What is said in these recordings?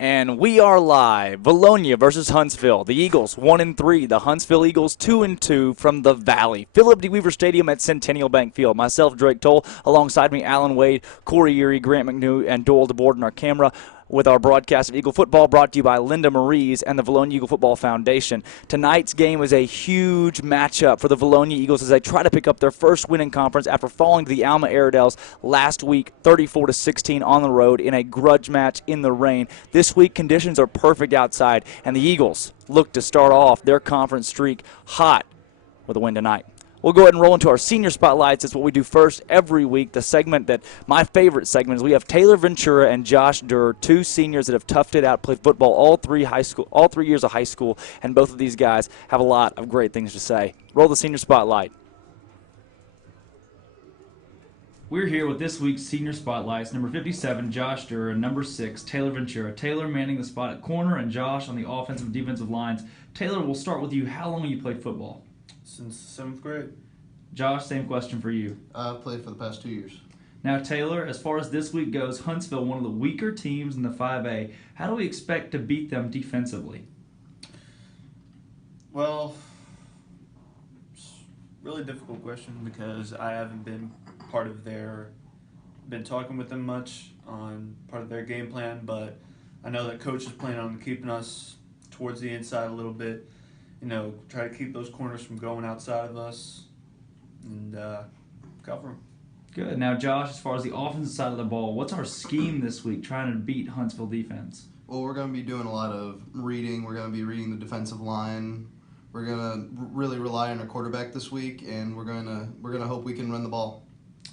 And we are live. Vilonia versus Huntsville. The Eagles 1-3. The Huntsville Eagles 2-2 from the Valley. Philip D. Weaver Stadium at Centennial Bank Field. Myself, Drake Toll. Alongside me, Alan Wade, Corey Erie, Grant McNew, and Doyle DeBoard in our camera, with our broadcast of Eagle Football brought to you by Linda Maries and the Vilonia Eagle Football Foundation. Tonight's game is a huge matchup for the Vilonia Eagles as they try to pick up their first win in conference after falling to the Alma Airedales last week 34-16 on the road in a grudge match in the rain. This week conditions are perfect outside, and the Eagles look to start off their conference streak hot with a win tonight. We'll go ahead and roll into our senior spotlights. It's what we do first every week. The segment that my favorite segment is we have Taylor Ventura and Josh Durr, two seniors that have toughed it out, played football all 3 years of high school, and both of these guys have a lot of great things to say. Roll the senior spotlight. We're here with this week's senior spotlights. Number 57, Josh Durr, and number 6, Taylor Ventura. Taylor manning the spot at corner and Josh on the offensive and defensive lines. Taylor, we'll start with you. How long have you played football? Since 7th grade. Josh, same question for you. I've played for the past 2 years. Now, Taylor, as far as this week goes, Huntsville, one of the weaker teams in the 5A. How do we expect to beat them defensively? Well, it's a really difficult question because I haven't been talking with them much on part of their game plan, but I know that coach is planning on keeping us towards the inside a little bit. Try to keep those corners from going outside of us and cover them. Good. Now, Josh, as far as the offensive side of the ball, what's our scheme this week trying to beat Huntsville defense? Well, we're going to be doing a lot of reading. We're going to be reading the defensive line. We're going to really rely on our quarterback this week, and we're going to hope we can run the ball.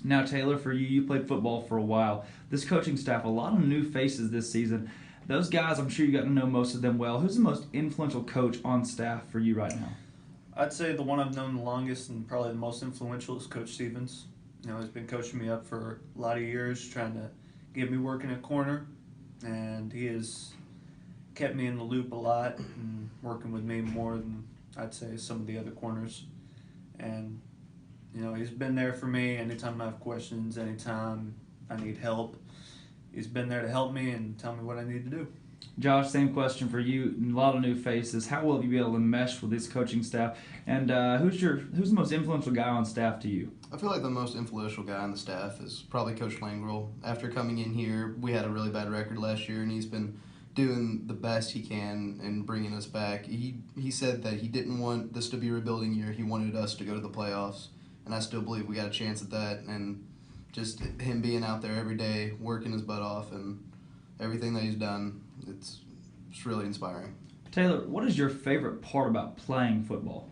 Now, Taylor, for you played football for a while. This coaching staff, a lot of new faces this season. Those guys, I'm sure you got to know most of them well. Who's the most influential coach on staff for you right now? I'd say the one I've known the longest and probably the most influential is Coach Stevens. He's been coaching me up for a lot of years, trying to get me working at corner, and he has kept me in the loop a lot and working with me more than I'd say some of the other corners. And he's been there for me anytime I have questions, anytime I need help. He's been there to help me and tell me what I need to do. Josh, same question for you. A lot of new faces. How will you be able to mesh with this coaching staff? And who's the most influential guy on staff to you? I feel like the most influential guy on the staff is probably Coach Langrel. After coming in here, we had a really bad record last year, and he's been doing the best he can and bringing us back. He said that he didn't want this to be a rebuilding year. He wanted us to go to the playoffs, and I still believe we got a chance at that. And just him being out there every day, working his butt off, and everything that he's done, it's really inspiring. Taylor, what is your favorite part about playing football?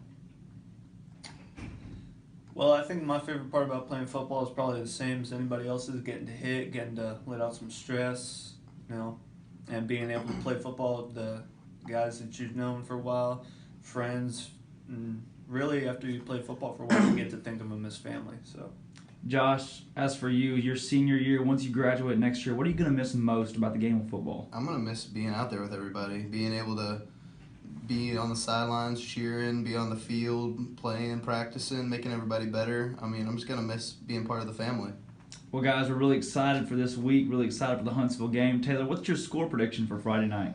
Well, I think my favorite part about playing football is probably the same as anybody else's, getting to hit, getting to let out some stress, and being able to play football with the guys that you've known for a while, friends, and really after you play football for a while, you get to think of them as family. So, Josh, as for you, your senior year, once you graduate next year, what are you going to miss most about the game of football? I'm going to miss being out there with everybody, being able to be on the sidelines cheering, be on the field, playing, practicing, making everybody better. I'm just going to miss being part of the family. Well, guys, we're really excited for this week, really excited for the Huntsville game. Taylor, what's your score prediction for Friday night?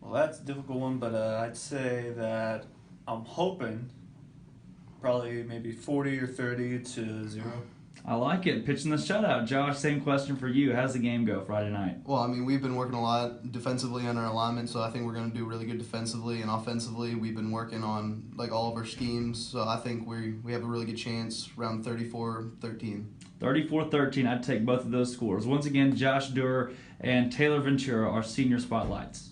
Well, that's a difficult one, but I'd say that I'm hoping probably maybe 40 or 30 to 0. I like it. Pitching the shutout. Josh, same question for you. How's the game go Friday night? Well, we've been working a lot defensively on our alignment, so I think we're going to do really good defensively. And offensively, we've been working on all of our schemes, so I think we have a really good chance around 34-13. 34-13. I'd take both of those scores. Once again, Josh Durr and Taylor Ventura are senior spotlights.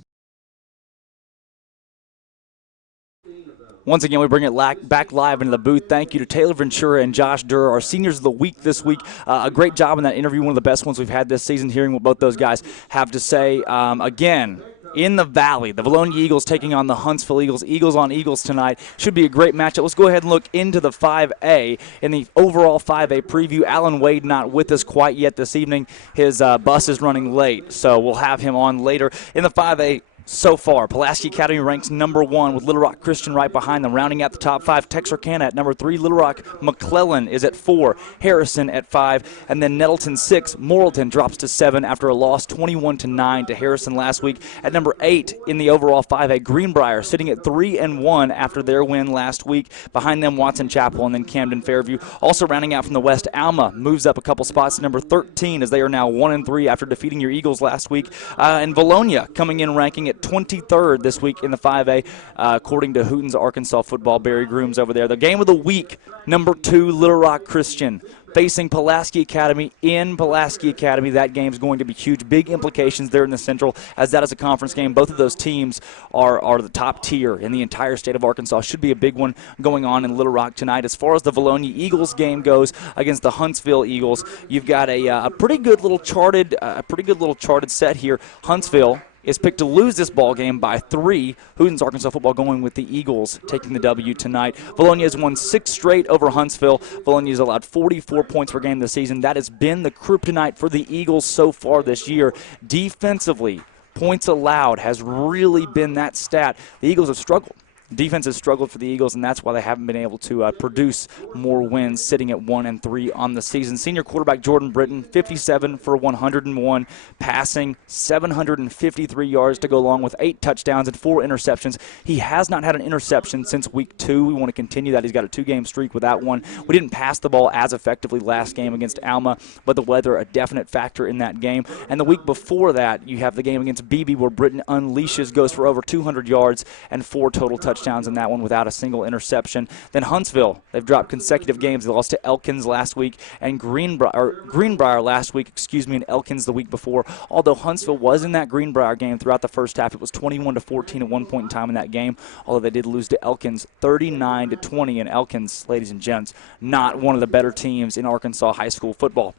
Once again, we bring it back live into the booth. Thank you to Taylor Ventura and Josh Durr, our seniors of the week this week. A great job in that interview, one of the best ones we've had this season, hearing what both those guys have to say. Again, in the Valley, the Vilonia Eagles taking on the Huntsville Eagles. Eagles on Eagles tonight. Should be a great matchup. Let's go ahead and look into the 5A. In the overall 5A preview, Alan Wade not with us quite yet this evening. His bus is running late, so we'll have him on later. In the 5A So far, Pulaski Academy ranks number 1 with Little Rock Christian right behind them. Rounding out the top 5, Texarkana at number 3. Little Rock McClellan is at 4. Harrison at 5. And then Nettleton 6. Morrilton drops to 7 after a loss 21-9 to Harrison last week. At number 8 in the overall 5A, Greenbrier sitting at 3-1 after their win last week. Behind them, Watson Chapel and then Camden Fairview. Also rounding out from the West, Alma moves up a couple spots to number 13 as they are now 1-3 after defeating your Eagles last week. And Vilonia coming in ranking at 23rd this week in the 5A, according to Hooten's Arkansas football. Barry Grooms over there. The game of the week, number 2, Little Rock Christian facing Pulaski Academy in Pulaski Academy. That game is going to be huge. Big implications there in the Central, as that is a conference game. Both of those teams are the top tier in the entire state of Arkansas. Should be a big one going on in Little Rock tonight. As far as the Vilonia Eagles game goes against the Huntsville Eagles, you've got a pretty good little charted set here. Huntsville is picked to lose this ball game by 3. Hooten's Arkansas football going with the Eagles taking the W tonight. Vilonia has won 6 straight over Huntsville. Vilonia has allowed 44 points per game this season. That has been the kryptonite for the Eagles so far this year. Defensively, points allowed has really been that stat. The Eagles have struggled. Defense has struggled for the Eagles, and that's why they haven't been able to produce more wins, sitting at 1-3 on the season. Senior quarterback Jordan Britton, 57 for 101, passing 753 yards to go along with 8 touchdowns and 4 interceptions. He has not had an interception since week 2. We want to continue that. He's got a 2-game streak without one. We didn't pass the ball as effectively last game against Alma, but the weather a definite factor in that game. And the week before that, you have the game against Beebe where Britton unleashes, goes for over 200 yards and 4 total touchdowns in that one without a single interception. Then Huntsville, they've dropped consecutive games. They lost to Elkins last week and Greenbrier last week, and Elkins the week before. Although Huntsville was in that Greenbrier game throughout the first half, it was 21-14 at one point in time in that game. Although they did lose to Elkins 39-20, and Elkins, ladies and gents, not one of the better teams in Arkansas high school football.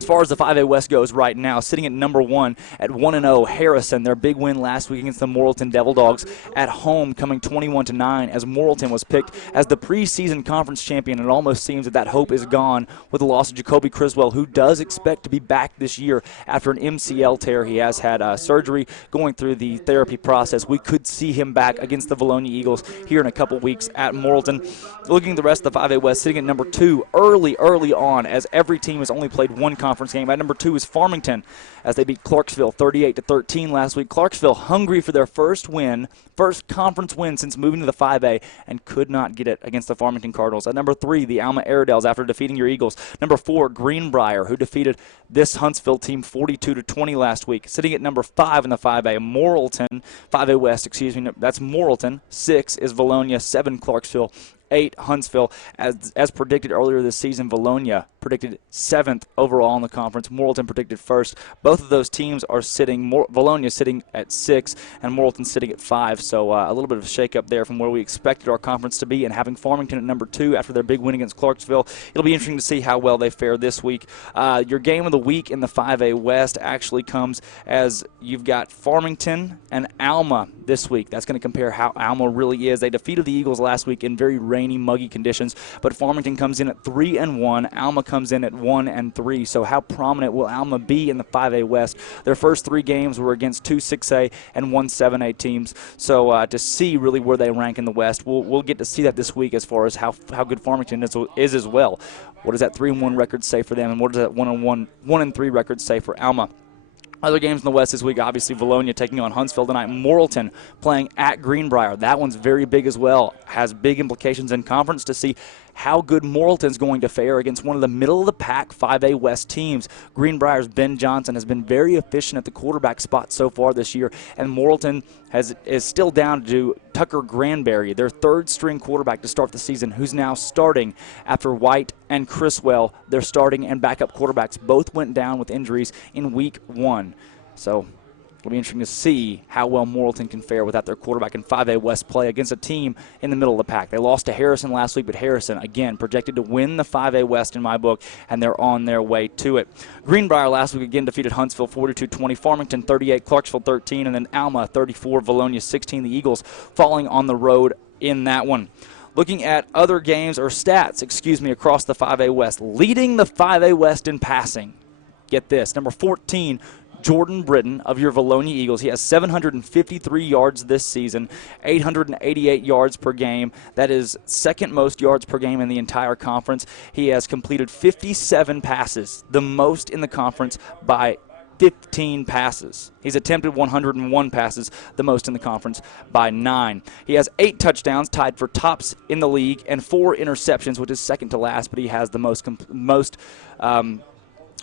As far as the 5A West goes right now, sitting at number 1 at 1-0, Harrison, their big win last week against the Morrilton Devil Dogs at home, coming 21-9 as Morrilton was picked as the preseason conference champion. It almost seems that hope is gone with the loss of Jacoby Criswell, who does expect to be back this year after an MCL tear. He has had surgery, going through the therapy process. We could see him back against the Vilonia Eagles here in a couple weeks at Morrilton. Looking at the rest of the 5A West, sitting at number 2 early on, as every team has only played one conference game. At number 2 is Farmington, as they beat Clarksville 38-13 last week. Clarksville hungry for their first conference win since moving to the 5A, and could not get it against the Farmington Cardinals. At number 3, the Alma Airedales after defeating your Eagles. Number 4, Greenbrier, who defeated this Huntsville team 42-20 last week. Sitting at number 5 in the 5A, Morrilton, 5A West, that's Morrilton. 6 is Vilonia, 7 Clarksville, 8 Huntsville. As predicted earlier this season, Vilonia predicted 7th overall in the conference. Morrilton predicted 1st. Both of those teams are sitting, Vilonia sitting at 6 and Morrilton sitting at 5. So a little bit of a shake-up there from where we expected our conference to be, and having Farmington at number 2 after their big win against Clarksville. It'll be interesting to see how well they fare this week. Your game of the week in the 5A West actually comes as you've got Farmington and Alma this week. That's going to compare how Alma really is. They defeated the Eagles last week in very rainy, muggy conditions, but Farmington comes in at 3-1. Alma comes in at 1-3. So how prominent will Alma be in the 5A West? Their first 3 games were against 2 6A and 1 7A teams. So to see really where they rank in the West, we'll get to see that this week as far as how good Farmington is as well. What does that 3-1 record say for them, and what does that 1-3 record say for Alma? Other games in the West this week, obviously Vilonia taking on Huntsville tonight. Morrilton playing at Greenbrier. That one's very big as well. Has big implications in conference to see how good Morrilton's going to fare against one of the middle-of-the-pack 5A West teams. Greenbrier's Ben Johnson has been very efficient at the quarterback spot so far this year, and Morrilton is still down to Tucker Granberry, their third-string quarterback to start the season, who's now starting after White and Criswell, their starting and backup quarterbacks, both went down with injuries in week 1. So it'll be interesting to see how well Morrilton can fare without their quarterback in 5A West play against a team in the middle of the pack. They lost to Harrison last week, but Harrison, again, projected to win the 5A West in my book, and they're on their way to it. Greenbrier last week again defeated Huntsville 42-20, Farmington 38, Clarksville 13, and then Alma 34, Vilonia 16. The Eagles falling on the road in that one. Looking at other games, or stats, across the 5A West. Leading the 5A West in passing. Get this, number 14, Jordan Britton of your Vilonia Eagles. He has 753 yards this season, 888 yards per game. That is second most yards per game in the entire conference. He has completed 57 passes, the most in the conference by 15 passes. He's attempted 101 passes, the most in the conference, by 9. He has 8 touchdowns, tied for tops in the league, and 4 interceptions, which is second to last, but he has the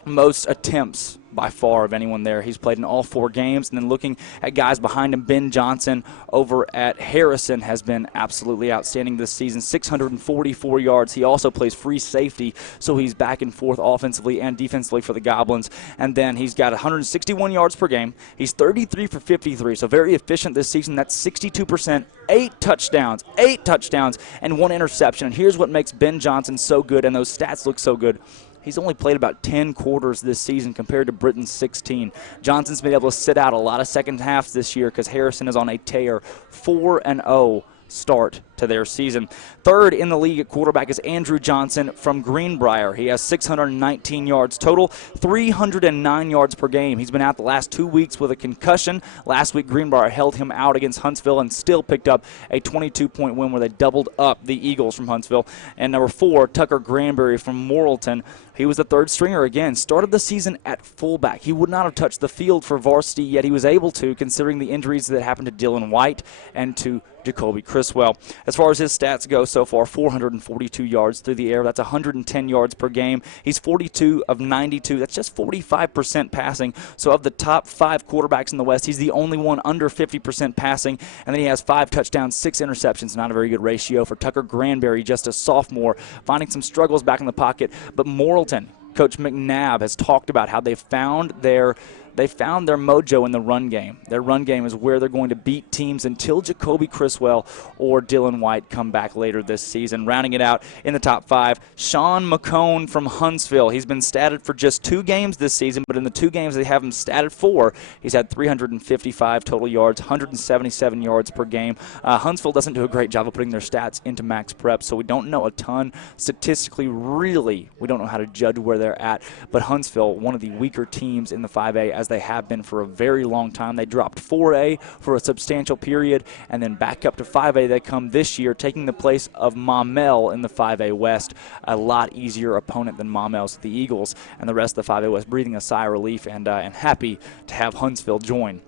most attempts by far of anyone there. He's played in all 4 games. And then looking at guys behind him, Ben Johnson over at Harrison has been absolutely outstanding this season, 644 yards. He also plays free safety, so he's back and forth offensively and defensively for the Goblins. And then he's got 161 yards per game. He's 33 for 53, so very efficient this season. That's 62%, 8 touchdowns, and 1 interception. And here's what makes Ben Johnson so good, and those stats look so good. He's only played about 10 quarters this season compared to Britton's 16. Johnson's been able to sit out a lot of second halves this year because Harrison is on a tear, 4-0 start to their season. Third in the league at quarterback is Andrew Johnson from Greenbrier. He has 619 yards total, 309 yards per game. He's been out the last 2 weeks with a concussion. Last week, Greenbrier held him out against Huntsville and still picked up a 22-point win where they doubled up the Eagles from Huntsville. And number 4, Tucker Granberry from Morrilton. He was the third stringer again. Started the season at fullback. He would not have touched the field for varsity, yet he was able to, considering the injuries that happened to Dylan White and to Jacoby Criswell. As far as his stats go so far, 442 yards through the air. That's 110 yards per game. He's 42 of 92. That's just 45% passing. So of the top 5 quarterbacks in the West, he's the only one under 50% passing. And then he has 5 touchdowns, 6 interceptions. Not a very good ratio for Tucker Granberry, just a sophomore, finding some struggles back in the pocket. But Morrilton, Coach McNabb has talked about how they found their mojo in the run game. Their run game is where they're going to beat teams until Jacoby Criswell or Dylan White come back later this season. Rounding it out in the top 5, Sean McCone from Huntsville. He's been statted for just 2 games this season, but in the 2 games they have him statted for, he's had 355 total yards, 177 yards per game. Huntsville doesn't do a great job of putting their stats into Max Prep, so we don't know a ton. Statistically, really, we don't know how to judge where they're at, but Huntsville, one of the weaker teams in the 5A, as they have been for a very long time. They dropped 4A for a substantial period, and then back up to 5A they come this year, taking the place of Maumelle in the 5A West. A lot easier opponent than Maumelle's the Eagles, and the rest of the 5A West breathing a sigh of relief and happy to have Huntsville join.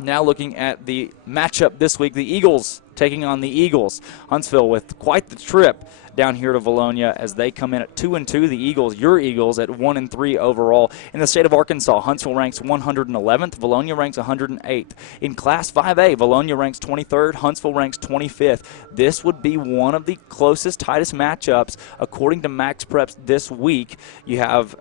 Now looking at the matchup this week, the Eagles taking on the Eagles. Huntsville with quite the trip down here to Vilonia as they come in at 2-2. The Eagles, your Eagles, at 1-3 overall. In the state of Arkansas, Huntsville ranks 111th. Vilonia ranks 108th. In Class 5A, Vilonia ranks 23rd. Huntsville ranks 25th. This would be one of the closest, tightest matchups according to Max Preps this week. You have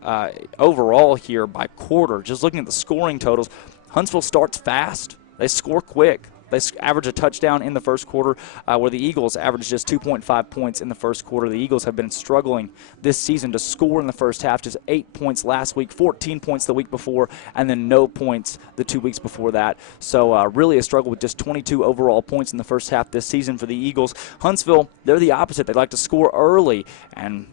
overall here by quarter, just looking at the scoring totals, Huntsville starts fast. They score quick. They average a touchdown in the first quarter, where the Eagles average just 2.5 points in the first quarter. The Eagles have been struggling this season to score in the first half, just 8 points last week, 14 points the week before, and then no points the 2 weeks before that. So really a struggle with just 22 overall points in the first half this season for the Eagles. Huntsville, they're the opposite. They like to score early, and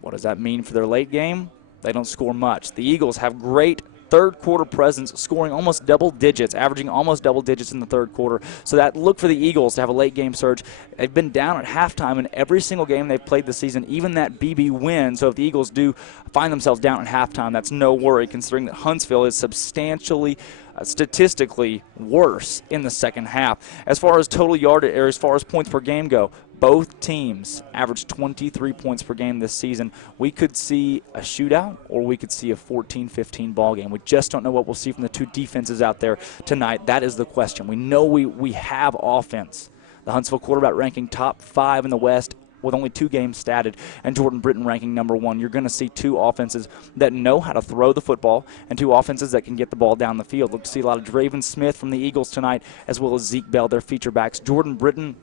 what does that mean for their late game? They don't score much. The Eagles have great third quarter presence, scoring almost double digits, averaging almost double digits in the third quarter. So that look for the Eagles to have a late game surge. They've been down at halftime in every single game they've played this season, even that BB win. So if the Eagles do find themselves down at halftime, that's no worry, considering that Huntsville is substantially statistically worse in the second half. As far as total yardage, or as far as points per game go, both teams average 23 points per game this season. We could see a shootout, or we could see a 14-15 ball game. We just don't know what we'll see from the 2 defenses out there tonight. That is the question. We know we have offense. The Huntsville quarterback ranking top 5 in the West with only 2 games statted, and Jordan Britton ranking number 1. You're going to see 2 offenses that know how to throw the football and 2 offenses that can get the ball down the field. Look to see a lot of Draven Smith from the Eagles tonight, as well as Zeke Bell, their feature backs. Jordan Britton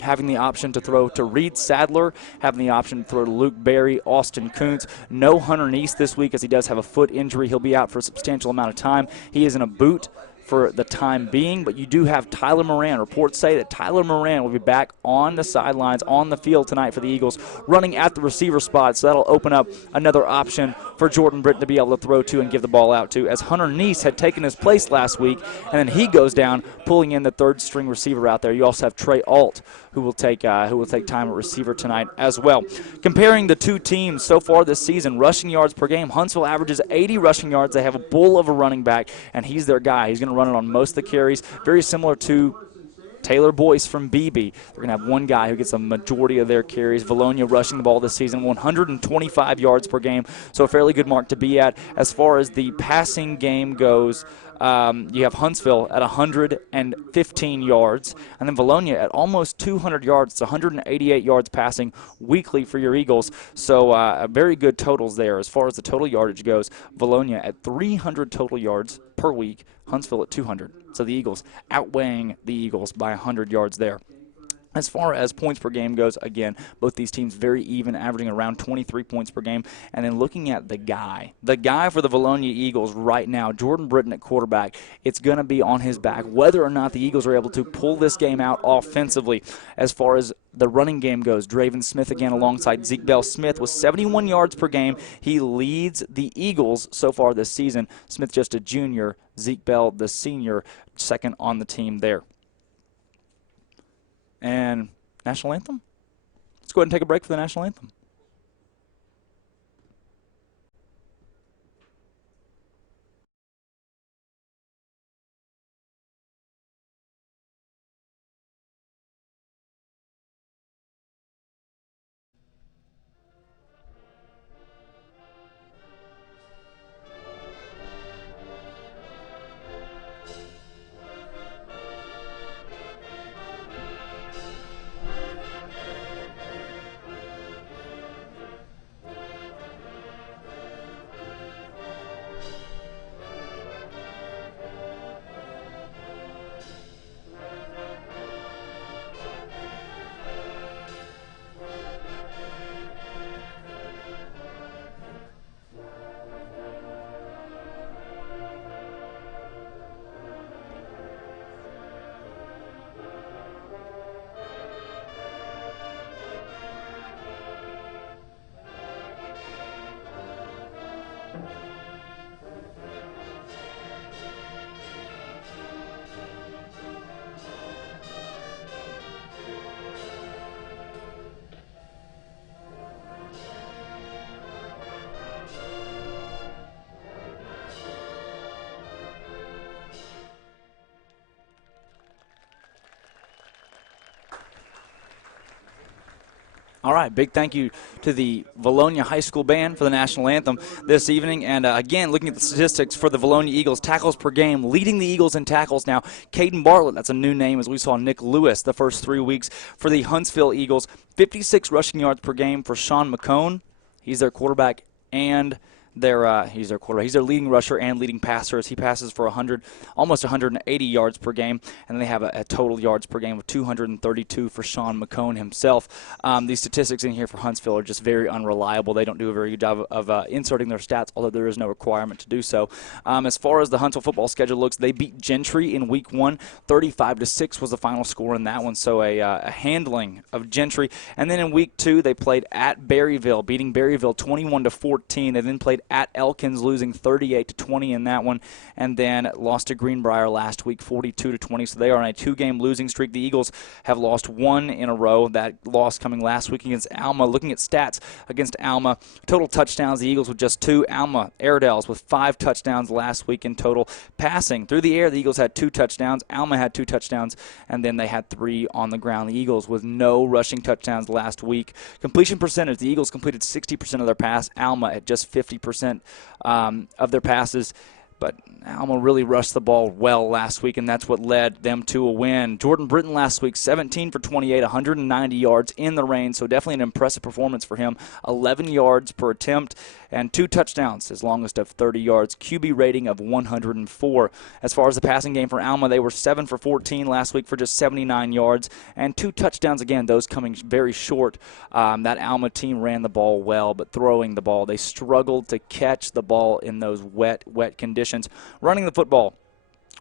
having the option to throw to Reed Sadler, having the option to throw to Luke Berry, Austin Kuntz. No Hunter Neese this week, as he does have a foot injury. He'll be out for a substantial amount of time. He is in a boot for the time being, but you do have Tyler Moran. Reports say that Tyler Moran will be back on the sidelines, on the field tonight for the Eagles, running at the receiver spot, so that'll open up another option for for Jordan Britton to be able to throw to and give the ball out to, as Hunter Neese had taken his place last week, and then he goes down, pulling in the third-string receiver out there. You also have Trey Alt, who will take time at receiver tonight as well. Comparing the two teams so far this season, rushing yards per game, Huntsville averages 80 rushing yards. They have a bull of a running back, and he's their guy. He's going to run it on most of the carries, very similar to Taylor Boyce from BB. They're going to have one guy who gets a majority of their carries. Vilonia rushing the ball this season, 125 yards per game, so a fairly good mark to be at. As far as the passing game goes, you have Huntsville at 115 yards, and then Vilonia at almost 200 yards. It's 188 yards passing weekly for your Eagles, so very good totals there. As far as the total yardage goes, Vilonia at 300 total yards per week, Huntsville at 200. So the Eagles outweighing the Eagles by 100 yards there. As far as points per game goes, again, both these teams very even, averaging around 23 points per game. And then looking at the guy for the Vilonia Eagles right now, Jordan Britton at quarterback, it's going to be on his back, whether or not the Eagles are able to pull this game out offensively. As far as the running game goes, Draven Smith again alongside Zeke Bell. Smith with 71 yards per game. He leads the Eagles so far this season. Smith just a junior, Zeke Bell the senior, second on the team there. And national anthem? Let's go ahead and take a break for the national anthem. All right, big thank you to the Vilonia High School Band for the national anthem this evening. And again, looking at the statistics for the Vilonia Eagles, tackles per game, leading the Eagles in tackles now. Caden Bartlett, that's a new name, as we saw Nick Lewis the first 3 weeks for the Huntsville Eagles. 56 rushing yards per game for Sean McCone. He's their quarterback and he's their quarterback. He's their leading rusher and leading passer as he passes for almost 180 yards per game, and they have a total yards per game of 232 for Sean McCone himself. These statistics in here for Huntsville are just very unreliable. They don't do a very good job of inserting their stats, although there is no requirement to do so. As far as the Huntsville football schedule looks, they beat Gentry in week 1. 35-6 was the final score in that one, so a handling of Gentry. And then in week 2, they played at Berryville, beating Berryville 21-14. They then played at Elkins, losing 38-20 in that one, and then lost to Greenbrier last week 42-20. So they are on a 2-game losing streak. The Eagles have lost 1 in a row. That loss coming last week against Alma. Looking at stats against Alma, total touchdowns, the Eagles with just 2. Alma Airedales with 5 touchdowns last week in total. Passing through the air, the Eagles had 2 touchdowns. Alma had 2 touchdowns, and then they had 3 on the ground. The Eagles with no rushing touchdowns last week. Completion percentage, the Eagles completed 60% of their pass. Alma at just 50% of their passes. But Alma really rushed the ball well last week, and that's what led them to a win. Jordan Britton last week, 17 for 28, 190 yards in the rain, so definitely an impressive performance for him. 11 yards per attempt and 2 touchdowns, his longest of 30 yards. QB rating of 104. As far as the passing game for Alma, they were 7 for 14 last week for just 79 yards and 2 touchdowns, again, those coming very short. That Alma team ran the ball well, but throwing the ball, they struggled to catch the ball in those wet conditions. Running the football,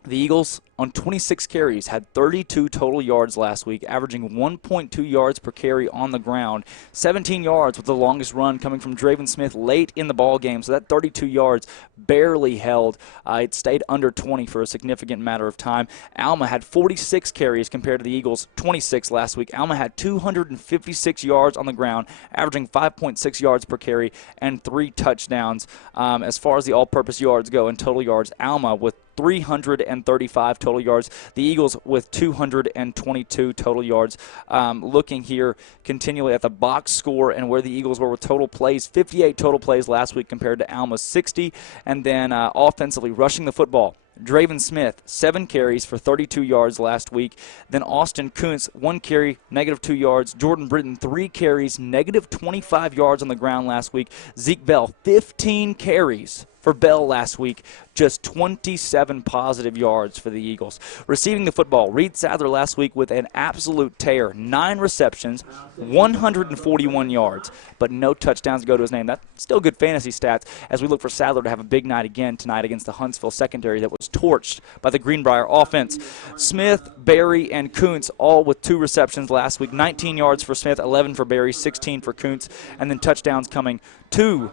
The Eagles, on 26 carries, had 32 total yards last week, averaging 1.2 yards per carry on the ground. 17 yards with the longest run coming from Draven Smith late in the ball game. So that 32 yards barely held. It stayed under 20 for a significant matter of time. Alma had 46 carries compared to the Eagles' 26 last week. Alma had 256 yards on the ground, averaging 5.6 yards per carry and 3 touchdowns. As far as the all-purpose yards go and total yards, Alma with 335 total yards. The Eagles with 222 total yards. Looking here continually at the box score and where the Eagles were with total plays, 58 total plays last week compared to Alma's 60. And then offensively, rushing the football, Draven Smith, 7 carries for 32 yards last week. Then Austin Kuntz, 1 carry, -2 yards. Jordan Britton, 3 carries, -25 yards on the ground last week. Zeke Bell, 15 carries for Bell last week, just 27 positive yards for the Eagles. Receiving the football, Reed Sadler last week with an absolute tear. 9 receptions, 141 yards, but no touchdowns to go to his name. That's still good fantasy stats as we look for Sadler to have a big night again tonight against the Huntsville secondary that was torched by the Greenbrier offense. Smith, Berry, and Kuntz all with 2 receptions last week. 19 yards for Smith, 11 for Berry, 16 for Kuntz, and then touchdowns coming 2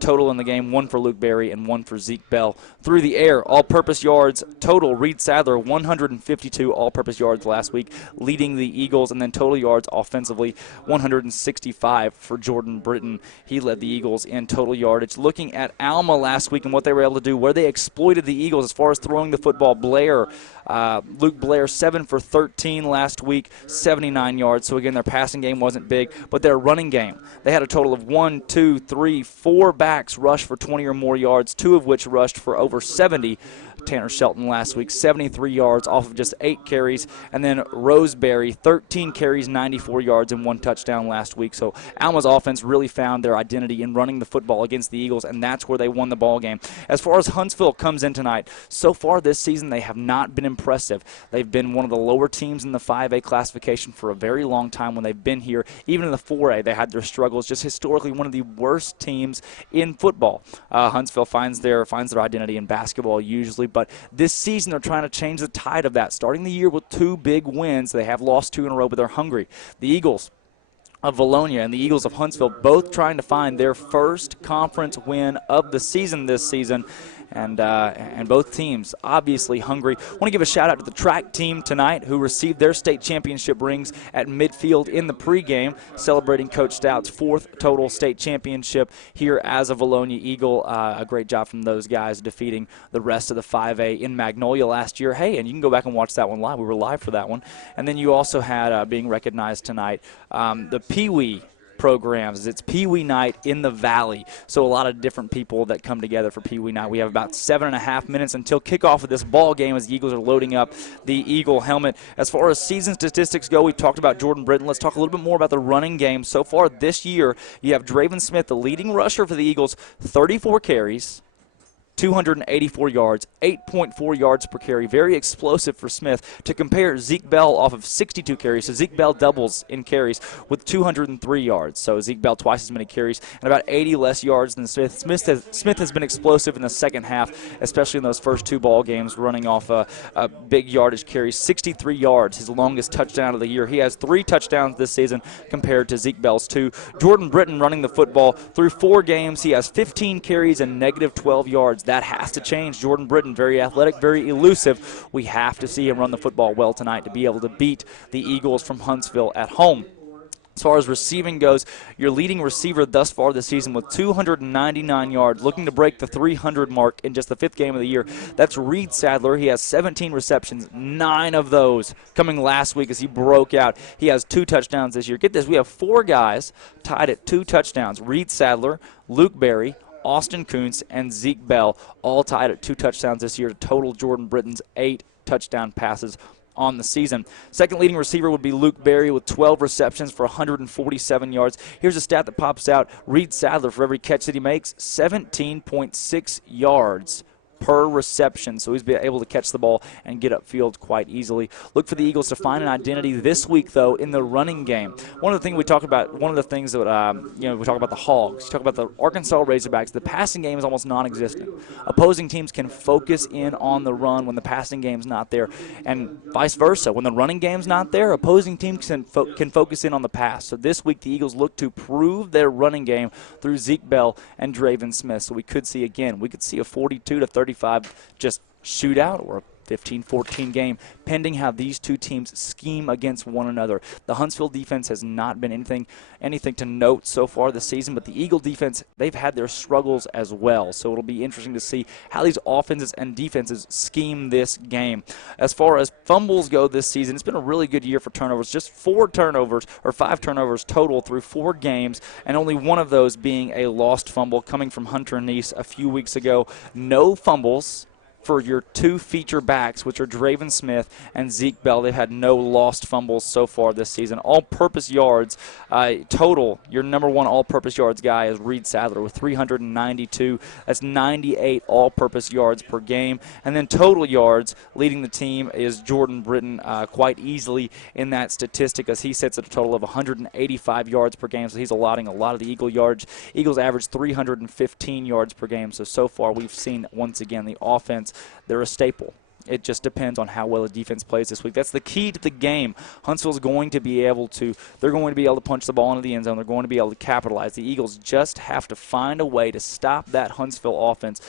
total in the game, 1 for Luke Berry and 1 for Zeke Bell. Through the air, all-purpose yards total, Reed Sadler, 152 all-purpose yards last week, leading the Eagles, and then total yards offensively, 165 for Jordan Britton. He led the Eagles in total yardage. Looking at Alma last week and what they were able to do, where they exploited the Eagles as far as throwing the football, Luke Blair, 7 for 13 last week, 79 yards. So, again, their passing game wasn't big, but their running game, they had a total of 4 backs rush for 20 or more yards, 2 of which rushed for over 70. Tanner Shelton last week, 73 yards off of just 8 carries. And then Roseberry, 13 carries, 94 yards, and 1 touchdown last week. So Alma's offense really found their identity in running the football against the Eagles, and that's where they won the ball game. As far as Huntsville comes in tonight, so far this season they have not been impressive. They've been one of the lower teams in the 5A classification for a very long time when they've been here. Even in the 4A, they had their struggles. Just historically one of the worst teams in football. Huntsville finds their identity in basketball usually, but this season they're trying to change the tide of that. Starting the year with 2 big wins. They have lost 2 in a row, but they're hungry. The Eagles of Vilonia and the Eagles of Huntsville both trying to find their first conference win of the season this season. And both teams obviously hungry. I want to give a shout out to the track team tonight who received their state championship rings at midfield in the pregame, celebrating Coach Stout's 4th total state championship here as a Vilonia Eagle. A great job from those guys defeating the rest of the 5A in Magnolia last year. Hey, and you can go back and watch that one live. We were live for that one. And then you also had being recognized tonight the Pee Wee programs. It's Pee Wee night in the Valley. So a lot of different people that come together for Pee Wee night. We have about 7.5 minutes until kickoff of this ball game as the Eagles are loading up the Eagle helmet. As far as season statistics go, we've talked about Jordan Britton. Let's talk a little bit more about the running game. So far this year, you have Draven Smith, the leading rusher for the Eagles, 34 carries, 284 yards, 8.4 yards per carry. Very explosive for Smith. To compare, Zeke Bell off of 62 carries. So Zeke Bell doubles in carries with 203 yards. So Zeke Bell twice as many carries and about 80 less yards than Smith. Smith has been explosive in the second half, especially in those first 2 ball games, running off a big yardage carries. 63 yards, his longest touchdown of the year. He has 3 touchdowns this season compared to Zeke Bell's 2. Jordan Britton running the football through 4 games. He has 15 carries and -12 yards. That has to change. Jordan Britton, very athletic, very elusive. We have to see him run the football well tonight to be able to beat the Eagles from Huntsville at home. As far as receiving goes, your leading receiver thus far this season with 299 yards, looking to break the 300 mark in just the 5th game of the year. That's Reed Sadler. He has 17 receptions, 9 of those coming last week as he broke out. He has 2 touchdowns this year. Get this, we have 4 guys tied at 2 touchdowns. Reed Sadler, Luke Berry, Austin Kuntz, and Zeke Bell, all tied at 2 touchdowns this year to total Jordan Britton's 8 touchdown passes on the season. Second leading receiver would be Luke Berry with 12 receptions for 147 yards. Here's a stat that pops out. Reed Sadler, for every catch that he makes, 17.6 yards per reception, so he's been able to catch the ball and get upfield quite easily. Look for the Eagles to find an identity this week, though, in the running game. One of the things we talk about, one of the things that we talk about the Hogs, talk about the Arkansas Razorbacks. The passing game is almost non-existent. Opposing teams can focus in on the run when the passing game's not there, and vice versa. When the running game's not there, opposing teams can focus in on the pass. So this week the Eagles look to prove their running game through Zeke Bell and Draven Smith. So we could see a 42-35 just shootout or a 15-14 game, pending how these two teams scheme against one another. The Huntsville defense has not been anything to note so far this season, but the Eagle defense, they've had their struggles as well. So it'll be interesting to see how these offenses and defenses scheme this game. As far as fumbles go this season, it's been a really good year for turnovers. Just 5 turnovers total through 4 games, and only one of those being a lost fumble coming from Hunter Nice a few weeks ago. No fumbles for your 2 feature backs, which are Draven Smith and Zeke Bell. They've had no lost fumbles so far this season. All-purpose yards, total, your number 1 all-purpose yards guy is Reed Sadler with 392. That's 98 all-purpose yards per game. And then total yards, leading the team is Jordan Britton quite easily in that statistic, as he sits at a total of 185 yards per game. So he's allotting a lot of the Eagle yards. Eagles average 315 yards per game. So far we've seen, once again, the offense, they're a staple. It just depends on how well the defense plays this week. That's the key to the game. Huntsville's going to be able to punch the ball into the end zone. They're going to be able to capitalize. The Eagles just have to find a way to stop that Huntsville offense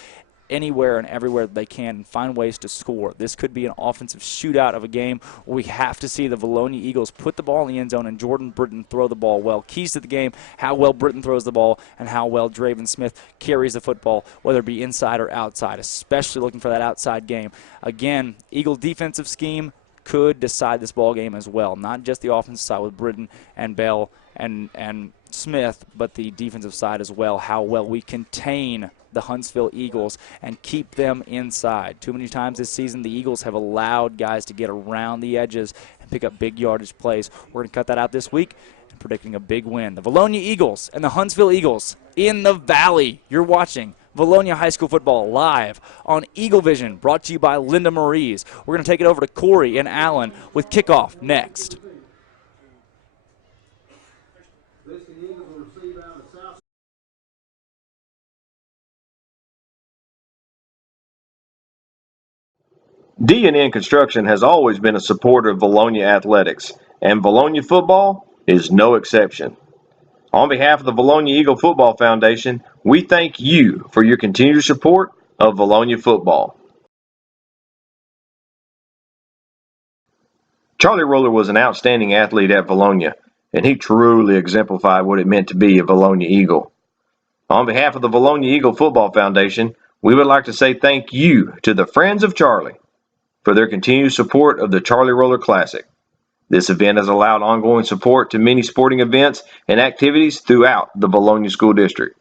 anywhere and everywhere that they can and find ways to score. This could be an offensive shootout of a game where we have to see the Vilonia Eagles put the ball in the end zone and Jordan Britton throw the ball well. Keys to the game, how well Britton throws the ball and how well Draven Smith carries the football, whether it be inside or outside, especially looking for that outside game. Again, Eagle defensive scheme could decide this ball game as well. Not just the offensive side with Britton and Bell and Smith, but the defensive side as well, how well we contain the Huntsville Eagles and keep them inside. Too many times this season, the Eagles have allowed guys to get around the edges and pick up big yardage plays. We're going to cut that out this week and predicting a big win. The Vilonia Eagles and the Huntsville Eagles in the Valley. You're watching Vilonia High School football live on Eagle Vision, brought to you by Linda Maries. We're going to take it over to Corey and Allen with kickoff next. D&N Construction has always been a supporter of Vilonia athletics, and Vilonia football is no exception. On behalf of the Vilonia Eagle Football Foundation, we thank you for your continued support of Vilonia football. Charlie Roller was an outstanding athlete at Vilonia, and he truly exemplified what it meant to be a Vilonia Eagle. On behalf of the Vilonia Eagle Football Foundation, we would like to say thank you to the Friends of Charlie for their continued support of the Charlie Roller Classic. This event has allowed ongoing support to many sporting events and activities throughout the Vilonia School District.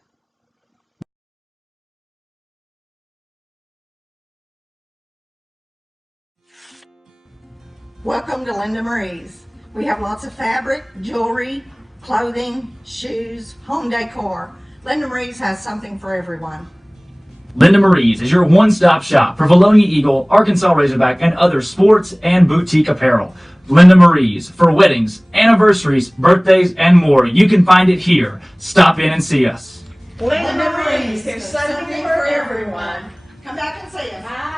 Welcome to Linda Marie's. We have lots of fabric, jewelry, clothing, shoes, home decor. Linda Marie's has something for everyone. Linda Marie's is your one-stop shop for Vilonia Eagle, Arkansas Razorback, and other sports and boutique apparel. Linda Marie's for weddings, anniversaries, birthdays, and more. You can find it here. Stop in and see us. Linda Marie's, there's something for everyone. Come back and see us. Bye.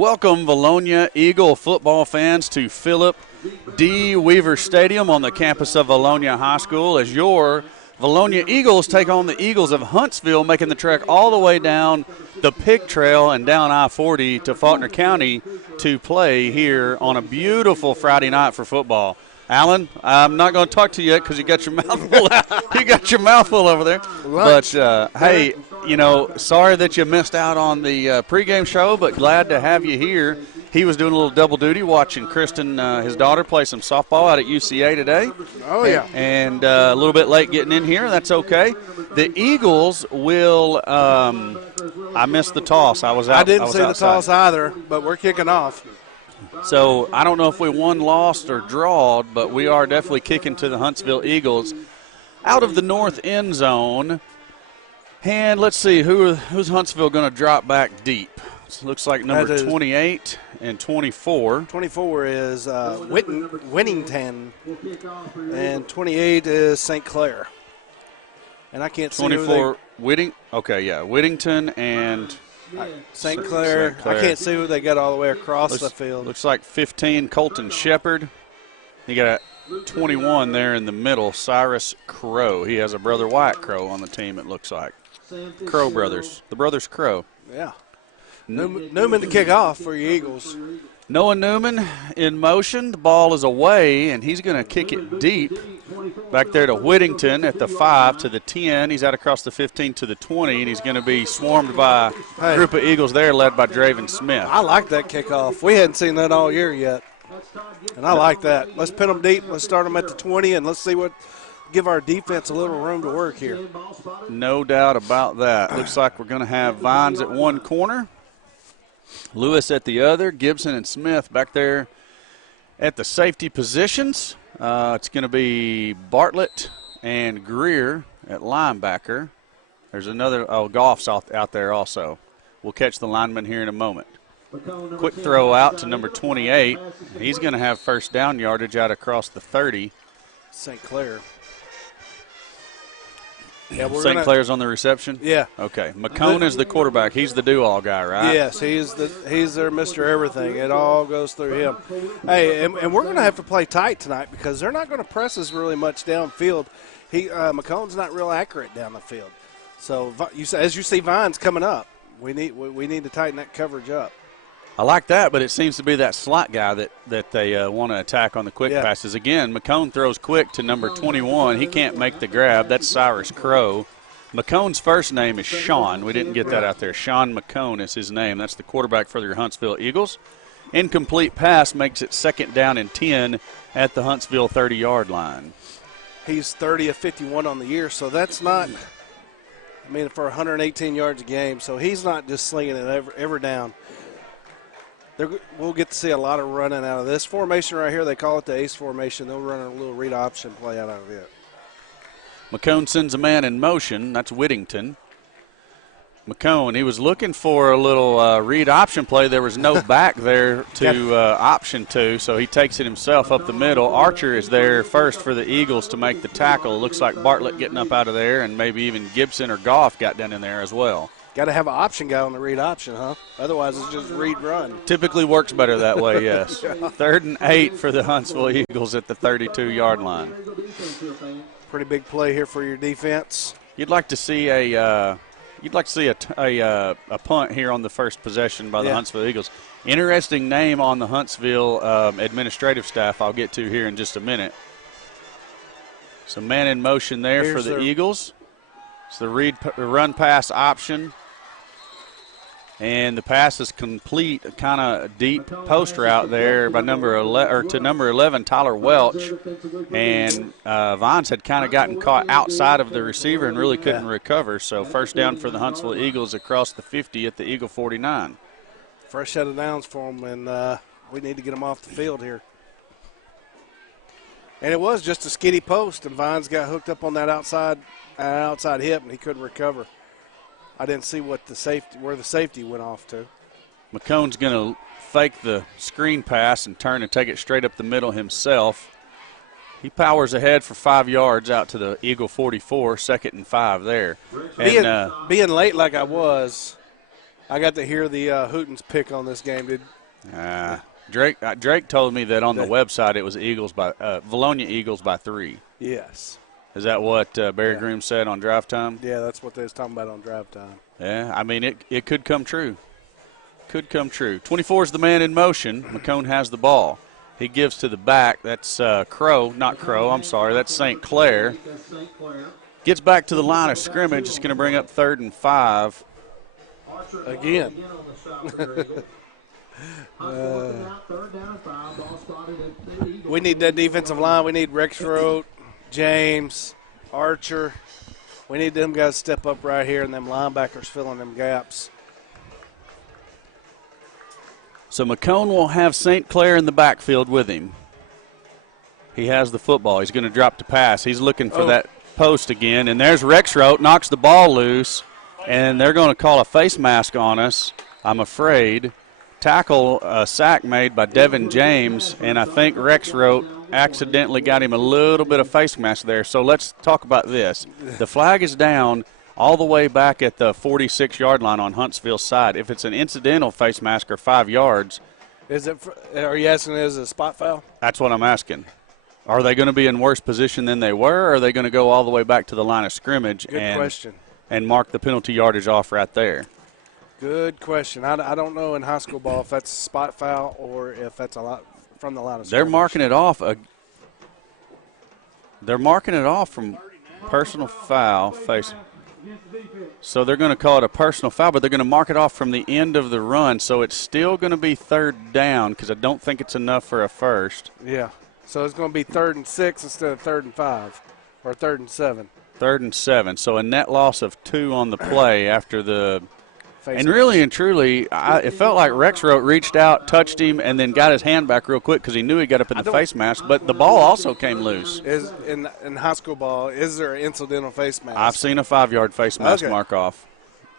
Welcome, Vilonia Eagle football fans, to Philip D. Weaver Stadium on the campus of Vilonia High School as your Vilonia Eagles take on the Eagles of Huntsville, making the trek all the way down the Pig Trail and down I-40 to Faulkner County to play here on a beautiful Friday night for football. Alan, I'm not going to talk to you yet because you got your mouth full. You got your mouth full over there. But hey, you know, sorry that you missed out on the pregame show, but glad to have you here. He was doing a little double duty watching Kristen, his daughter, play some softball out at UCA today. Oh, yeah. And a little bit late getting in here. That's okay. The Eagles will I missed the toss. I was out. I didn't see outside. the toss either, but we're kicking off. So I don't know if we won, lost, or drawed, but we are definitely kicking to the Huntsville Eagles out of the north end zone. And let's see, who's Huntsville going to drop back deep? It looks like number 28 and 24. 24 is Winnington, and 28 is St. Clair. And I can't see 24 Whittington and St. Clair. I can't see who they got all the way across the field. Looks like 15, Colton Shepard. You got a 21 there in the middle, Cyrus Crow. He has a brother Wyatt Crow on the team, it looks like. Crow brothers. The brothers Crow. Yeah. Newman to kick off for your Eagles. Noah Newman in motion. The ball is away, and he's going to kick it deep back there to Whittington at the 5 to the 10. He's out across the 15 to the 20, and he's going to be swarmed by a group of Eagles there led by Draven Smith. I like that kickoff. We hadn't seen that all year yet, and I like that. Let's pin them deep. Let's start them at the 20, and let's see give our defense a little room to work here. No doubt about that. Looks like we're going to have Vines at one corner, Lewis at the other, Gibson and Smith back there at the safety positions. It's going to be Bartlett and Greer at linebacker. There's another, Goff's out there also. We'll catch the lineman here in a moment. Quick throw out to number 28. He's going to have first down yardage out across the 30. St. Clair. Yeah, St. Clair's on the reception? Yeah. Okay. McCone is the quarterback. He's the do-all guy, right? Yes, he's their Mr. Everything. It all goes through him. Hey, and we're going to have to play tight tonight because they're not going to press us really much downfield. McCone's not real accurate down the field. So as you see Vines coming up, we need to tighten that coverage up. I like that, but it seems to be that slot guy that they want to attack on the quick passes. Again, McCone throws quick to number 21. He can't make the grab. That's Cyrus Crow. McCone's first name is Sean. We didn't get that out there. Sean McCone is his name. That's the quarterback for your Huntsville Eagles. Incomplete pass makes it second down and 10 at the Huntsville 30-yard line. He's 30 of 51 on the year, so that's not – for 118 yards a game. So he's not just slinging it ever down. We'll get to see a lot of running out of this formation right here. They call it the ace formation. They'll run a little read option play out of it. McCone sends a man in motion. That's Whittington. McCone, he was looking for a little read option play. There was no back there to option to, so he takes it himself up the middle. Archer is there first for the Eagles to make the tackle. It looks like Bartlett getting up out of there, and maybe even Gibson or Goff got down in there as well. Got to have an option guy on the read option, huh? Otherwise, it's just read-run. Typically works better that way, yes. 3rd and 8 for the Huntsville Eagles at the 32-yard line. Pretty big play here for your defense. You'd like to see a punt here on the first possession by the Huntsville Eagles. Interesting name on the Huntsville administrative staff I'll get to here in just a minute. Some man in motion there for the Eagles. It's the run pass option. And the pass is complete, kind of deep post route there by number 11, Tyler Welch. And Vines had kind of gotten caught outside of the receiver and really couldn't recover. So first down for the Huntsville Eagles across the 50 at the Eagle 49. First set of downs for them, and we need to get them off the field here. And it was just a skiddy post, and Vines got hooked up on that outside hip, and he couldn't recover. I didn't see where the safety went off to. McCone's going to fake the screen pass and turn and take it straight up the middle himself. He powers ahead for 5 yards out to the Eagle 44, 2nd and 5 there. Being late like I was, I got to hear the Hootens pick on this game. Drake told me that on the website it was Vilonia Eagles by 3. Yes. Is that what Barry Groom said on drive time? Yeah, that's what they was talking about on drive time. Yeah, I mean, it could come true. Could come true. 24 is the man in motion. McCone has the ball. He gives to the back. That's That's St. Clair. Gets back to the line of scrimmage. It's going to bring up 3rd and 5. Again. We need that defensive line. We need Rexroth, James, Archer. We need them guys to step up right here, and them linebackers filling them gaps. So McCone will have St. Clair in the backfield with him. He has the football. He's going to drop to pass. He's looking for that post again, and there's Rexroth, knocks the ball loose, and they're going to call a face mask on us, I'm afraid. Tackle, sack made by Devin James, and I think Rexroth accidentally got him a little bit of face mask there. So let's talk about this. The flag is down all the way back at the 46-yard line on Huntsville's side. If it's an incidental face mask or 5 yards. Are you asking it as a spot foul? That's what I'm asking. Are they going to be in worse position than they were, or are they going to go all the way back to the line of scrimmage and mark the penalty yardage off right there? Good question. I don't know in high school ball if that's a spot foul or if that's a lot from the line of scrimmage. They're marking it off. They're marking it off from personal foul face. So they're going to call it a personal foul, but they're going to mark it off from the end of the run. So it's still going to be 3rd down because I don't think it's enough for a first. Yeah. So it's going to be 3rd and 6 instead of 3rd and 5 or 3rd and 7. 3rd and 7. So a net loss of 2 on the play after the face and mask. really and truly, it felt like Rexroth reached out, touched him, and then got his hand back real quick because he knew he got up in the face mask. But the ball also came loose. Is in high school ball, is there an incidental face mask? I've seen a 5-yard face mask mark off.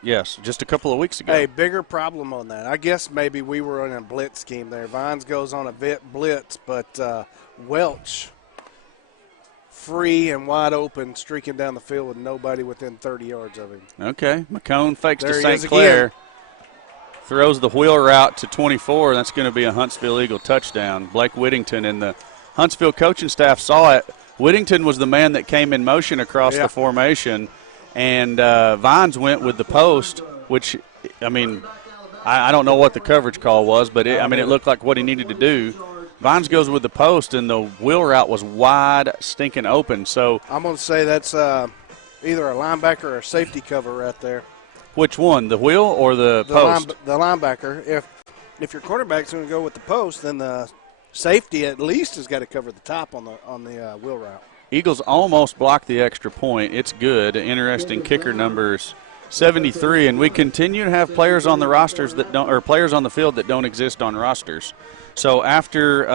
Yes, just a couple of weeks ago. Hey, bigger problem on that. I guess maybe we were on a blitz scheme there. Vines goes on a blitz, but Welch free and wide open, streaking down the field with nobody within 30 yards of him. Okay, McCone fakes There to he St. is Clair. again. Throws the wheel route to 24. That's going to be a Huntsville Eagle touchdown. Blake Whittington and the Huntsville coaching staff saw it. Whittington was the man that came in motion across the formation, and Vines went with the post, which, I mean, I don't know what the coverage call was, but it looked like what he needed to do. Vines goes with the post, and the wheel route was wide, stinking open. So I'm going to say that's either a linebacker or a safety cover right there. Which one, the wheel or the post? The linebacker. If your quarterback's going to go with the post, then the safety at least has got to cover the top on the wheel route. Eagles almost blocked the extra point. It's good. Interesting kicker numbers. 73, and we continue to have players on the rosters that don't, or players on the field that don't exist on rosters. So after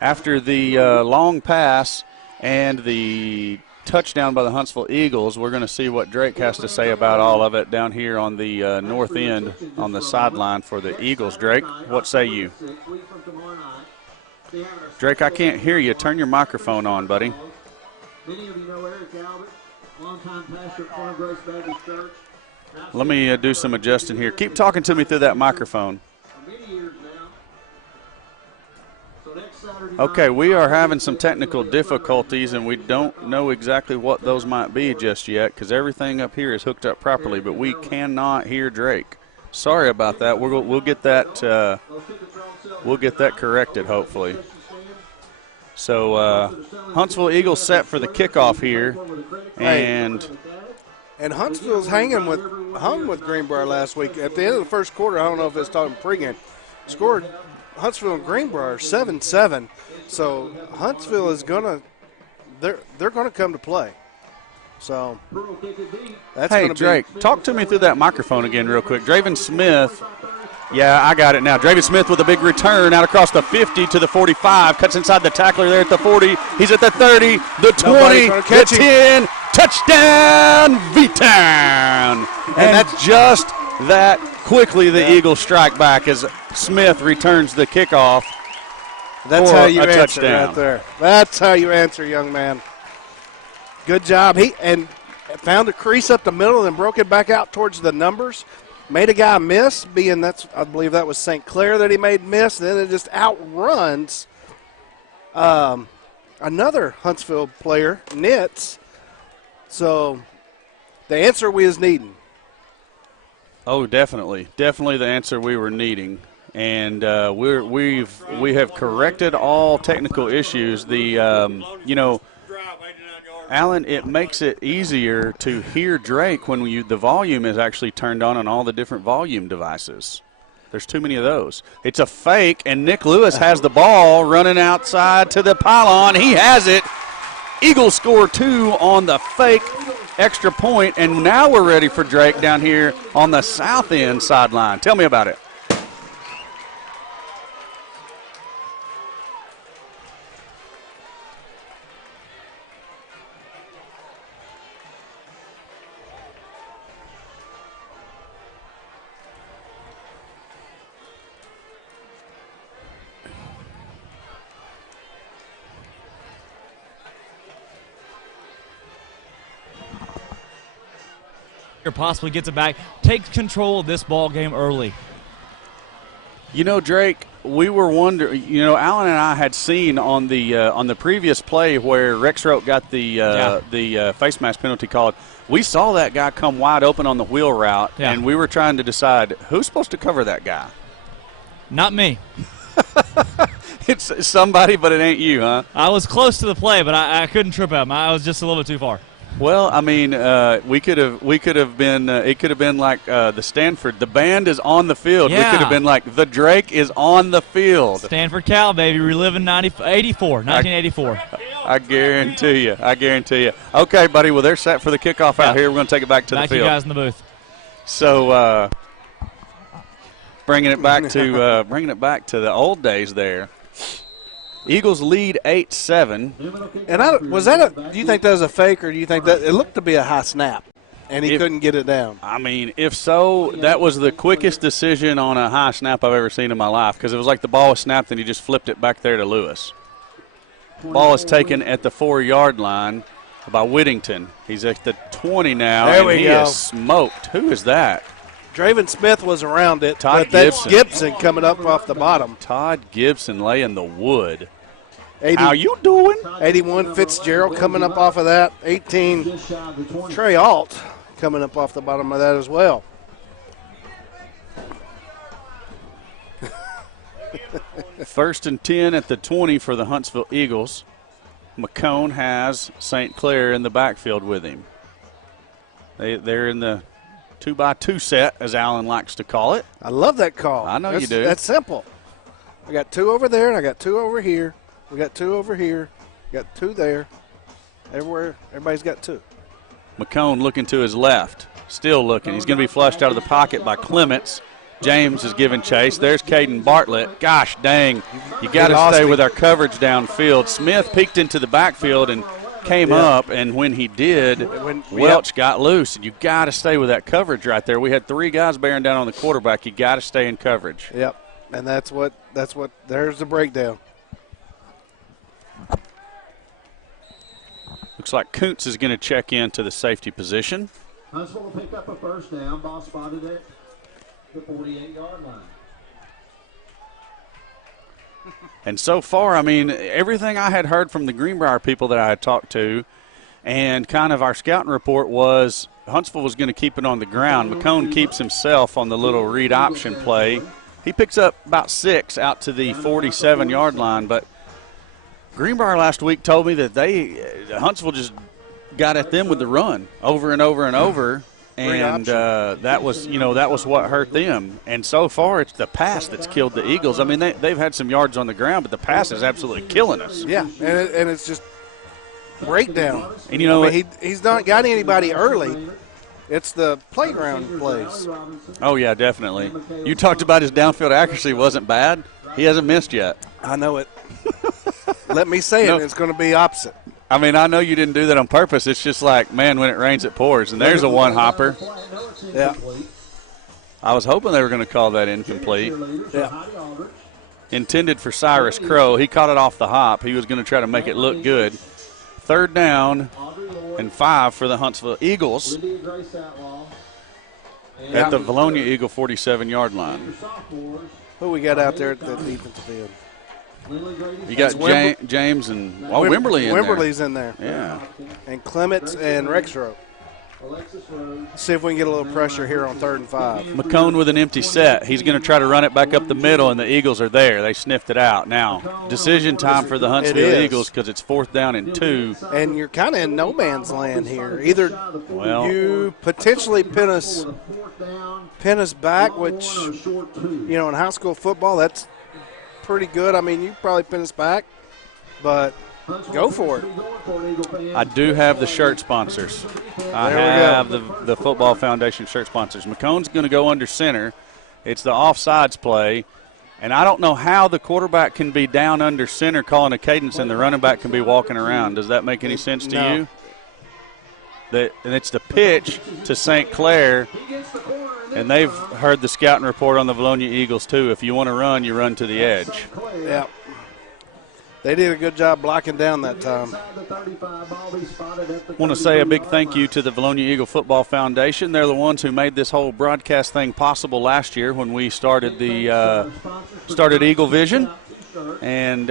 the long pass and the touchdown by the Huntsville Eagles, we're going to see what Drake has to say about all of it down here on the north end on the sideline for the Eagles. Drake, what say you? Drake, I can't hear you. Turn your microphone on, buddy. Many of you know Eric Albert, longtime pastor at Farm Grace Baptist Church. Let me do some adjusting here. Keep talking to me through that microphone. Okay, we are having some technical difficulties, and we don't know exactly what those might be just yet because everything up here is hooked up properly, but we cannot hear Drake. Sorry about that. We'll get that corrected, hopefully. So Huntsville Eagles set for the kickoff here, and Huntsville's hung with Greenbrier last week. At the end of the first quarter, I don't know if it's talking pregame, scored Huntsville and Greenbrier 7-7. So Huntsville is they're gonna come to play. So that's hey, Drake, talk to me through that microphone again real quick. Draven Smith. Yeah, I got it now. Draven Smith with a big return out across the 50 to the 45. Cuts inside the tackler there at the 40. He's at the 30, the 20, the 10. Touchdown, V-Town. And that's just that quickly the Eagles strike back as Smith returns the kickoff. That's how you answer touchdown. right there. That's how you answer, young man. Good job. He found a crease up the middle and broke it back out towards the numbers. made a guy miss, I believe that was St. Clair that he made miss, and then it just outruns another Huntsville player, Nitz. So the answer we is needing. Oh, definitely the answer we were needing, and we have corrected all technical issues. Alan, it makes it easier to hear Drake when the volume is actually turned on all the different volume devices. There's too many of those. It's a fake, and Nick Lewis has the ball running outside to the pylon. He has it. Eagles score 2 on the fake extra point, and now we're ready for Drake down here on the south end sideline. Tell me about it. Possibly gets it back, takes control of this ball game early. You know, Drake, we were wondering. You know, Alan and I had seen on the previous play where Rexroth got the face mask penalty called. We saw that guy come wide open on the wheel route, and we were trying to decide who's supposed to cover that guy. Not me. It's somebody, but it ain't you, huh? I was close to the play, but I couldn't trip him. I was just a little bit too far. Well, I mean, we could have been. It could have been like the Stanford. The band is on the field. Yeah. We could have been like the Drake is on the field. Stanford Cal, baby, reliving 1984. I guarantee you. Okay, buddy. Well, they're set for the kickoff out here. We're going to take it back to the field. Back you guys in the booth. So, bringing it back to the old days there. Eagles lead 8-7. And do you think that was a fake, or do you think that it looked to be a high snap and he couldn't get it down? I mean, if so, that was the quickest decision on a high snap I've ever seen in my life, because it was like the ball was snapped and he just flipped it back there to Lewis. Ball is taken at the 4-yard line by Whittington. He's at the 20 now, and he is smoked. Who is that? Draven Smith was around it, Todd but that's Gibson coming up off the bottom. Todd Gibson laying the wood. 80, How you doing? 81 Fitzgerald coming up off of that. 18 Trey Alt coming up off the bottom of that as well. First and 10 at the 20 for the Huntsville Eagles. McCone has St. Clair in the backfield with him. They're in the 2x2 set, as Alan likes to call it. I love that call. I know you do. That's simple. I got 2 over there, and I got 2 over here. We got 2 over here. We got 2 there. Everywhere, everybody's got 2. McCone looking to his left. Still looking. He's going to be flushed out of the pocket by Clements. James is giving chase. There's Caden Bartlett. Gosh dang, you got to stay with our coverage downfield. Smith peeked into the backfield and came up, and when he did, Welch got loose. And you got to stay with that coverage right there. We had 3 guys bearing down on the quarterback. You got to stay in coverage. Yep, and that's what. There's the breakdown. Looks like Kuntz is going to check into the safety position. Huntsville will pick up a first down. Ball spotted at the 48-yard line. And so far, I mean, everything I had heard from the Greenbrier people that I had talked to and kind of our scouting report was Huntsville was going to keep it on the ground. McCone keeps himself on the little read option play. He picks up about 6 out to the 47-yard line, but Greenbrier last week told me that Huntsville just got at them with the run over and over and over, and that was what hurt them. And so far, it's the pass that's killed the Eagles. I mean, they've had some yards on the ground, but the pass is absolutely killing us. Yeah, and it's just breakdown. And you know, he's not got anybody early. It's the playground plays. Oh yeah, definitely. You talked about his downfield accuracy wasn't bad. He hasn't missed yet. I know it. Let me say it. It's going to be opposite. I mean, I know you didn't do that on purpose. It's just like, man, when it rains, it pours. And there's a one-hopper. Yeah. I was hoping they were going to call that incomplete. Yeah. Intended for Cyrus Crow. He caught it off the hop. He was going to try to make it look good. 3rd down and 5 for the Huntsville Eagles. at the Vilonia Eagle 47-yard line. Who we got out there at the defensive end? You got James and Wimberly in there. Wimberly's in there. Yeah. And Clements and Rexroth. See if we can get a little pressure here on 3rd and 5. McCone with an empty set. He's going to try to run it back up the middle, and the Eagles are there. They sniffed it out. Now, decision time for the Huntsville Eagles because it's 4th down and 2. And you're kind of in no man's land here. Either you potentially pin us back, which, in high school football, that's pretty good. I mean, you probably pin us back, but go for it. I do have the shirt sponsors. I have the Football Foundation shirt sponsors. McCone's going to go under center. It's the offsides play. And I don't know how the quarterback can be down under center calling a cadence and the running back can be walking around. Does that make any sense to you? And it's the pitch to St. Clair. And they've heard the scouting report on the Vilonia Eagles, too. If you want to run, you run to the edge. Yeah. They did a good job blocking down that time. I want to say a big thank you to the Vilonia Eagle Football Foundation. They're the ones who made this whole broadcast thing possible last year when we started started Eagle Vision. And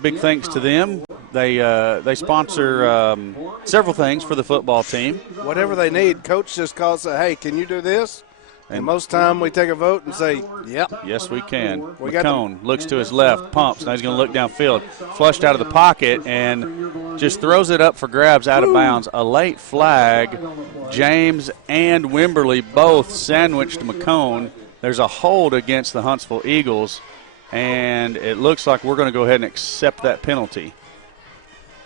big thanks to them. They sponsor several things for the football team. Whatever they need, coach just calls and say, hey, can you do this? And most time we take a vote and say, yep. Yes, we can. McCone looks to his left, pumps. Now he's going to look downfield. Flushed out of the pocket and just throws it up for grabs out of bounds. A late flag. James and Wimberly both sandwiched McCone. There's a hold against the Huntsville Eagles, and it looks like we're going to go ahead and accept that penalty.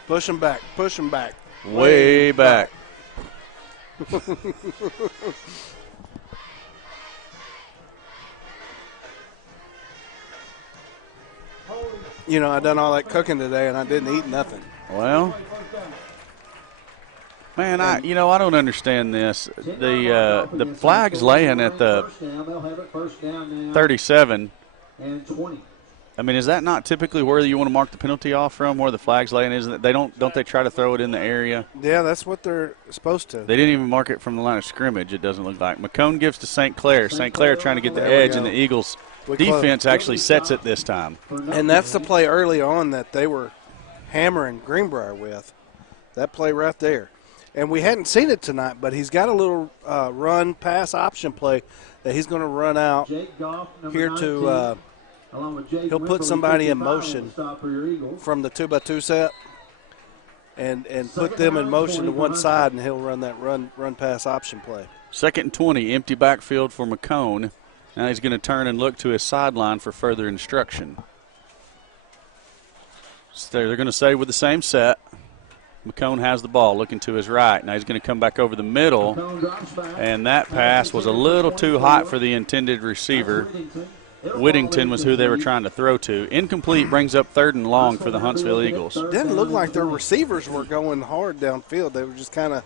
Push him back. Push him back. Way back. I done all that cooking today, and I didn't eat nothing. Well, man, I don't understand this. The flag's laying at the 37. I mean, is that not typically where you want to mark the penalty off from, where the flag's laying? Isn't it? Don't they try to throw it in the area? Yeah, that's what they're supposed to. They didn't even mark it from the line of scrimmage, it doesn't look like. McCone gives to St. Clair. St. Clair trying to get the edge, and the Eagles' defense actually sets it this time. And that's the play early on that they were hammering Greenbrier with. That play right there. And we hadn't seen it tonight, but he's got a little run-pass option play that he's going to run out here to he'll put somebody in motion from the 2x2 set and put them in motion to one side, and he'll run that run-pass option play. 2nd and 20, empty backfield for McCone. Now he's going to turn and look to his sideline for further instruction. So they're going to stay with the same set. McCone has the ball, looking to his right. Now he's going to come back over the middle, and that pass was a little too hot for the intended receiver. Whittington was who they were trying to throw to. Incomplete, brings up 3rd and long for the Huntsville Eagles. Didn't look like their receivers were going hard downfield. They were just kind of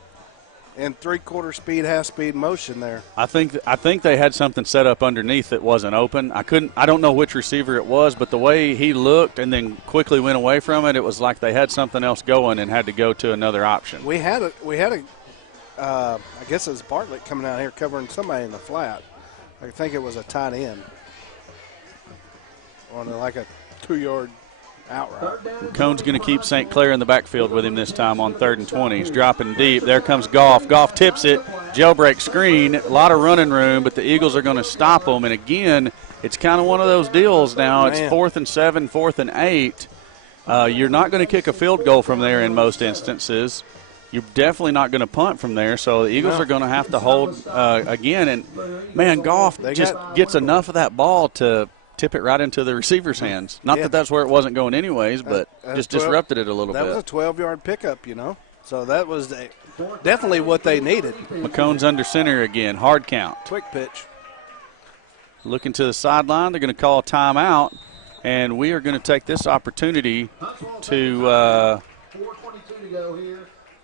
in 3/4 speed, half-speed motion there. I think they had something set up underneath that wasn't open. I don't know which receiver it was, but the way he looked and then quickly went away from it, it was like they had something else going and had to go to another option. We had a I guess it was Bartlett coming out here covering somebody in the flat. I think it was a tight end on like a 2-yard out route. Cone's going to keep St. Clair in the backfield with him this time on 3rd and 20. He's dropping deep. There comes Goff. Goff tips it. Jailbreak screen. A lot of running room, but the Eagles are going to stop them. And again, it's kind of one of those deals now. It's 4th and 7, 4th and 8. You're not going to kick a field goal from there in most instances. You're definitely not going to punt from there, so the Eagles are going to have to hold again. And, man, Goff just gets enough of that ball to tip it right into the receiver's hands. Not that that's where it wasn't going anyways, but just disrupted it a little bit. That was a 12-yard pickup, So that was definitely what they needed. McCone's under center again. Hard count. Quick pitch. Looking to the sideline. They're going to call a timeout, and we are going to take this opportunity to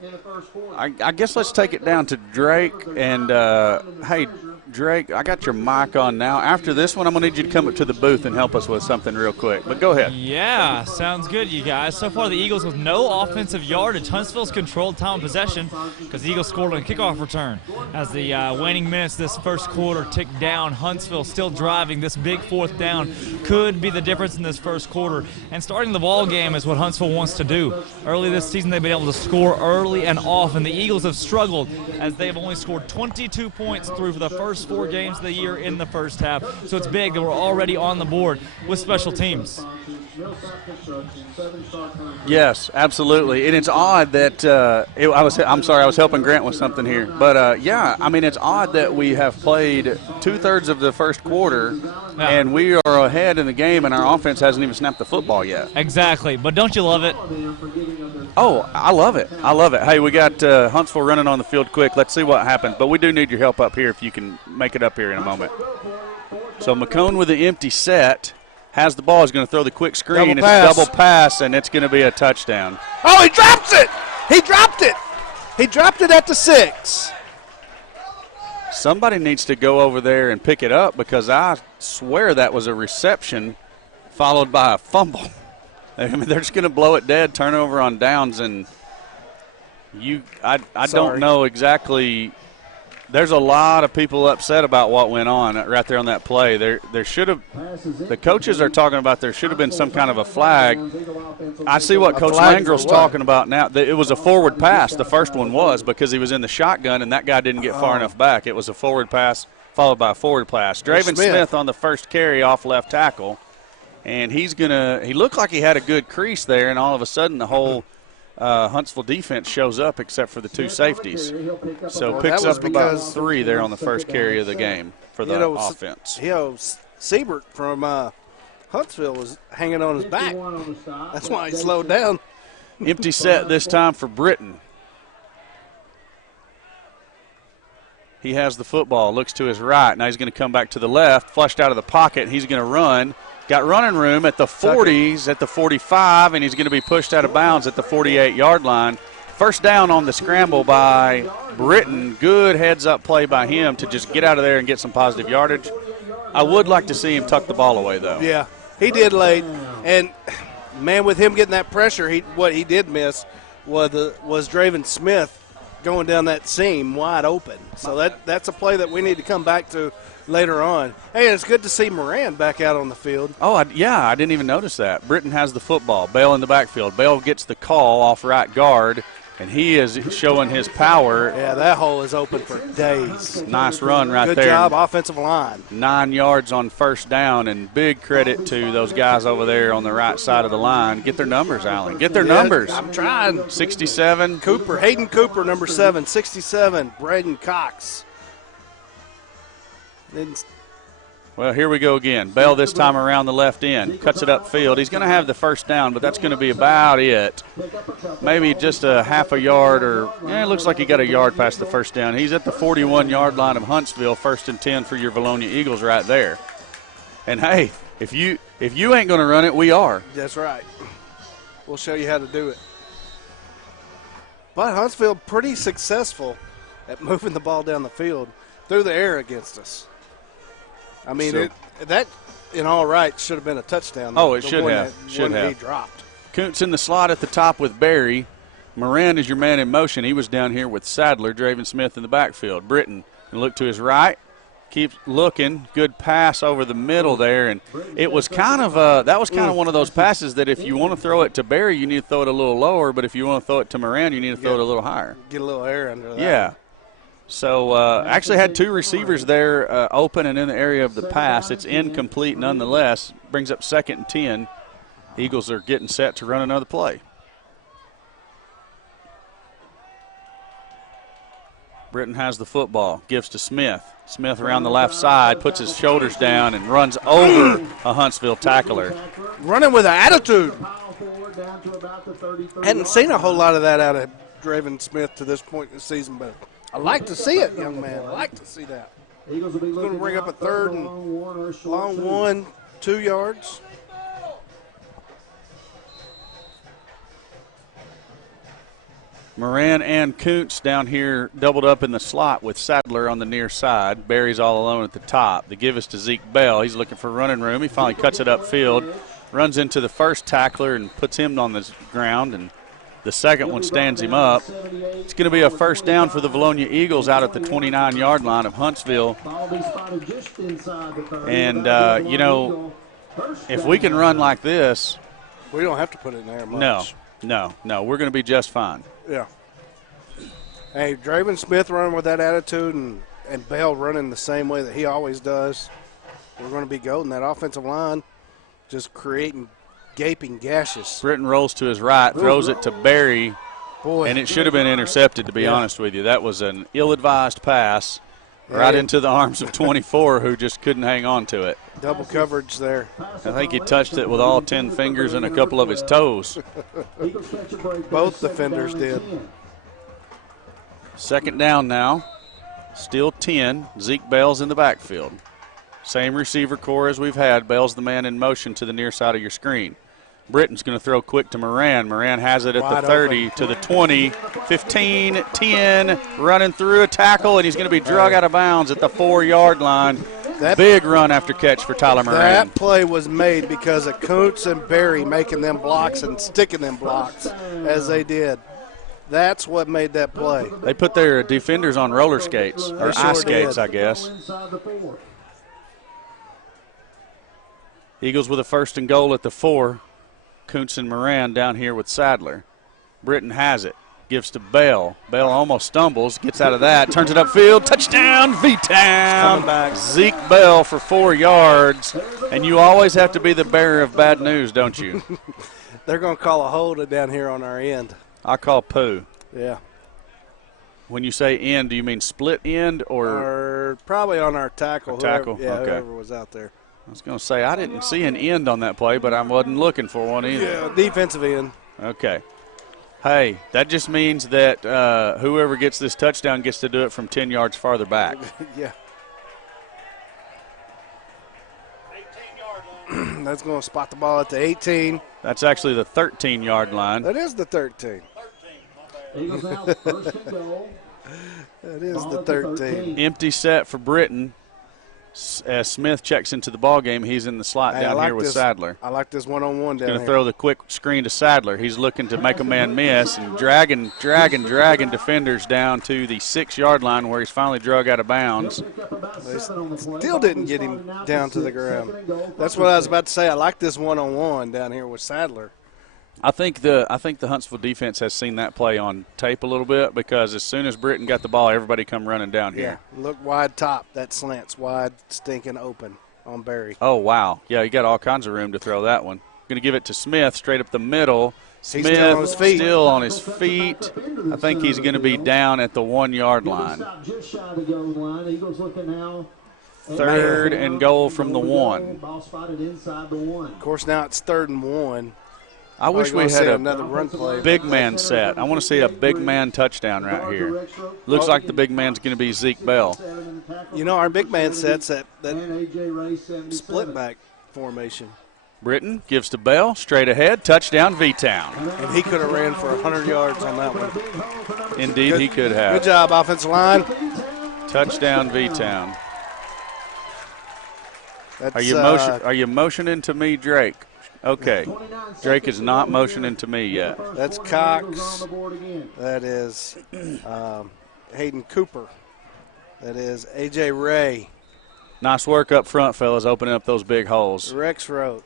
in the first quarter. I guess let's take it down to Drake. And, hey, Drake, I got your mic on now. After this one, I'm going to need you to come up to the booth and help us with something real quick. But go ahead. Yeah, sounds good, you guys. So far, the Eagles with no offensive yardage. Huntsville's controlled time of possession because the Eagles scored on a kickoff return. As the waning minutes this first quarter tick down, Huntsville still driving. This big fourth down could be the difference in this first quarter. And starting the ball game is what Huntsville wants to do. Early this season, they've been able to score early and often. The Eagles have struggled as they've only scored 22 points through for the first 4 games of the year in the first half. So it's big that we're already on the board with special teams. Yes, absolutely. And it's odd that I'm sorry, I was helping Grant with something here. But, yeah, I mean, it's odd that we have played 2/3 of the first quarter, and we are ahead in the game, and our offense hasn't even snapped the football yet. Exactly. But don't you love it? Oh, I love it. I love it. Hey, we got Huntsville running on the field quick. Let's see what happens. But we do need your help up here if you can make it up here in a moment. So McCone with the empty set. Has the ball. He's going to throw the quick screen. It's a double pass, and it's going to be a touchdown. Oh, he drops it! He dropped it! He dropped it at the 6. Somebody needs to go over there and pick it up because I swear that was a reception followed by a fumble. I mean, they're just going to blow it dead, turnover on downs, and I don't know exactly. There's a lot of people upset about what went on right there on that play. There should have – the coaches are talking about there should have been some kind of a flag. I see what Coach Langrel's talking about now. It was a forward pass. The first one was because he was in the shotgun, and that guy didn't get far enough back. It was a forward pass followed by a forward pass. Draven Smith on the first carry off left tackle, and he's going to – he looked like he had a good crease there, and all of a sudden the whole – Huntsville defense shows up except for the 2 safeties. So picks up about 3 there on the first carry of the game for the offense. Siebert from Huntsville was hanging on his back. That's why he slowed down. Empty set this time for Britton. He has the football, looks to his right. Now he's going to come back to the left, flushed out of the pocket. He's going to run. Got running room at the 40s, at the 45, and he's going to be pushed out of bounds at the 48-yard line. First down on the scramble by Britton. Good heads-up play by him to just get out of there and get some positive yardage. I would like to see him tuck the ball away, though. Yeah, he did late. And, man, with him getting that pressure, what he did miss was Draven Smith going down that seam wide open. So that's a play that we need to come back to later on. Hey, and it's good to see Moran back out on the field. Oh, I didn't even notice that. Britton has the football. Bale in the backfield. Bale gets the call off right guard, and he is showing his power. Yeah, that hole is open for days. Nice run right there. Good job, offensive line. 9 yards on first down, and big credit to those guys over there on the right side of the line. Get their numbers, Allen. Get their numbers. I'm trying. 67. Hayden Cooper, number 7. 67, Braden Cox. Well, here we go again. Bell this time around the left end. Cuts it upfield. He's going to have the first down, but that's going to be about it. Maybe just a half a yard it looks like he got a yard past the first down. He's at the 41-yard line of Huntsville, 1st and 10 for your Vilonia Eagles right there. And, hey, if you ain't going to run it, we are. That's right. We'll show you how to do it. But Huntsville pretty successful at moving the ball down the field through the air against us. I mean, that in all right should have been a touchdown. Oh, it should have. He dropped. Kuntz in the slot at the top with Barry. Moran is your man in motion. He was down here with Sadler, Draven Smith in the backfield. Britton can look to his right. Keeps looking. Good pass over the middle there. And it was kind of one of those passes that if you want to throw it to Barry, you need to throw it a little lower. But if you want to throw it to Moran, you need to throw it a little higher. Get a little air under that. Yeah. So actually had 2 receivers there open and in the area of the pass. It's incomplete nonetheless. Brings up 2nd and 10. Eagles are getting set to run another play. Britton has the football. Gives to Smith. Smith around the left side, puts his shoulders down and runs over a Huntsville tackler. Running with an attitude. Hadn't seen a whole lot of that out of Draven Smith to this point in the season, but I like to see it, young man. I like to see that. He's going to bring up a 3rd and long 1, 2 yards. Moran and Kuntz down here doubled up in the slot with Sadler on the near side. Barry's all alone at the top. The give is to Zeke Bell. He's looking for running room. He finally cuts it upfield, runs into the first tackler and puts him on the ground, and the second one stands him up. It's going to be a first down for the Vilonia Eagles out at the 29-yard line of Huntsville. And, if we can run like this. We don't have to put it in there much. No. We're going to be just fine. Yeah. Hey, Draven Smith running with that attitude and Bell running the same way that he always does. We're going to be golden. That offensive line just creating gaping gashes. Britton rolls to his right, throws it to Barry, Boy. and it should have been intercepted, to be honest with you. That was an ill-advised pass right into the arms of 24, who just couldn't hang on to it. Double coverage there. I think he touched it with all 10 fingers and a couple of his toes. Both defenders did. Second down now. Still 10. Zeke Bell's in the backfield. Same receiver core as we've had. Bell's the man in motion to the near side of your screen. Britton's going to throw quick to Moran. Moran has it at the 30, to the 20, 15, 10, running through a tackle, and he's going to be drug out of bounds at the 4-yard line. That big run after catch for Tyler Moran. That play was made because of Kuntz and Barry making them blocks and sticking them blocks as they did. That's what made that play. They put their defenders on roller skates, or ice skates, I guess. Eagles with a 1st and goal at the 4. Kuntz and Moran down here with Sadler. Britton has it. Gives to Bell. Bell almost stumbles. Gets out of that. Turns it upfield. Touchdown, V-Town. Zeke Bell for 4 yards. And you always have to be the bearer of bad news, don't you? They're going to call a hold down here on our end. I call poo. Yeah. When you say end, do you mean split end or probably on our tackle? Tackle? Whoever, okay. Whoever was out there. I was going to say, I didn't see an end on that play, but I wasn't looking for one either. Yeah, defensive end. Okay. Hey, that just means that whoever gets this touchdown gets to do it from 10 yards farther back. Yeah. That's going to spot the ball at the 18. That's actually the 13-yard line. That is the 13. Eagles out, first and goal. That is the 13. Empty set for Britton. As Smith checks into the ball game, he's in the slot down here with Sadler. I like this one-on-one down here. Going to throw the quick screen to Sadler. He's looking to make a man miss and dragging defenders down to the 6-yard line where he's finally drug out of bounds. They still didn't get him down to the ground. That's what I was about to say. I like this one-on-one down here with Sadler. I think the Huntsville defense has seen that play on tape a little bit, because as soon as Britton got the ball, everybody come running down here. Yeah, look wide top. That slant's wide, stinking open on Barry. Oh, wow. Yeah, he got all kinds of room to throw that one. Going to give it to Smith straight up the middle. Smith still on his feet. I think he's going to be down at the 1-yard line. 3rd and goal from the 1. Of course, now it's 3rd and 1. I wish we had another run play. Big man set. I want to see a big man touchdown right here. Looks like the big man's going to be Zeke Bell. You know, our big man sets that split back formation. Britton gives to Bell, straight ahead, touchdown V-Town. And he could have ran for 100 yards on that one. Indeed, he could have. Good job, offensive line. Touchdown V-Town. Are you motioning to me, Drake? Okay. Drake is not motioning to me yet. That's Cox. That is Hayden Cooper. That is A.J. Ray. Nice work up front, fellas, opening up those big holes. Rex Rote.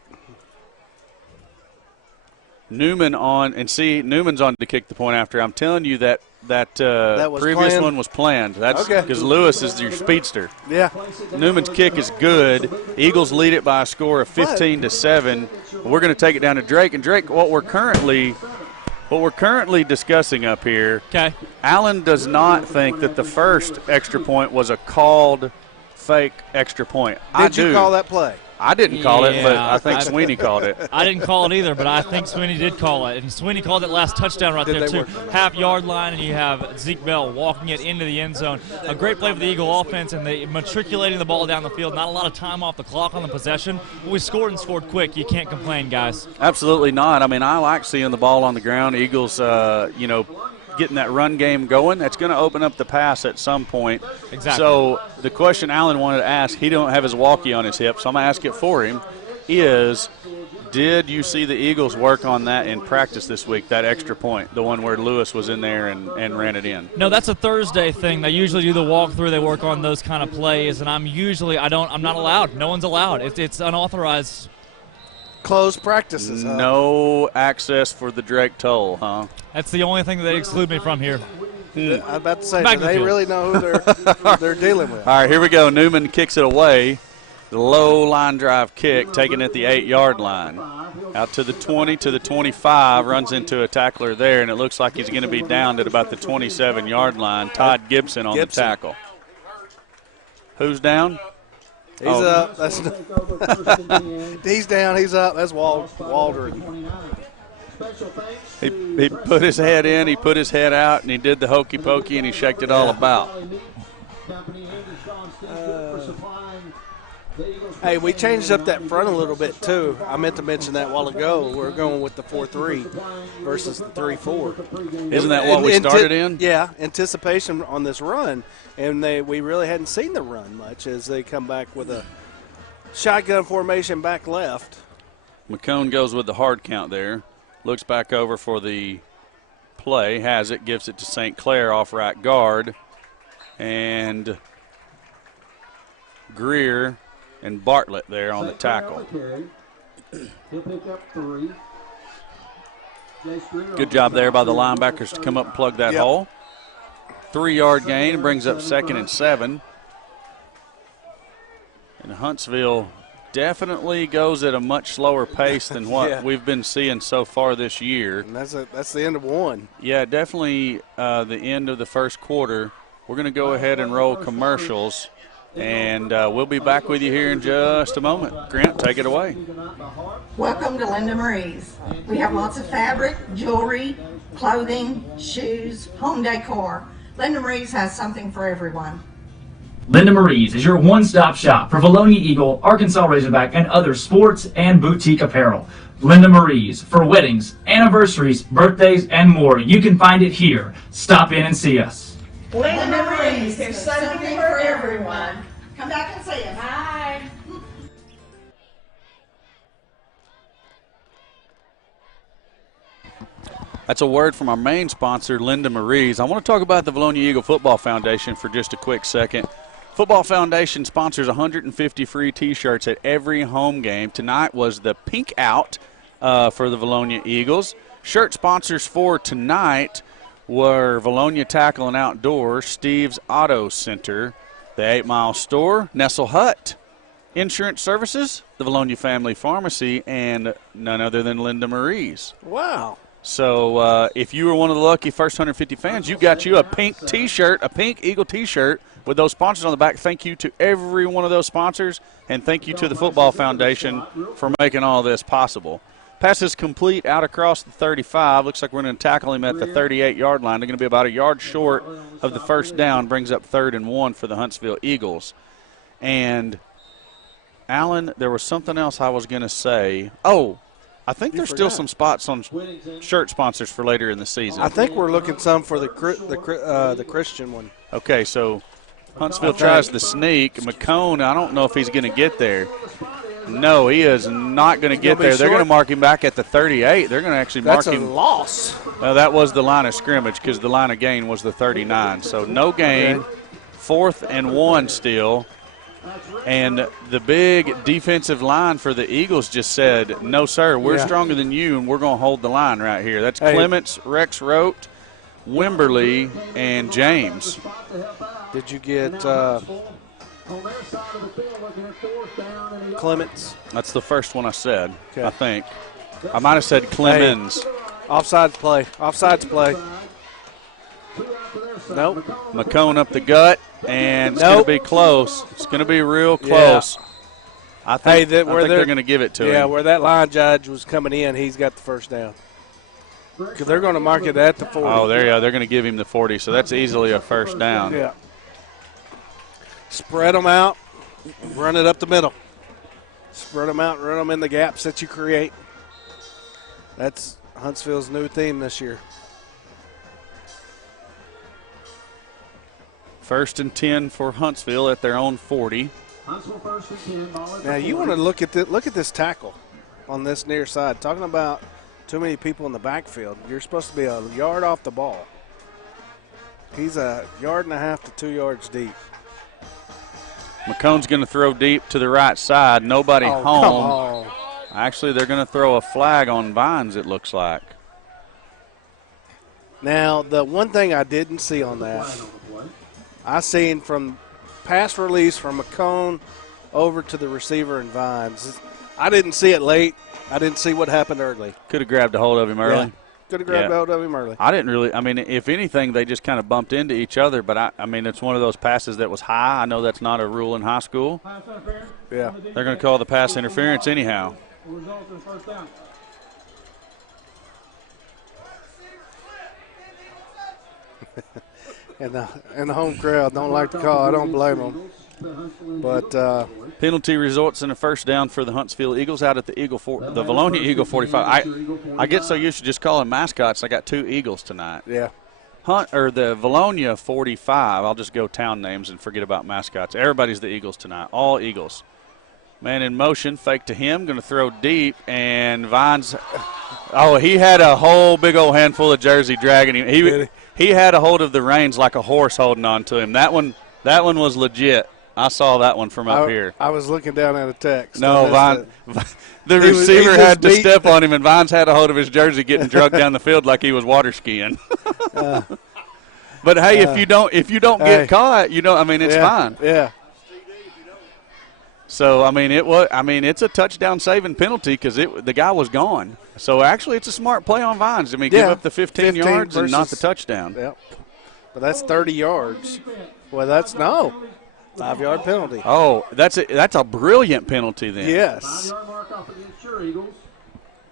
Newman's on to kick the point after. I'm telling you that previous planned. one was planned. That's okay. Because Lewis is your speedster. Yeah. Newman's kick is good. Eagles lead it by a score of 15-7. We're going to take it down to Drake. And Drake, what we're currently discussing up here, okay. Allen does not think that the first extra point was a called fake extra point. Did you call that play? I didn't call it, but I think Sweeney called it. I didn't call it either, but I think Sweeney did call it. And Sweeney called it last touchdown right there, too. Half-yard line, and you have Zeke Bell walking it into the end zone. A great play for the Eagle offense, and they matriculating the ball down the field. Not a lot of time off the clock on the possession. But we scored and scored quick. You can't complain, guys. Absolutely not. I mean, I like seeing the ball on the ground. Eagles, getting that run game going, that's going to open up the pass at some point. Exactly. So the question Allen wanted to ask, he don't have his walkie on his hip, so I'm going to ask it for him, is did you see the Eagles work on that in practice this week, that extra point, the one where Lewis was in there and ran it in? No, that's a Thursday thing. They usually do the walkthrough. They work on those kind of plays, and I'm not allowed. No one's allowed. It's unauthorized. Closed practices. Huh? No access for the Drake Toll, huh? That's the only thing that they exclude me from here. I'm about to say, Back do to the they field. really know who they're dealing with? All right, here we go. Newman kicks it away. The low line drive kick taken at the 8-yard line. Out to the 20, to the 25, runs into a tackler there, and it looks like he's going to be downed at about the 27-yard line. Todd Gibson on the tackle. Who's down? He's up. That's he's down. He's up. That's Waldron. He put his head in, he put his head out, and he did the hokey pokey, and he shaked it all about. Hey, we changed up that front a little bit too. I meant to mention that a while ago. We're going with the 4-3 versus the 3-4. Isn't that what we started in? Yeah, anticipation on this run, and we really hadn't seen the run much as they come back with a shotgun formation back left. McCone goes with the hard count there. Looks back over for the play, has it, gives it to St. Clair off right guard, and Greer and Bartlett there on the tackle. Good job there by the linebackers to come up and plug that hole. 3-yard gain brings up 2nd and 7. And Huntsville definitely goes at a much slower pace than what we've been seeing so far this year. And that's the end of one. Yeah, definitely the end of the first quarter. We're going to go ahead and roll commercials. And we'll be back with you here in just a moment. Grant, take it away. Welcome to Linda Marie's. We have lots of fabric, jewelry, clothing, shoes, home decor. Linda Marie's has something for everyone. Linda Marie's is your one-stop shop for Vilonia Eagle, Arkansas Razorback, and other sports and boutique apparel. Linda Marie's for weddings, anniversaries, birthdays, and more. You can find it here. Stop in and see us. Linda Marie's, there's something for everyone. Come back and see us. Bye. That's a word from our main sponsor, Linda Marie's. I want to talk about the Vilonia Eagle Football Foundation for just a quick second. Football Foundation sponsors 150 free T-shirts at every home game. Tonight was the pink out for the Vilonia Eagles. Shirt sponsors for tonight were Vilonia Tackle and Outdoor, Steve's Auto Center, the 8 Mile Store, Nestle Hut, Insurance Services, the Vilonia Family Pharmacy, and none other than Linda Marie's. Wow. So if you were one of the lucky first 150 fans, you got you a pink T-shirt, a pink Eagle T-shirt with those sponsors on the back. Thank you to every one of those sponsors, and thank you to the Football Foundation for making all this possible. Pass is complete out across the 35. Looks like we're going to tackle him at the 38-yard line. They're going to be about a yard short of the first down. Brings up 3rd and 1 for the Huntsville Eagles. And, Alan, there was something else I was going to say. Oh, I think there's still some spots on shirt sponsors for later in the season. I think we're looking some for the Christian one. Okay, so Huntsville tries the sneak. McCone, I don't know if he's going to get there. No, he is not going to get there. They're going to mark him back at the 38. They're going to actually mark him. That's a loss. That was the line of scrimmage because the line of gain was the 39. So no gain, 4th and 1 still. And the big defensive line for the Eagles just said, no, sir, we're stronger than you, and we're going to hold the line right here. That's Clements, Rex Rote, Wimberly, and James. Did you get Clements? That's the first one I said, I think. I might have said Clemens. Offsides play. Offsides play. Nope. McCone up the gut, and it's going to be close. It's going to be real close. Yeah. I think they're going to give it to him. Yeah, where that line judge was coming in, he's got the first down. Because they're going to mark it at the 40. Oh, there you go. They're going to give him the 40, so that's easily a first down. Yeah. Spread them out, run it up the middle. Spread them out, run them in the gaps that you create. That's Huntsville's new theme this year. First and 10 for Huntsville at their own 40. Huntsville first and 10. Ball at the Now you 40. want to look at this tackle on this near side. Talking about too many people in the backfield. You're supposed to be a yard off the ball. He's a yard and a half to 2 yards deep. McCone's going to throw deep to the right side. Nobody Oh, home. come on. Actually, they're going to throw a flag on Vines, it looks like. Now, the one thing I didn't see on that, I seen from pass release from McCone over to the receiver and Vines. I didn't see it late. I didn't see what happened early. Could have grabbed a hold of him early. Yeah. Could have grabbed hold of him early. I didn't really. I mean, if anything, they just kind of bumped into each other. But, I mean, it's one of those passes that was high. I know that's not a rule in high school. Yeah. They're going to call the pass interference anyhow. Result in first down. And the home crowd don't like the call. I don't blame them. But Penalty results in a first down for the Huntsville Eagles out at the the Vilonia Eagle 45. I get so used to just calling mascots. I got 2 Eagles tonight. yeah, The Vilonia 45. I'll just go town names and forget about mascots. Everybody's the Eagles tonight. All Eagles. Man in motion, fake to him, going to throw deep, and Vines. Oh, he had a whole big old handful of jersey dragging him. He had a hold of the reins like a horse holding on to him. That one was legit. I saw that one from up here. I was looking down at a text. No, the receiver had to step on him, and Vines had a hold of his jersey, getting drugged down the field like he was water skiing. But hey, if you don't get caught, it's fine. Yeah. So it's a touchdown saving penalty because the guy was gone. So actually, it's a smart play on Vines. Give up the 15 yards and not the touchdown. Yep. But that's 30 yards. Well, that's 5-yard penalty. Oh, that's a brilliant penalty then. Yes. 5-yard mark off against your Eagles.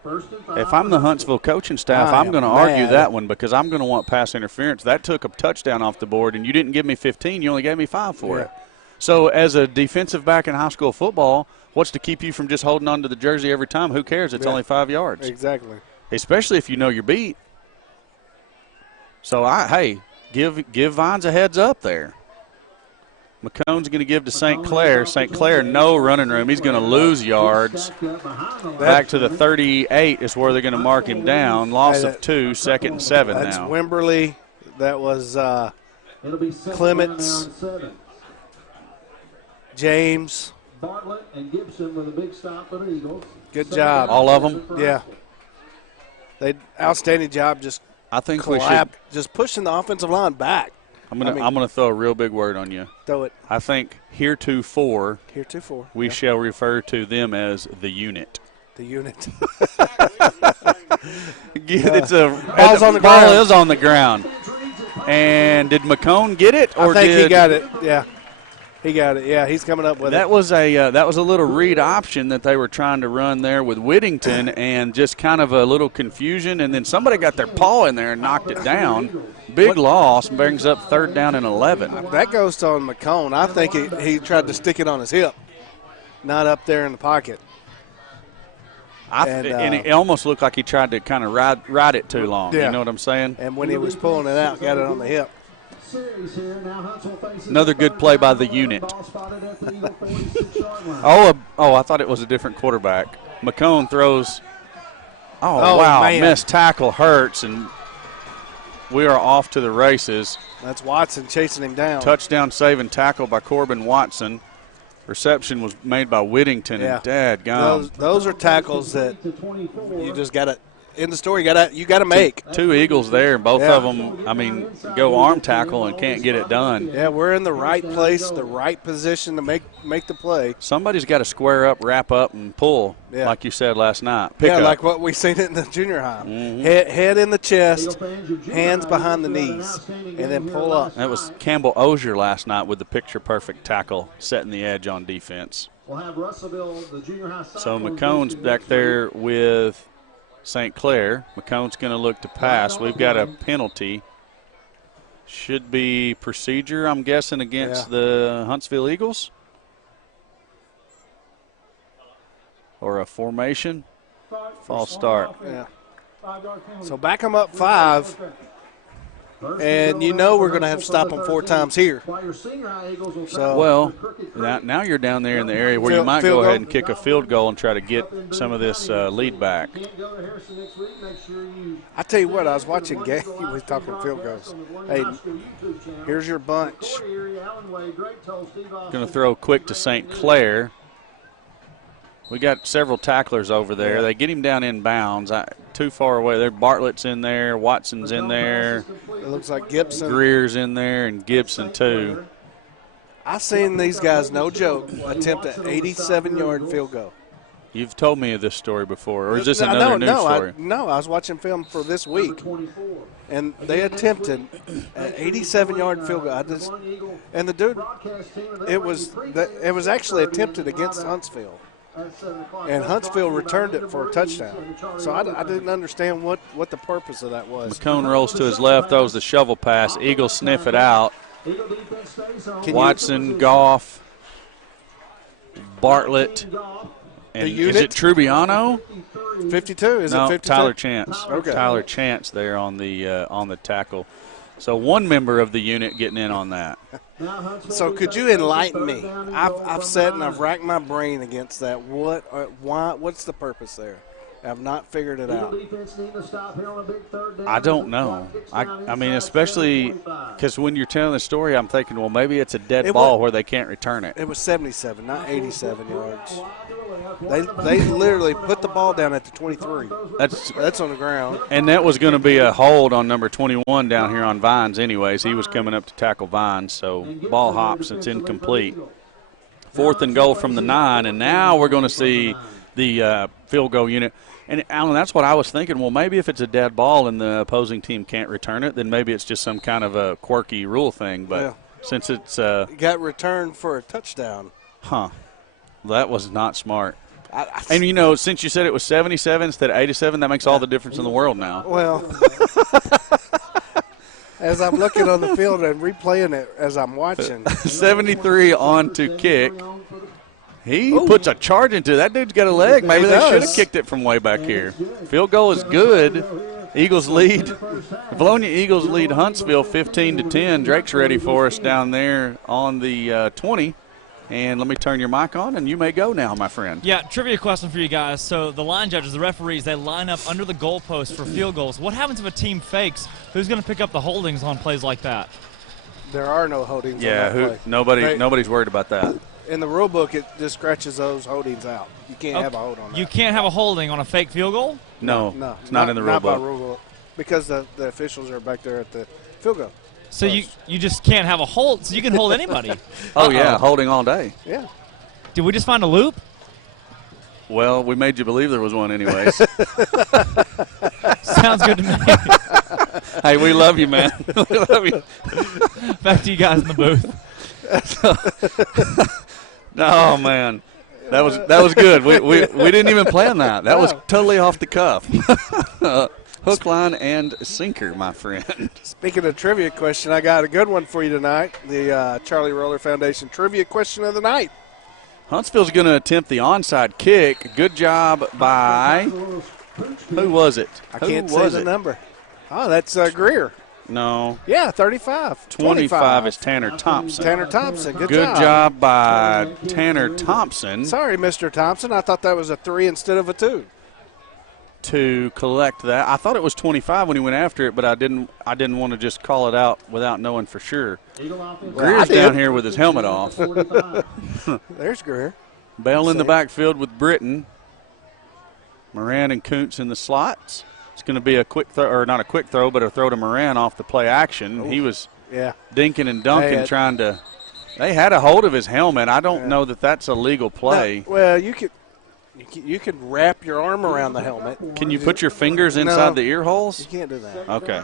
First and 5. If I'm the Huntsville coaching staff, I'm going to argue that one because I'm going to want pass interference. That took a touchdown off the board, and you didn't give me 15. You only gave me 5 for it. So as a defensive back in high school football, what's to keep you from just holding on to the jersey every time? Who cares? It's only 5 yards. Exactly. Especially if you know you're beat. So, give Vines a heads up there. McCone's going to give to St. Clair. St. Clair, no running room. He's going to lose yards. Back to the 38 is where they're going to mark him down. Loss of 2, 2nd and 7 now. That's Wimberly. That was Clements. James. Bartlett and Gibson with a big stop for the Eagles. Good job. All of them? Yeah. They outstanding job just just pushing the offensive line back. I'm gonna throw a real big word on you. Throw it. I think heretofore we shall refer to them as the unit. The unit. The ball is on the ground. And did McCone get it? I think he got it. Yeah. He got it. Yeah, he's coming up with that it. That was a little read option that they were trying to run there with Whittington, and just kind of a little confusion. And then somebody got their paw in there and knocked it down. Big loss, brings up 3rd down and 11. That goes to McCone. I think he tried to stick it on his hip, not up there in the pocket. And it almost looked like he tried to kind of ride it too long. Yeah. You know what I'm saying? And when he was pulling it out, got it on the hip. Another good play by the unit. I thought it was a different quarterback. McCone throws. Oh wow, man. Missed tackle, hurts, and we are off to the races. That's Watson chasing him down. Touchdown saving tackle by Corbin Watson. Reception was made by Whittington, and dadgum. Those are tackles that you just got to. In the story, you got to make. 2 Eagles there, both of them, go arm tackle and can't get it done. Yeah, we're in the right place, the right position to make the play. Somebody's got to square up, wrap up, and pull, like you said last night. Pick up. Like what we seen in the junior high. Mm-hmm. Head in the chest, hands behind the knees, and then pull up. That was Campbell Ozier last night with the picture-perfect tackle, setting the edge on defense. We'll have Russellville, the junior high. So McCone's back there with St. Clair. McCone's going to look to pass. We've got a penalty. Should be procedure, I'm guessing, against the Huntsville Eagles. Or a formation. False start. Yeah. So back them up 5. and you know we're going to have to stop them 4 times here. So Well, now you're down there in the area where you might go ahead and kick a field goal and try to get some of this lead back. I tell you what, I was watching Gay. He was talking field goals. Hey, here's your bunch. Going to throw quick to St. Clair. We got several tacklers over there. They get him down in bounds. Too far away. There, Bartlett's in there. Watson's in there. It looks like Gibson. Greer's in there, and Gibson too. I seen these guys, no joke, attempt an 87-yard field goal. You've told me of this story before, or is this another news story? I was watching film for this week, and they attempted an 87-yard field goal. And the dude, it was actually attempted against Huntsville. And Huntsville returned it for a touchdown. So I didn't understand what the purpose of that was. McCone rolls to his left, throws the shovel pass. Eagles sniff it out. Watson, Goff, Bartlett, and is it Trubiano? 52. Is no, it 52? Tyler Chance. Okay. Tyler Chance there on the tackle. So one member of the unit getting in on that. So could you enlighten me? I've sat and I've racked my brain against that. What's the purpose there? I've not figured it out. I don't know. I mean, especially because when you're telling the story, I'm thinking, well, maybe it's a dead ball where they can't return it. It was 77, not 87 yards. They literally put the ball down at the 23. That's on the ground. And that was going to be a hold on number 21 down here on Vines anyways. He was coming up to tackle Vines, so ball hops. It's incomplete. 4th and goal from the 9, and now we're going to see the field goal unit. And, Alan, that's what I was thinking. Well, maybe if it's a dead ball and the opposing team can't return it, then maybe it's just some kind of a quirky rule thing. But since it's got returned for a touchdown. Well, that was not smart. And, you know, since you said it was 77 instead of 87, that makes all the difference in the world now. Well, as I'm looking on the field and replaying it as I'm watching. 73 on to kick. He puts a charge into it. That dude's got a leg. Maybe they should have kicked it from way back here. Field goal is good. Eagles lead. Vilonia Eagles lead Huntsville 15-10. Drake's ready for us down there on the 20. And let me turn your mic on, and you may go now, my friend. Yeah, trivia question for you guys. So the line judges, the referees, they line up under the goalpost for field goals. What happens if a team fakes? Who's going to pick up the holdings on plays like that? There are no holdings on that play. Nobody's worried about that. In the rule book, it just scratches those holdings out. You can't have a hold on that. You can't have a holding on a fake field goal? No, it's not in the rule book. Not by rule book, because the officials are back there at the field goal. So you just can't have a hold. So you can hold anybody. Oh, yeah, holding all day. Yeah. Did we just find a loop? Well, we made you believe there was one anyways. Sounds good to me. Hey, we love you, man. We love you. Back to you guys in the booth. Oh, man. That was good. We didn't even plan that. That was totally off the cuff. Hook, line, and sinker, my friend. Speaking of trivia question, I got a good one for you tonight. The Charlie Roller Foundation trivia question of the night. Huntsville's going to attempt the onside kick. Good job by who was it? I can't say the number. Oh, that's Greer. No. Yeah, 35. 25 is Tanner Thompson. Tanner Thompson. Good job by Tanner Thompson. Sorry, Mr. Thompson. I thought that was a 3 instead of a 2. To collect that. I thought it was 25 when he went after it, but I didn't want to just call it out without knowing for sure. Greer's down here with his helmet off. There's Greer. Bell in the backfield with Britton. Moran and Kuntz in the slots. It's going to be a quick throw, or not a quick throw, but a throw to Moran off the play action. Oof. He was dinking and dunking trying to – they had a hold of his helmet. I don't know that that's a legal play. No, well, you can wrap your arm around the helmet. Can you put your fingers inside the ear holes? You can't do that. Okay.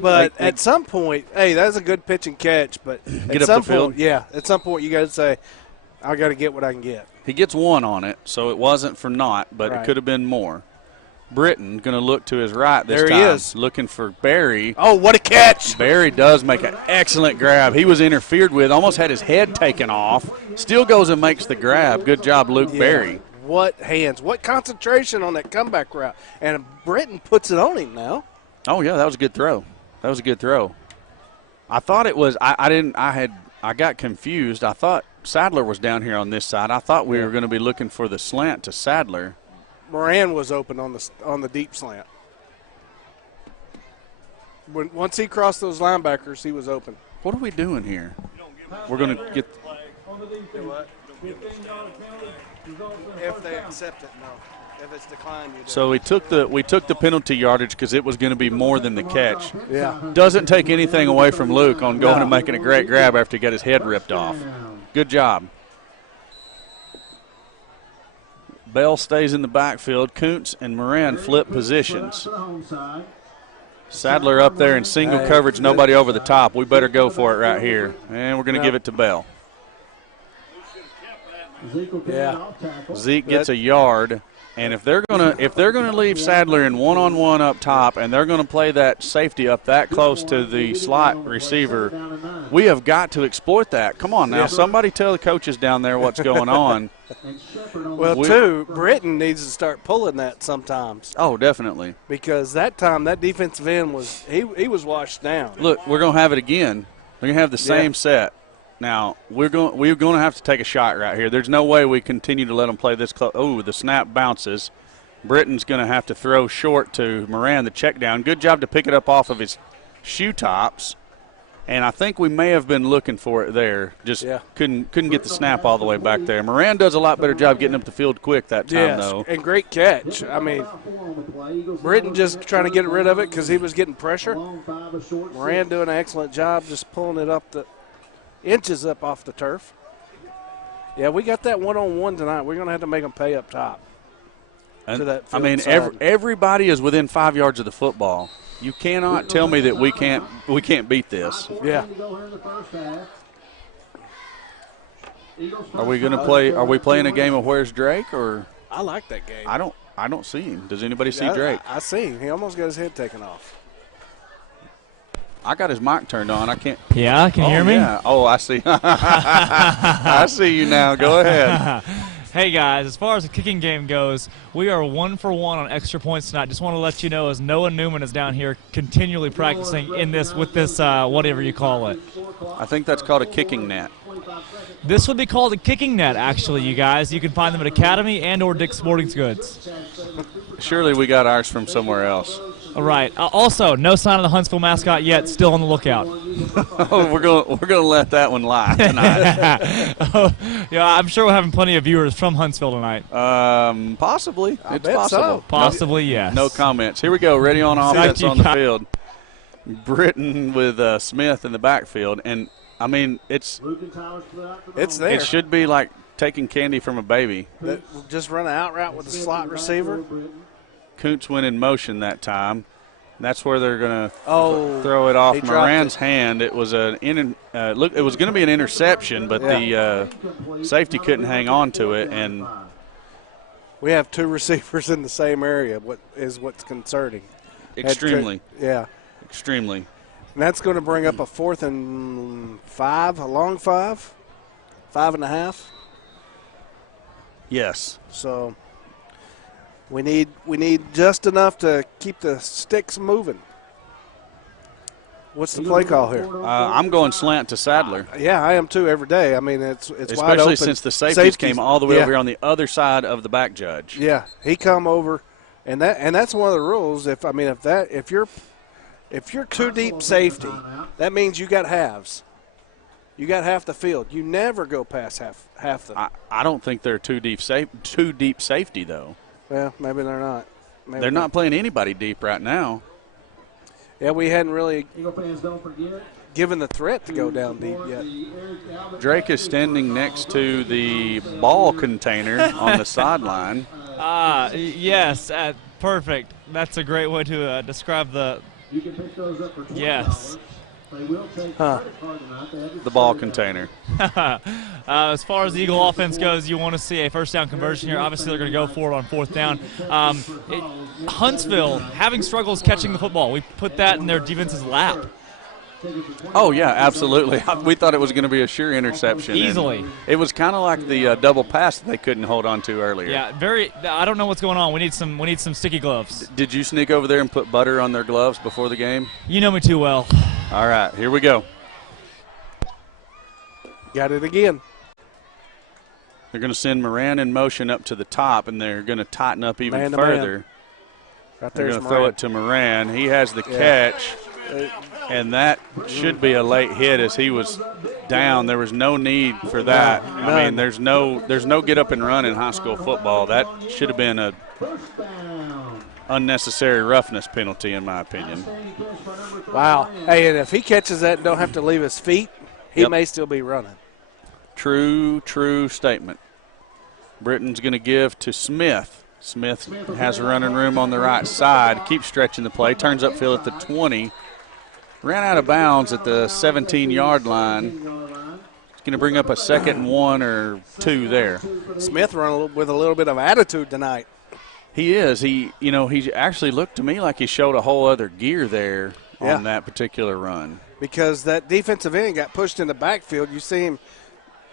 But at some point, hey, that's a good pitch and catch. But get up the field. At some point you got to say, I got to get what I can get. He gets 1 on it, so it wasn't for naught, but it could have been more. Britton going to look to his right this time. There he is. Looking for Barry. Oh, what a catch. Barry does make an excellent grab. He was interfered with, almost had his head taken off. Still goes and makes the grab. Good job, Luke Barry. What hands. What concentration on that comeback route. And Britton puts it on him now. Oh, yeah, that was a good throw. That was a good throw. I thought it was. I got confused. I thought Sadler was down here on this side. I thought we were going to be looking for the slant to Sadler. Moran was open on the deep slant. Once he crossed those linebackers, he was open. What are we doing here? We're going to get. If they accept it, no. If it's declined, you do. So we took the penalty yardage because it was going to be more than the catch. Yeah. Doesn't take anything away from Luke on going and making a great grab after he got his head ripped off. Good job. Bell stays in the backfield. Kuntz and Moran flip positions. Sadler up there in single coverage, nobody over the top. We better go for it right here. And we're going to give it to Bell. Yeah. Zeke gets a yard. And if they're gonna leave Sadler in one-on-one up top, and they're gonna play that safety up that close to the slot receiver, we have got to exploit that. Come on now, somebody tell the coaches down there what's going on. Well, Britton needs to start pulling that sometimes. Oh, definitely. Because that time that defensive end was he was washed down. Look, we're gonna have it again. We're gonna have the same set. Now, we're going to have to take a shot right here. There's no way we continue to let them play this close. Oh, the snap bounces. Britton's going to have to throw short to Moran, the check down. Good job to pick it up off of his shoe tops. And I think we may have been looking for it there. Just couldn't get the snap all the way back there. Moran does a lot better job getting up the field quick that time, though. And great catch. I mean, Britton just trying to get rid of it because he was getting pressure. Moran doing an excellent job just pulling it up the inches up off the turf. Yeah, we got that one-on-one tonight. We're going to have to make them pay up top. And I mean, everybody is within 5 yards of the football. You cannot tell me that we can't beat this. Yeah. Are we going to play? Are we playing a game of Where's Drake? Or I like that game. I don't see him. Does anybody see Drake? I see him. He almost got his head taken off. I got his mic turned on. I can't. Yeah, can you hear me? Yeah. Oh, I see. I see you now. Go ahead. Hey, guys, as far as the kicking game goes, we are 1 for 1 on extra points tonight. Just want to let you know, as Noah Newman is down here continually practicing with this whatever you call it. I think that's called a kicking net. This would be called a kicking net, actually, you guys. You can find them at Academy and or Dick's Sporting Goods. Surely we got ours from somewhere else. All right. Also, no sign of the Huntsville mascot yet. Still on the lookout. Oh, we're gonna let that one lie tonight. I'm sure we're having plenty of viewers from Huntsville tonight. Possibly. I It's bet possible. so. Possibly, yes. No comments. Here we go. Ready on offense on the field. Britton with Smith in the backfield, and I mean it's there. It should be like taking candy from a baby. Just run an out route with the slot receiver. Kuntz went in motion that time. That's where they're going to throw it he off dropped Moran's it. hand. It was it was going to be an interception, but the safety couldn't hang on to it, and we have two receivers in the same area. What's concerning? Extremely. Yeah. Extremely. And that's going to bring up a 4th and 5, a long 5, 5.5. Yes. So we need just enough to keep the sticks moving. What's the play call here? I'm going slant to Sadler. Yeah, I am too every day. I mean, it's wide open. Especially since the safeties came all the way over here on the other side of the back judge. Yeah, he come over, and that's one of the rules. If you're too deep safety, that means you got halves. You got half the field. You never go past half the. I don't think they're too deep safety though. Well, maybe they're not. They're not playing anybody deep right now. Yeah, we hadn't really Eagle fans, don't forget. given the threat to go down deep yet. Drake is standing next to the ball container on the sideline. Yes, perfect. That's a great way to describe the. You can pick those up for $20. Yes. They will take credit card tonight. They have The ball container. As far as the Eagle offense goes, you want to see a first down conversion here. Obviously, they're going to go for it on 4th down. Huntsville having struggles catching the football. We put that in their defense's lap. Oh, yeah, absolutely. We thought it was going to be a sure interception. Easily. It was kind of like the double pass that they couldn't hold on to earlier. Yeah, I don't know what's going on. We need some sticky gloves. Did you sneak over there and put butter on their gloves before the game? You know me too well. All right, here we go. Got it again. They're going to send Moran in motion up to the top, and they're going to tighten up even Man to further. man. Right They're there's going to throw Moran. it to Moran. He has the catch, and that should be a late hit as he was down. There was no need for that. I mean, there's no get up and run in high school football. That should have been a unnecessary roughness penalty, in my opinion. Wow. Hey, and if he catches that and don't have to leave his feet, he may still be running. True statement. Britton's going to give to Smith. Smith has a running room on the right side, keeps stretching the play, turns upfield at the 20. Ran out of bounds at the 17-yard line. It's going to bring up a 2nd and 1 or 2 there. Smith run with a little bit of attitude tonight. He is. He actually looked to me like he showed a whole other gear there on that particular run. Because that defensive end got pushed in the backfield. You see him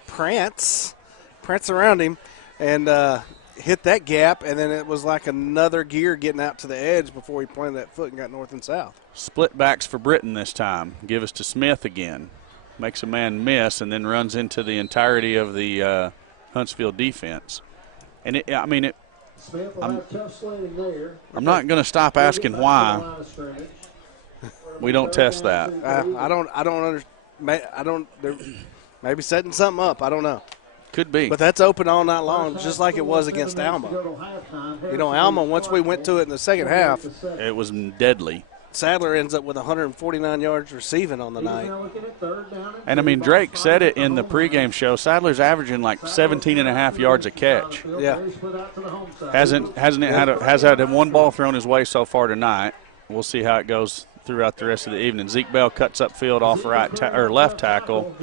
prance around him and hit that gap, and then it was like another gear getting out to the edge before he planted that foot and got north and south. Split backs for Britton this time. Give us to Smith again. Makes a man miss and then runs into the entirety of the Huntsville defense. And, I'm not going to stop asking why we don't test that. I don't understand. They're maybe setting something up. I don't know. Could be. But that's open all night long, just like it was against Alma. You know, Alma, once we went to it in the second half, it was deadly. Sadler ends up with 149 yards receiving on the night. And, I mean, Drake said it in the pregame show. Sadler's averaging like 17.5 yards a catch. Yeah. Has had one ball thrown his way so far tonight. We'll see how it goes throughout the rest of the evening. Zeke Bell cuts upfield off left tackle.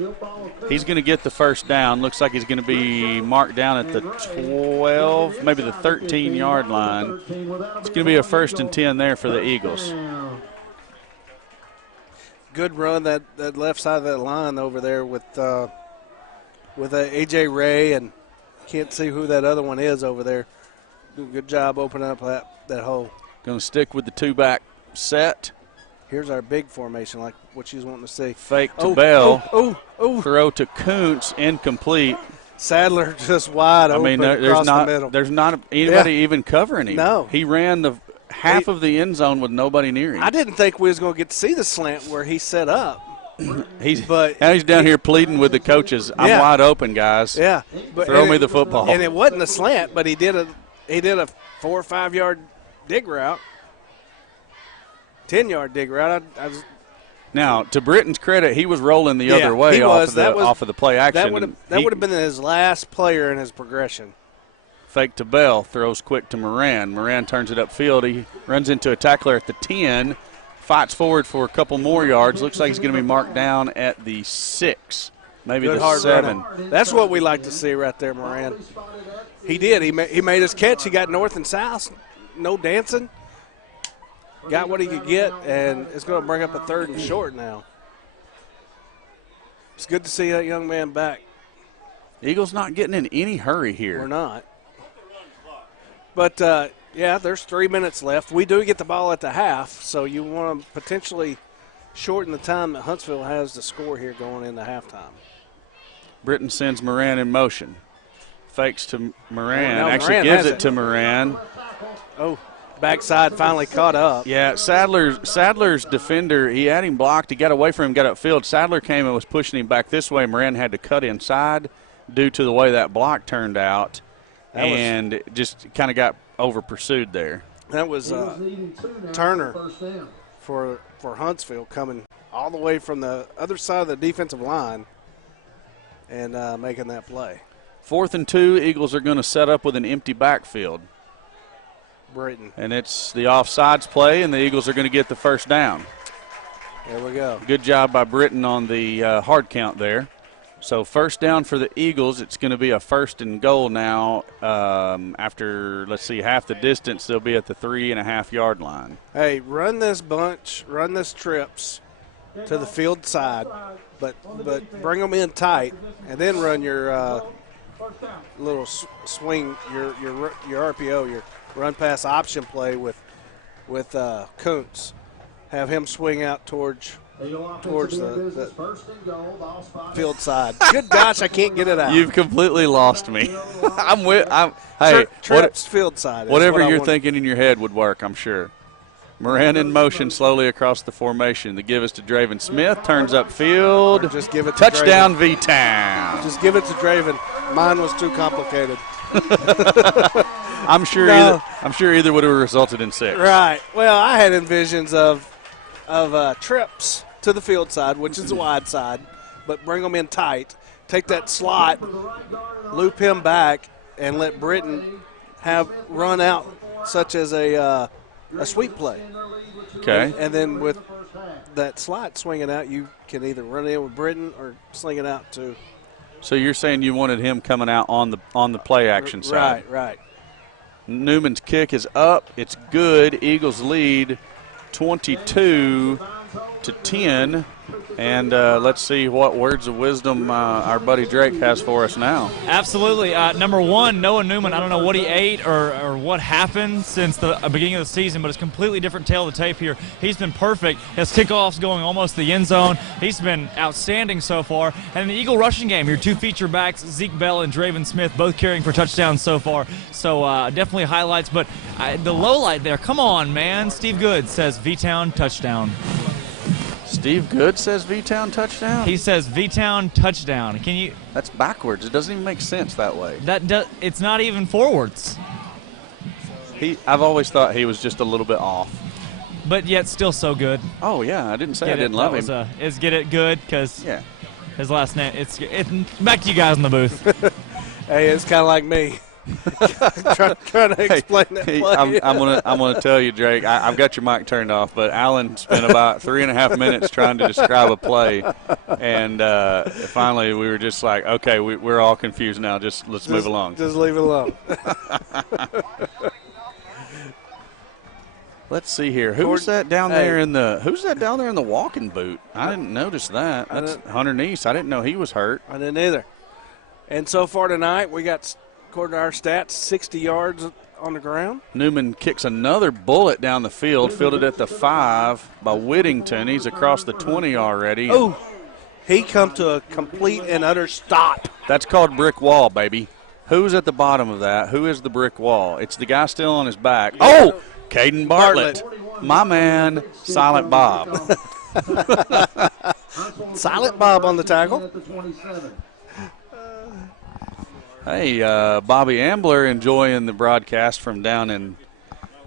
He's going to get the first down. Looks like he's going to be marked down at the 12, maybe the 13-yard line. It's going to be a 1st and 10 there for the Eagles. Good run that left side of that line over there with A.J. Ray, and can't see who that other one is over there. Good job opening up that hole. Going to stick with the 2-back set. Here's our big formation, like what she's wanting to see. Fake to Bell. Throw to Kuntz, incomplete. Sadler just wide open across the middle. There's not anybody even covering him. No. He ran the half of the end zone with nobody near him. I didn't think we was going to get to see the slant where he set up. Now he's down here pleading with the coaches. I'm wide open, guys. Yeah. Throw me the football. And it wasn't a slant, but he did a 4 or 5 yard dig route. 10-yard dig route. Now, to Britton's credit, he was rolling the other way off of the play action. That would have been his last player in his progression. Fake to Bell, throws quick to Moran. Moran turns it upfield. He runs into a tackler at the 10, fights forward for a couple more yards. Looks like he's going to be marked down at the 6, maybe the 7. Running. That's what we like to see right there, Moran. He did. He made his catch. He got north and south. No dancing. Got what he could get, and it's going to bring up a 3rd and short now. It's good to see that young man back. Eagles not getting in any hurry here. We're not. But, there's 3 minutes left. We do get the ball at the half, so you want to potentially shorten the time that Huntsville has to score here going into halftime. Britton sends Moran in motion. Fakes to Moran. No, Actually Moran gives has it to Moran. Oh, backside finally caught up. Yeah, Sadler's defender, he had him blocked. He got away from him, got upfield. Sadler came and was pushing him back this way. Moran had to cut inside due to the way that block turned out, and just kind of got over-pursued there. That was Turner for Huntsville coming all the way from the other side of the defensive line and making that play. 4th and 2, Eagles are going to set up with an empty backfield. Britton. And it's the offsides play, and the Eagles are going to get the first down. There we go. Good job by Britton on the hard count there. So first down for the Eagles. It's going to be a 1st and goal now. After, half the distance, they'll be at the 3.5 yard line. Hey, run this bunch, run this trips, to the field side, but bring them in tight, and then run your little swing, your RPO, your run pass option play with Kuntz. Have him swing out towards the field side. Good gosh, I can't get it out. You've completely lost me. Hey, Trips field side. Whatever you're thinking in your head would work, I'm sure. Moran in motion slowly across the formation. The give is to Draven Smith. Turns upfield. Just give it to touchdown, V-Town. Just give it to Draven. Mine was too complicated. I'm sure either would have resulted in 6. Right. Well, I had envisions of trips to the field side, which is the wide side, but bring them in tight. Take that slot, loop him back, and let Britton have run out such as a sweep play. Okay. And then with that slot swinging out, you can either run in with Britton or sling it out to. So you're saying you wanted him coming out on the play action side. Right. Newman's kick is up. It's good. Eagles lead 22-10. And let's see what words of wisdom our buddy Drake has for us now. Absolutely. Number one, Noah Newman, I don't know what he ate or what happened since the beginning of the season, but it's a completely different tale of the tape here. He's been perfect. His kickoffs going almost the end zone. He's been outstanding so far. And in the Eagle rushing game, your 2 feature backs, Zeke Bell and Draven Smith, both carrying for touchdowns so far. So definitely highlights. But the low light there, come on, man. Steve Good says V-Town touchdown. Steve Good says V-Town touchdown? He says V-Town touchdown. Can you? That's backwards. It doesn't even make sense that way. It's not even forwards. I've always thought he was just a little bit off. But yet still so good. Oh, yeah. I didn't say I didn't love him. Is Get It Good because his last name. It's back to you guys in the booth. Hey, it's kind of like me. trying to explain that play. I'm gonna tell you, Drake. I've got your mic turned off, but Alan spent about 3.5 minutes trying to describe a play, and finally we were just like, okay, we're all confused now. Let's move along. Just leave it alone. Let's see here. Who's that down there in the walking boot? I didn't notice that. That's Hunter Neese. I didn't know he was hurt. I didn't either. And so far tonight, we got, according to our stats, 60 yards on the ground. Newman kicks another bullet down the field, fielded at the 5 by Whittington. He's across the 20 already. Oh, he come to a complete and utter stop. That's called brick wall, baby. Who's at the bottom of that? Who is the brick wall? It's the guy still on his back. Oh, Caden Bartlett. My man, Silent Bob. Silent Bob on the tackle. Hey, Bobby Ambler enjoying the broadcast from down in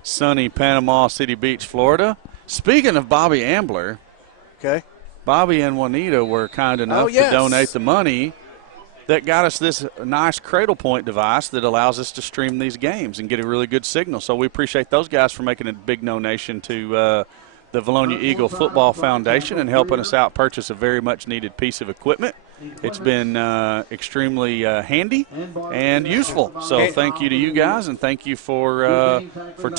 sunny Panama City Beach, Florida. Speaking of Bobby Ambler, okay, Bobby and Juanita were kind enough to donate the money that got us this nice Cradle Point device that allows us to stream these games and get a really good signal. So we appreciate those guys for making a big donation to the Vilonia Eagle Football Foundation and helping us out purchase a very much needed piece of equipment. It's been extremely handy and useful. So thank you to you guys, and thank you for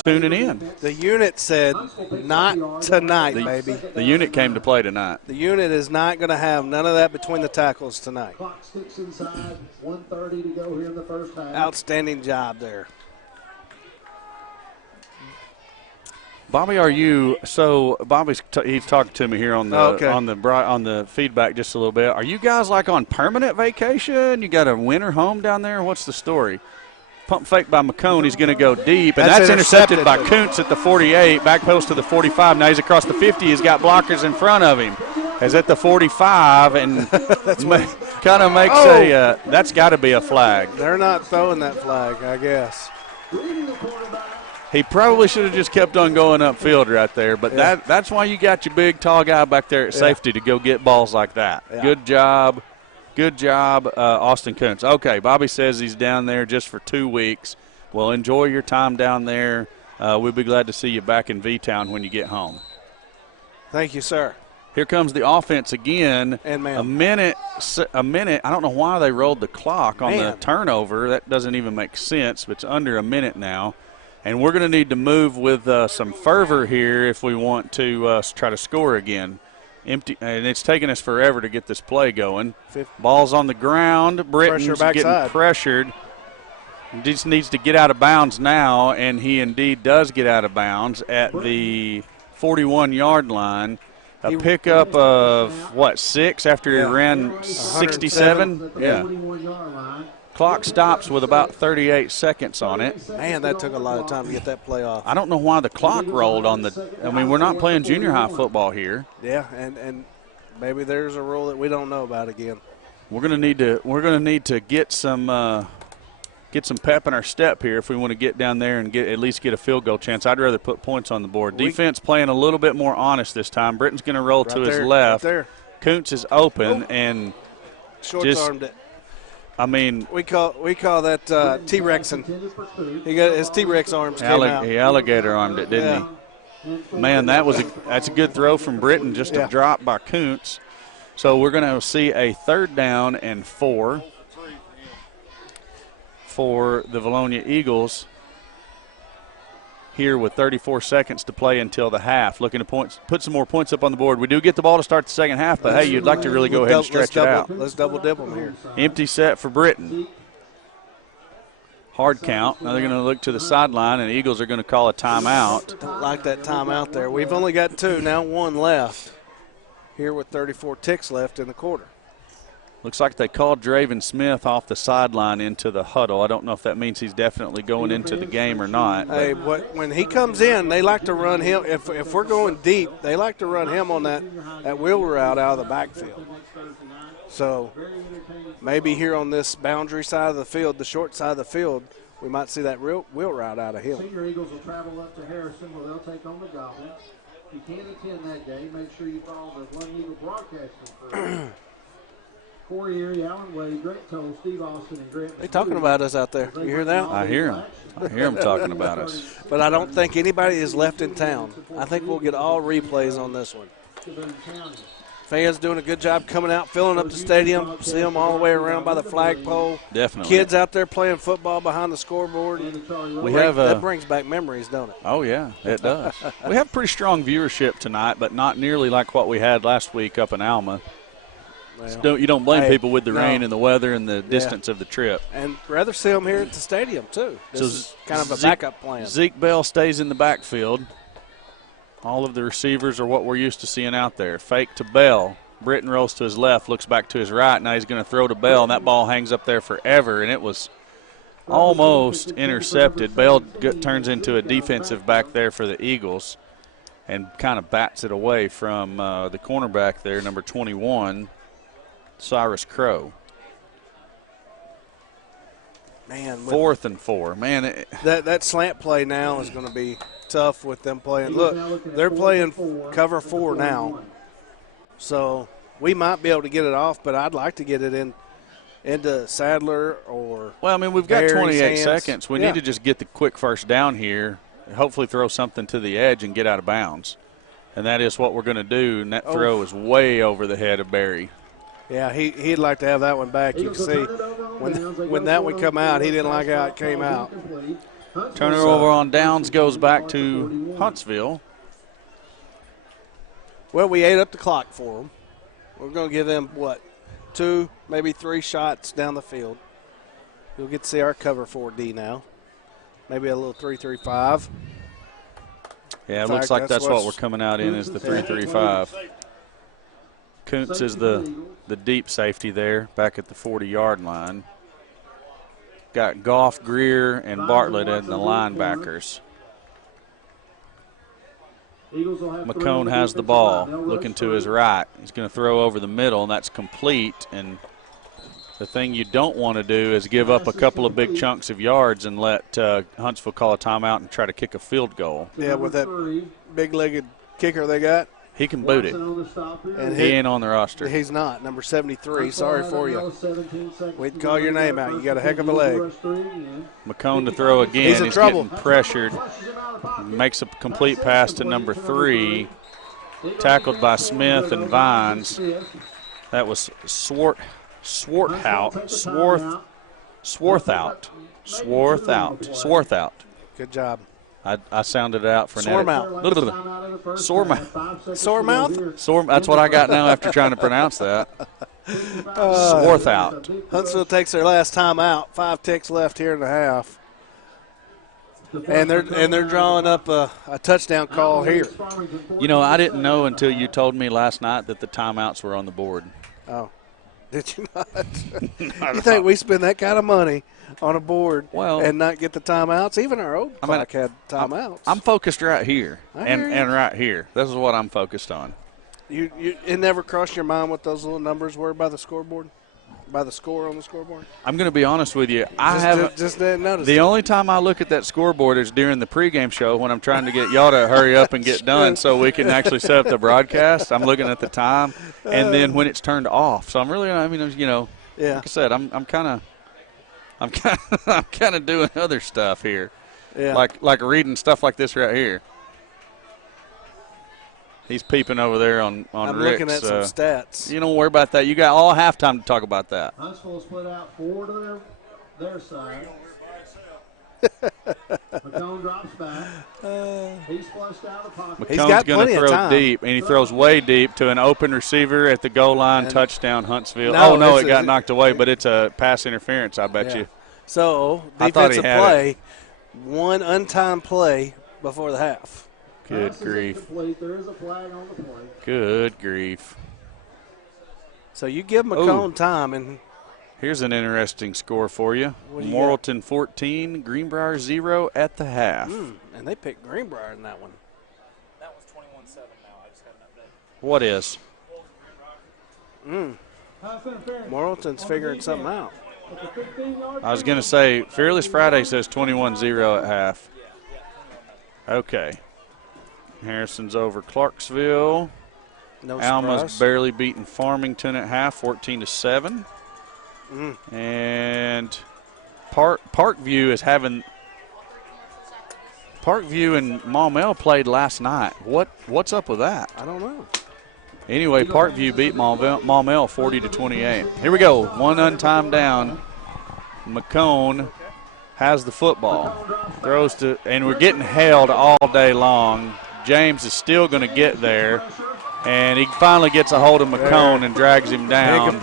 tuning in. The unit said not tonight, baby. The unit came to play tonight. The unit is not going to have none of that between the tackles tonight. Clock sticks inside, 1:30 to go here in the first half. Outstanding job there. Bobby, are you? So Bobby's he's talking to me here on the on the feedback just a little bit. Are you guys like on permanent vacation? You got a winter home down there? What's the story? Pump fake by McCone. He's going to go deep, and that's intercepted by Kuntz at the 48. Back post to the 45. Now he's across the 50. He's got blockers in front of him. He's at the 45, and kind of makes a. That's got to be a flag. They're not throwing that flag, I guess. He probably should have just kept on going upfield right there, but that's why you got your big, tall guy back there at safety to go get balls like that. Yeah. Good job, Austin Kuntz. Okay, Bobby says he's down there just for 2 weeks. Well, enjoy your time down there. We'll be glad to see you back in V-Town when you get home. Thank you, sir. Here comes the offense again. And a minute. I don't know why they rolled the clock on the turnover. That doesn't even make sense, but it's under a minute now. And we're going to need to move with some fervor here if we want to try to score again Empty, and it's taken us forever to get this play going. Ball's on the ground. Britton's getting pressured. Just needs to get out of bounds now, and he indeed does get out of bounds at the 41-yard line. A pickup of, 6 after he ran 67? Yeah. Clock stops with about 38 seconds on it. Man, that took a lot of time to get that play off. I don't know why the clock rolled on the – I mean, we're not playing junior high football here. Yeah, and maybe there's a rule that we don't know about again. We're going to need to get some pep in our step here if we want to get down there and at least get a field goal chance. I'd rather put points on the board. Defense playing a little bit more honest this time. Britton's going to roll to his left. Right there. Kuntz is open and short-armed it. I mean, we call that T-Rexing. He got his T-Rex arms came out. He alligator armed it, didn't he? Man, that's a good throw from Britton, just a drop by Kuntz. So we're going to see a 3rd down and 4 for the Vilonia Eagles here with 34 seconds to play until the half. Looking to put some more points up on the board. We do get the ball to start the second half, but, hey, you'd like to really go ahead and stretch it out. Let's double-dip them here. Empty set for Britton. Hard count. Now they're going to look to the sideline, and Eagles are going to call a timeout. Don't like that timeout there. We've only got 2, now 1 left here with 34 ticks left in the quarter. Looks like they called Draven Smith off the sideline into the huddle. I don't know if that means he's definitely going into the game or not. Hey, when he comes in, they like to run him. If we're going deep, they like to run him on that wheel route out of the backfield. So maybe here on this boundary side of the field, the short side of the field, we might see that wheel route out of him. Senior Eagles will travel up to Harrison where they'll take on the Goblins. If you can't attend that game, make sure you follow the One Eagle broadcasting crew. Corey Erie, Alan Wade, Grant Toll, Steve Austin, and Grant. They're talking about us out there. You hear that? I hear them. I hear them talking about us. But I don't think anybody is left in town. I think we'll get all replays on this one. Fans doing a good job coming out, filling up the stadium. See them all the way around by the flagpole. Definitely. Kids out there playing football behind the scoreboard. That brings back memories, don't it? Oh, yeah, it does. We have pretty strong viewership tonight, but not nearly like what we had last week up in Alma. Well, you don't blame people with the rain and the weather and the distance of the trip. And rather see them here at the stadium, too. This is kind of a backup plan. Zeke Bell stays in the backfield. All of the receivers are what we're used to seeing out there. Fake to Bell. Britton rolls to his left, looks back to his right. Now he's going to throw to Bell, and that ball hangs up there forever, and it was almost intercepted. Bell turns into a defensive back there for the Eagles and kind of bats it away from the cornerback there, number 21. Cyrus Crow. Man, 4th and 4. Man, that slant play now is going to be tough with them playing. Look, they're playing cover 4 now. So we might be able to get it off, but I'd like to get it into Sadler or Well, I mean, we've got 28 hands. seconds. We need to just get the quick first down here, hopefully throw something to the edge and get out of bounds. And that is what we're going to do, and that throw is way over the head of Barry. Yeah, he'd like to have that one back. You can see when that one come out, he didn't like how it came out. Turner over on downs goes back to Huntsville. Well, we ate up the clock for them. We're going to give them, 2, maybe 3 shots down the field. You'll get to see our cover 4D now. Maybe a little 3-3-5. Yeah, it looks like that's what we're coming out in is the 3-3-5. Kuntz is the deep safety there, back at the 40-yard line. Got Goff, Greer, and Bartlett in the linebackers. McCone has the ball, looking to his right. He's going to throw over the middle, and that's complete. And the thing you don't want to do is give up a couple of big chunks of yards and let Huntsville call a timeout and try to kick a field goal. Yeah, with that big-legged kicker they got. He can boot it. And he ain't on the roster. He's not. Number 73. Sorry for you. We'd call your name out. You got a heck of a leg. McCone to throw again. He's in trouble. Getting pressured. Makes a complete pass to number 3. Tackled by Smith and Vines. That was Swarthout. Good job. I sounded it out for Sore now. mouth. Sore mouth. Sore mouth? That's what I got now after trying to pronounce that. Swarth out. Huntsville takes their last time out. 5 ticks left here in the half. And they're drawing up a touchdown call here. You know, I didn't know until you told me last night that the timeouts were on the board. Oh, did you not? You think we spend that kind of money on a board and not get the timeouts? Even our old clock had timeouts. I'm focused right here and you. right here. This is what I'm focused on. It never crossed your mind what those little numbers were by the scoreboard? By the score on the scoreboard? I'm going to be honest with you. Just didn't notice. The only time I look at that scoreboard is during the pregame show when I'm trying to get y'all to hurry up and get done so we can actually set up the broadcast. I'm looking at the time, and then when it's turned off. So I'm really, like I said, I'm kind of doing other stuff here, like reading stuff like this right here. He's peeping over there on I'm Rick's. looking at some stats. You don't worry about that. You got all halftime to talk about that. Huntsville split out 4 to their side. McCone drops back. He's flushed out of the pocket. McCone's going to throw deep, and he throws way deep to an open receiver at the goal line, touchdown Huntsville. It got knocked away, but it's a pass interference, I bet you. So, defensive play, one untimed play before the half. Good grief. There is a flag on the play. Good grief. So you give McCone time. And here's an interesting score for you. Morrilton 14, Greenbrier 0 at the half. And they picked Greenbrier in that one. That was 21-7 now. I just got an update. What is? Morrilton's figuring something out. I was going to say, Fearless Friday says 21-0 at half. Okay. Harrison's over Clarksville. No Alma's surprise. barely beating Farmington at half, 14-7. And Parkview is having – Parkview and Maumelle played last night. What's up with that? I don't know. Anyway, Parkview beat Maumelle 40-28. Here we go. One untimed down. McCone has the football. Throws to – and we're getting held all day long. James is still going to get there, and he finally gets a hold of McCone and drags him down.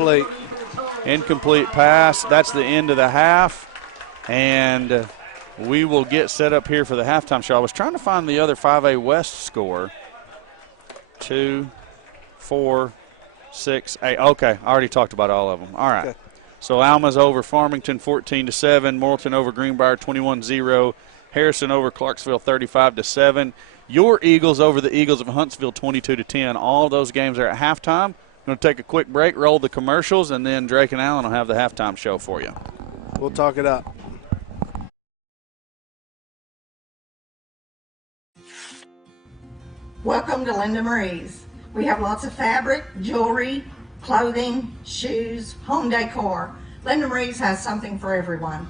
Incomplete pass. That's the end of the half, and we will get set up here for the halftime show. I was trying to find the other 5A West score. 2, 4, 6, 8. Okay, I already talked about all of them. All right. Okay. So Alma's over Farmington 14-7, Morrilton over Greenbrier 21-0, Harrison over Clarksville 35-7. Your Eagles over the Eagles of Huntsville 22-10. All those games are at halftime. I'm going to take a quick break, roll the commercials, and then Drake and Allen will have the halftime show for you. We'll talk it up. Welcome to Linda Marie's. We have lots of fabric, jewelry, clothing, shoes, home decor. Linda Marie's has something for everyone.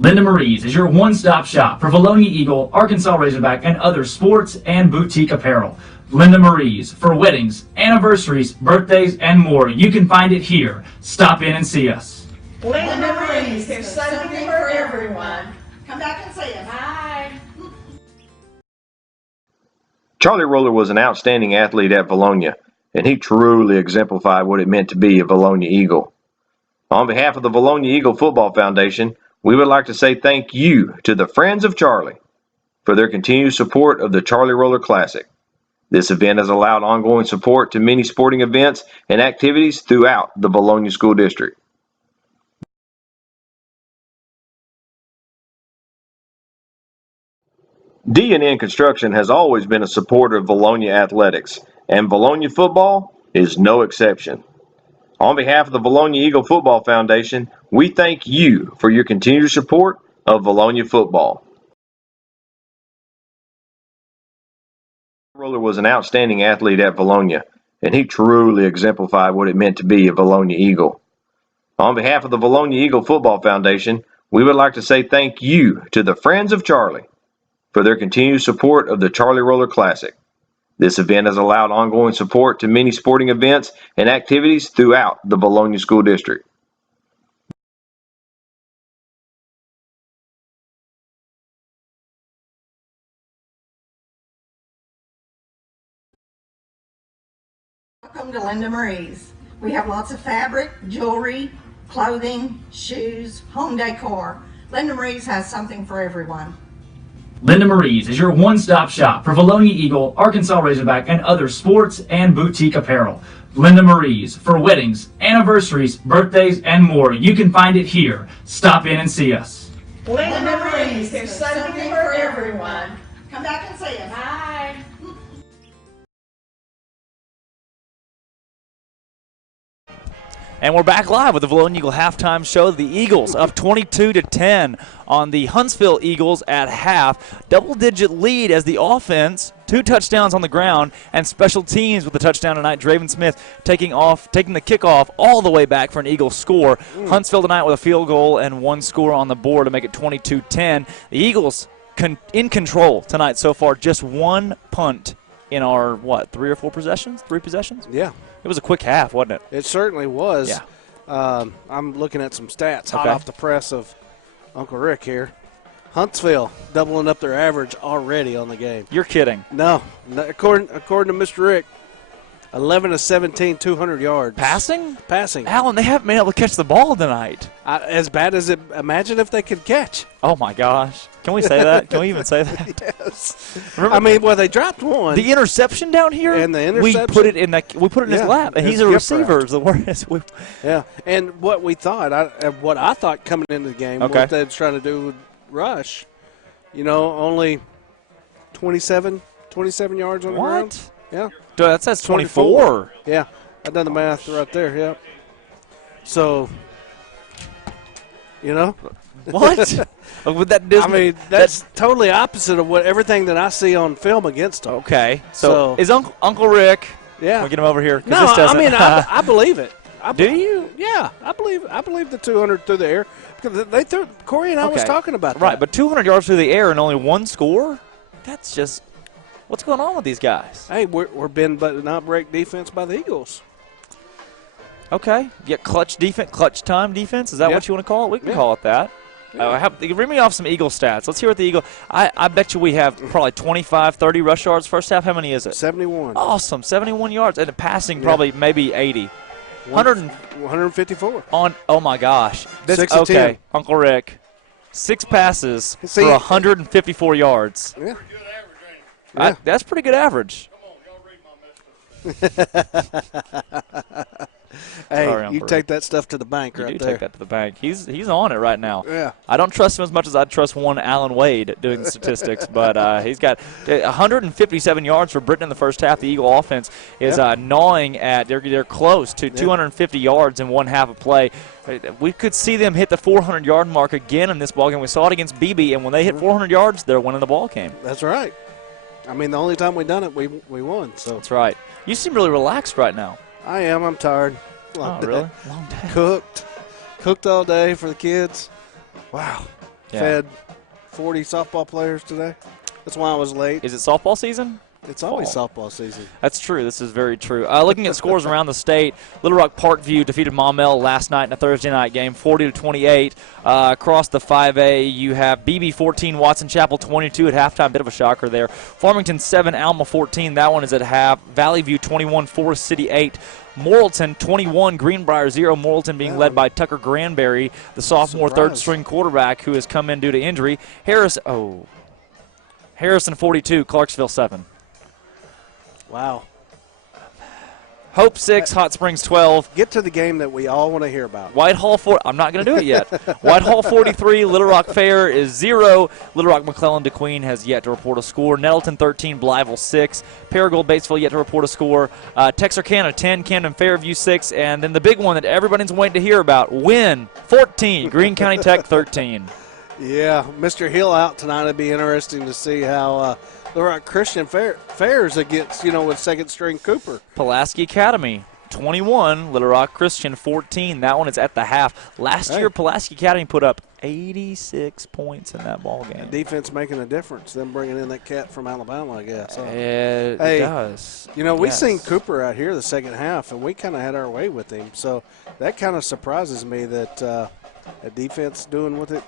Linda Marie's is your one-stop shop for Vilonia Eagle, Arkansas Razorback, and other sports and boutique apparel. Linda Marie's for weddings, anniversaries, birthdays, and more. You can find it here. Stop in and see us. Linda Marie's, there's something for everyone. Come back and see us. Bye. Charlie Roller was an outstanding athlete at Vilonia, and he truly exemplified what it meant to be a Vilonia Eagle. On behalf of the Vilonia Eagle Football Foundation, we would like to say thank you to the Friends of Charlie for their continued support of the Charlie Roller Classic. This event has allowed ongoing support to many sporting events and activities throughout the Vilonia School District. D&N Construction has always been a supporter of Vilonia athletics, and Vilonia football is no exception. On behalf of the Vilonia Eagle Football Foundation, we thank you for your continued support of Vilonia football. Roller was an outstanding athlete at Vilonia, and he truly exemplified what it meant to be a Vilonia Eagle. On behalf of the Vilonia Eagle Football Foundation, we would like to say thank you to the Friends of Charlie for their continued support of the Charlie Roller Classic. This event has allowed ongoing support to many sporting events and activities throughout the Vilonia School District. Welcome to Linda Marie's. We have lots of fabric, jewelry, clothing, shoes, home decor. Linda Marie's has something for everyone. Linda Marie's is your one-stop shop for Vilonia Eagle, Arkansas Razorback, and other sports and boutique apparel. Linda Marie's for weddings, anniversaries, birthdays, and more. You can find it here. Stop in and see us. Linda Marie's, there's something for everyone. Come back and see us. Bye. And we're back live with the Vilonia Eagle halftime show. The Eagles up 22-10 on the Huntsville Eagles at half. Double-digit lead as the offense, 2 touchdowns on the ground, and special teams with the touchdown tonight. Draven Smith taking the kickoff all the way back for an Eagles score. Huntsville tonight with a field goal and 1 score on the board to make it 22-10. The Eagles in control tonight so far. Just 1 punt in our, 3 or 4 possessions? 3 possessions? Yeah. It was a quick half, wasn't it? It certainly was. Yeah. I'm looking at some stats hot off the press of Uncle Rick here. Huntsville doubling up their average already on the game. You're kidding. No. According to Mr. Rick, 11 of 17, 200 yards. Passing? Passing. Alan, they haven't been able to catch the ball tonight. As bad as it, imagine if they could catch. Oh, my gosh. Can we say that? Can we even say that? Yes. Remember, they dropped one. The interception down here? And the interception. We put it in his lap, and he's a receiver. Is the word. Yeah, and what we thought, what I thought coming into the game, what they were trying to do with rush, only 27 yards on the ground. What? Yeah. That says 24. Yeah, I done the math right there. Yeah. So, What? That's totally opposite of everything that I see on film against them. Okay. So is Uncle Rick? Yeah. We'll get him over here. No, I believe it. Do you? Yeah, I believe the 200 through the air because they threw. Corey and I was talking about that. Right, but 200 yards through the air and only 1 score. That's just what's going on with these guys. Hey, we're bend but not break defense by the Eagles. Okay. Yeah, clutch defense, clutch time defense. Is that what you want to call it? We can call it that. Read me off some Eagle stats. Let's hear what the Eagle. I bet you we have probably 25, 30 rush yards first half. How many is it? 71. Awesome, 71 yards. And passing probably maybe 80. 154. Oh, my gosh. 6 of 10. Uncle Rick. 6 passes for 154 yards. Yeah. That's pretty good average. Hey, Sorry, you take that stuff to the bank right there. You do take that to the bank. He's on it right now. Yeah. I don't trust him as much as I'd trust one Alan Wade doing the statistics, but he's got 157 yards for Britain in the first half. The Eagle offense is gnawing at they're close to 250 yards in one half of play. We could see them hit the 400-yard mark again in this ballgame. We saw it against BB, and when they hit 400 yards, they're winning the ball game. That's right. The only time we done it, we won. So that's right. You seem really relaxed right now. I am. I'm tired. Long day. Really? Long day. Cooked all day for the kids. Wow. Yeah. Fed 40 softball players today. That's why I was late. Is it softball season? It's always softball season. That's true. This is very true. Looking at scores around the state, Little Rock Parkview defeated Maumelle last night in a Thursday night game, 40-28. Across the 5A, you have BB 14, Watson Chapel 22 at halftime. Bit of a shocker there. Farmington 7, Alma 14. That one is at half. Valley View 21, Forest City 8. Morrilton 21, Greenbrier 0. Morrilton being led by Tucker Granberry, the sophomore third-string quarterback who has come in due to injury. Harrison 42, Clarksville 7. Wow. Hope 6, Hot Springs 12. Get to the game that we all want to hear about. Whitehall 4. I'm not going to do it yet. Whitehall 43, Little Rock Fair is 0. Little Rock McClellan DeQueen has yet to report a score. Nettleton 13, Blytheville 6. Paragould Batesville yet to report a score. Texarkana 10, Camden Fairview 6. And then the big one that everybody's waiting to hear about, Wynn 14, Greene County Tech 13. Yeah, Mr. Hill out tonight. It'd be interesting to see how Little Rock Christian fares against, with second-string Cooper. Pulaski Academy 21, Little Rock Christian 14. That one is at the half. Last year, Pulaski Academy put up 86 points in that ball game. Defense making a difference. Them bringing in that cat from Alabama, I guess. It does. We seen Cooper out here the second half, and we kind of had our way with him. So that kind of surprises me that A defense doing what it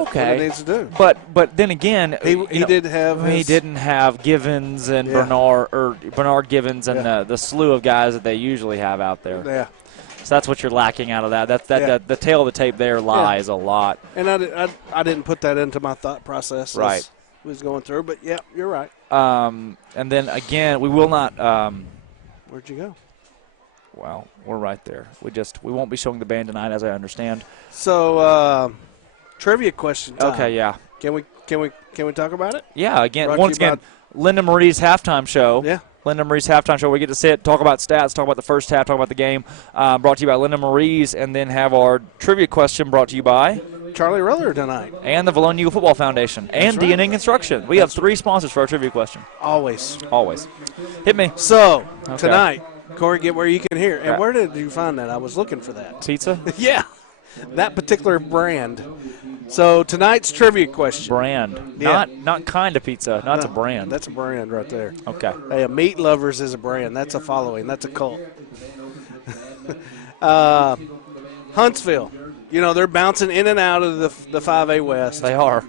Okay. needs to do. But then again, He did have he his- didn't have Givens and Yeah. Bernard Givens and the slew of guys that they usually have out there. Yeah. So that's what you're lacking out of that. The tail of the tape there lies a lot. And I didn't put that into my thought process. Right. As was going through, but yeah, you're right. And then again, we will not. Where'd you go? Well, we're right there. We won't be showing the band tonight, as I understand. So, trivia question time. Okay, yeah. Can we talk about it? Yeah, again, Brought to once you again, Linda Marie's halftime show. Yeah. Linda Marie's halftime show. We get to sit, talk about stats, talk about the first half, talk about the game. Brought to you by Linda Marie's, and then have our trivia question brought to you by Charlie Riller tonight. And the Vilonia Eagle Football Foundation. And right. DNA Construction. We have 3 sponsors for our trivia question. Always. Hit me. So, Okay. tonight, Corey, get where you can hear. And Right. where did you find that? I was looking for that. Pizza? Yeah. That particular brand. So, tonight's trivia question. Brand. Yeah. Not kind of pizza. That's a brand. That's a brand right there. Okay. Hey, a Meat Lovers is a brand. That's a following. That's a cult. Huntsville. You know, they're bouncing in and out of the 5A West. They are.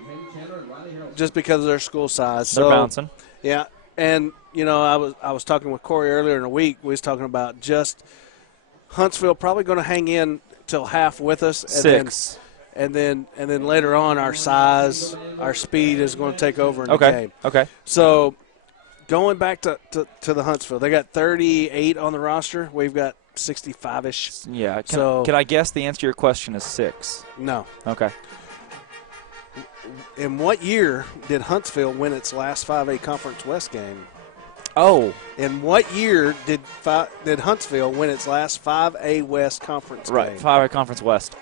Just because of their school size. They're bouncing. Yeah. And, you know, I was talking with Corey earlier in the week. We was talking about just Huntsville probably going to hang in till half with us. And 6. And then later on, our size, our speed is going to take over in the game. Okay. So going back to the Huntsville, they got 38 on the roster. We've got 65-ish. Yeah. So- can I guess the answer to your question is 6? No. Okay. In what year did Huntsville win its last 5A Conference West game? Oh. In what year did Huntsville win its last 5A West Conference Right. game? 5A Conference West.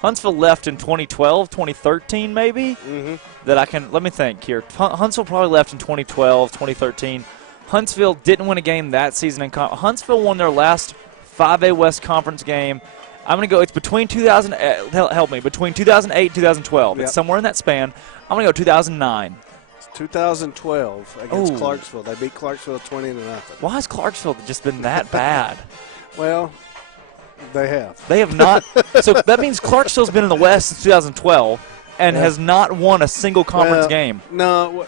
Huntsville left in 2012, 2013 maybe? Mm-hmm. Let me think here. Huntsville probably left in 2012, 2013. Huntsville didn't win a game that season. Huntsville won their last 5A West Conference game. I'm going to go, it's between between 2008 and 2012. Yep. It's somewhere in that span. I'm going to go 2009. It's 2012 against Oh. Clarksville. They beat Clarksville 20-0. Why has Clarksville just been that bad? Well, they have. They have not. So that means Clarksville's been in the West since 2012 and has not won a single conference game. No,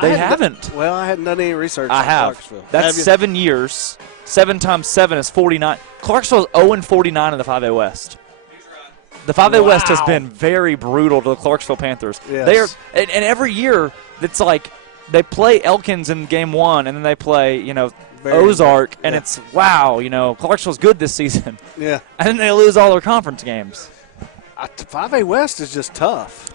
They haven't. I hadn't done any research I on have. Clarksville. That's Have you? 7 years. 7 times 7 is 49. Clarksville is 0-49 in the 5A West. The 5A West has been very brutal to the Clarksville Panthers. Yes. They are, and every year it's like they play Elkins in game 1, and then they play Very Ozark, good. and Yeah. it's wow. Clarksville's good this season, Yeah. and then they lose all their conference games. 5A West is just tough.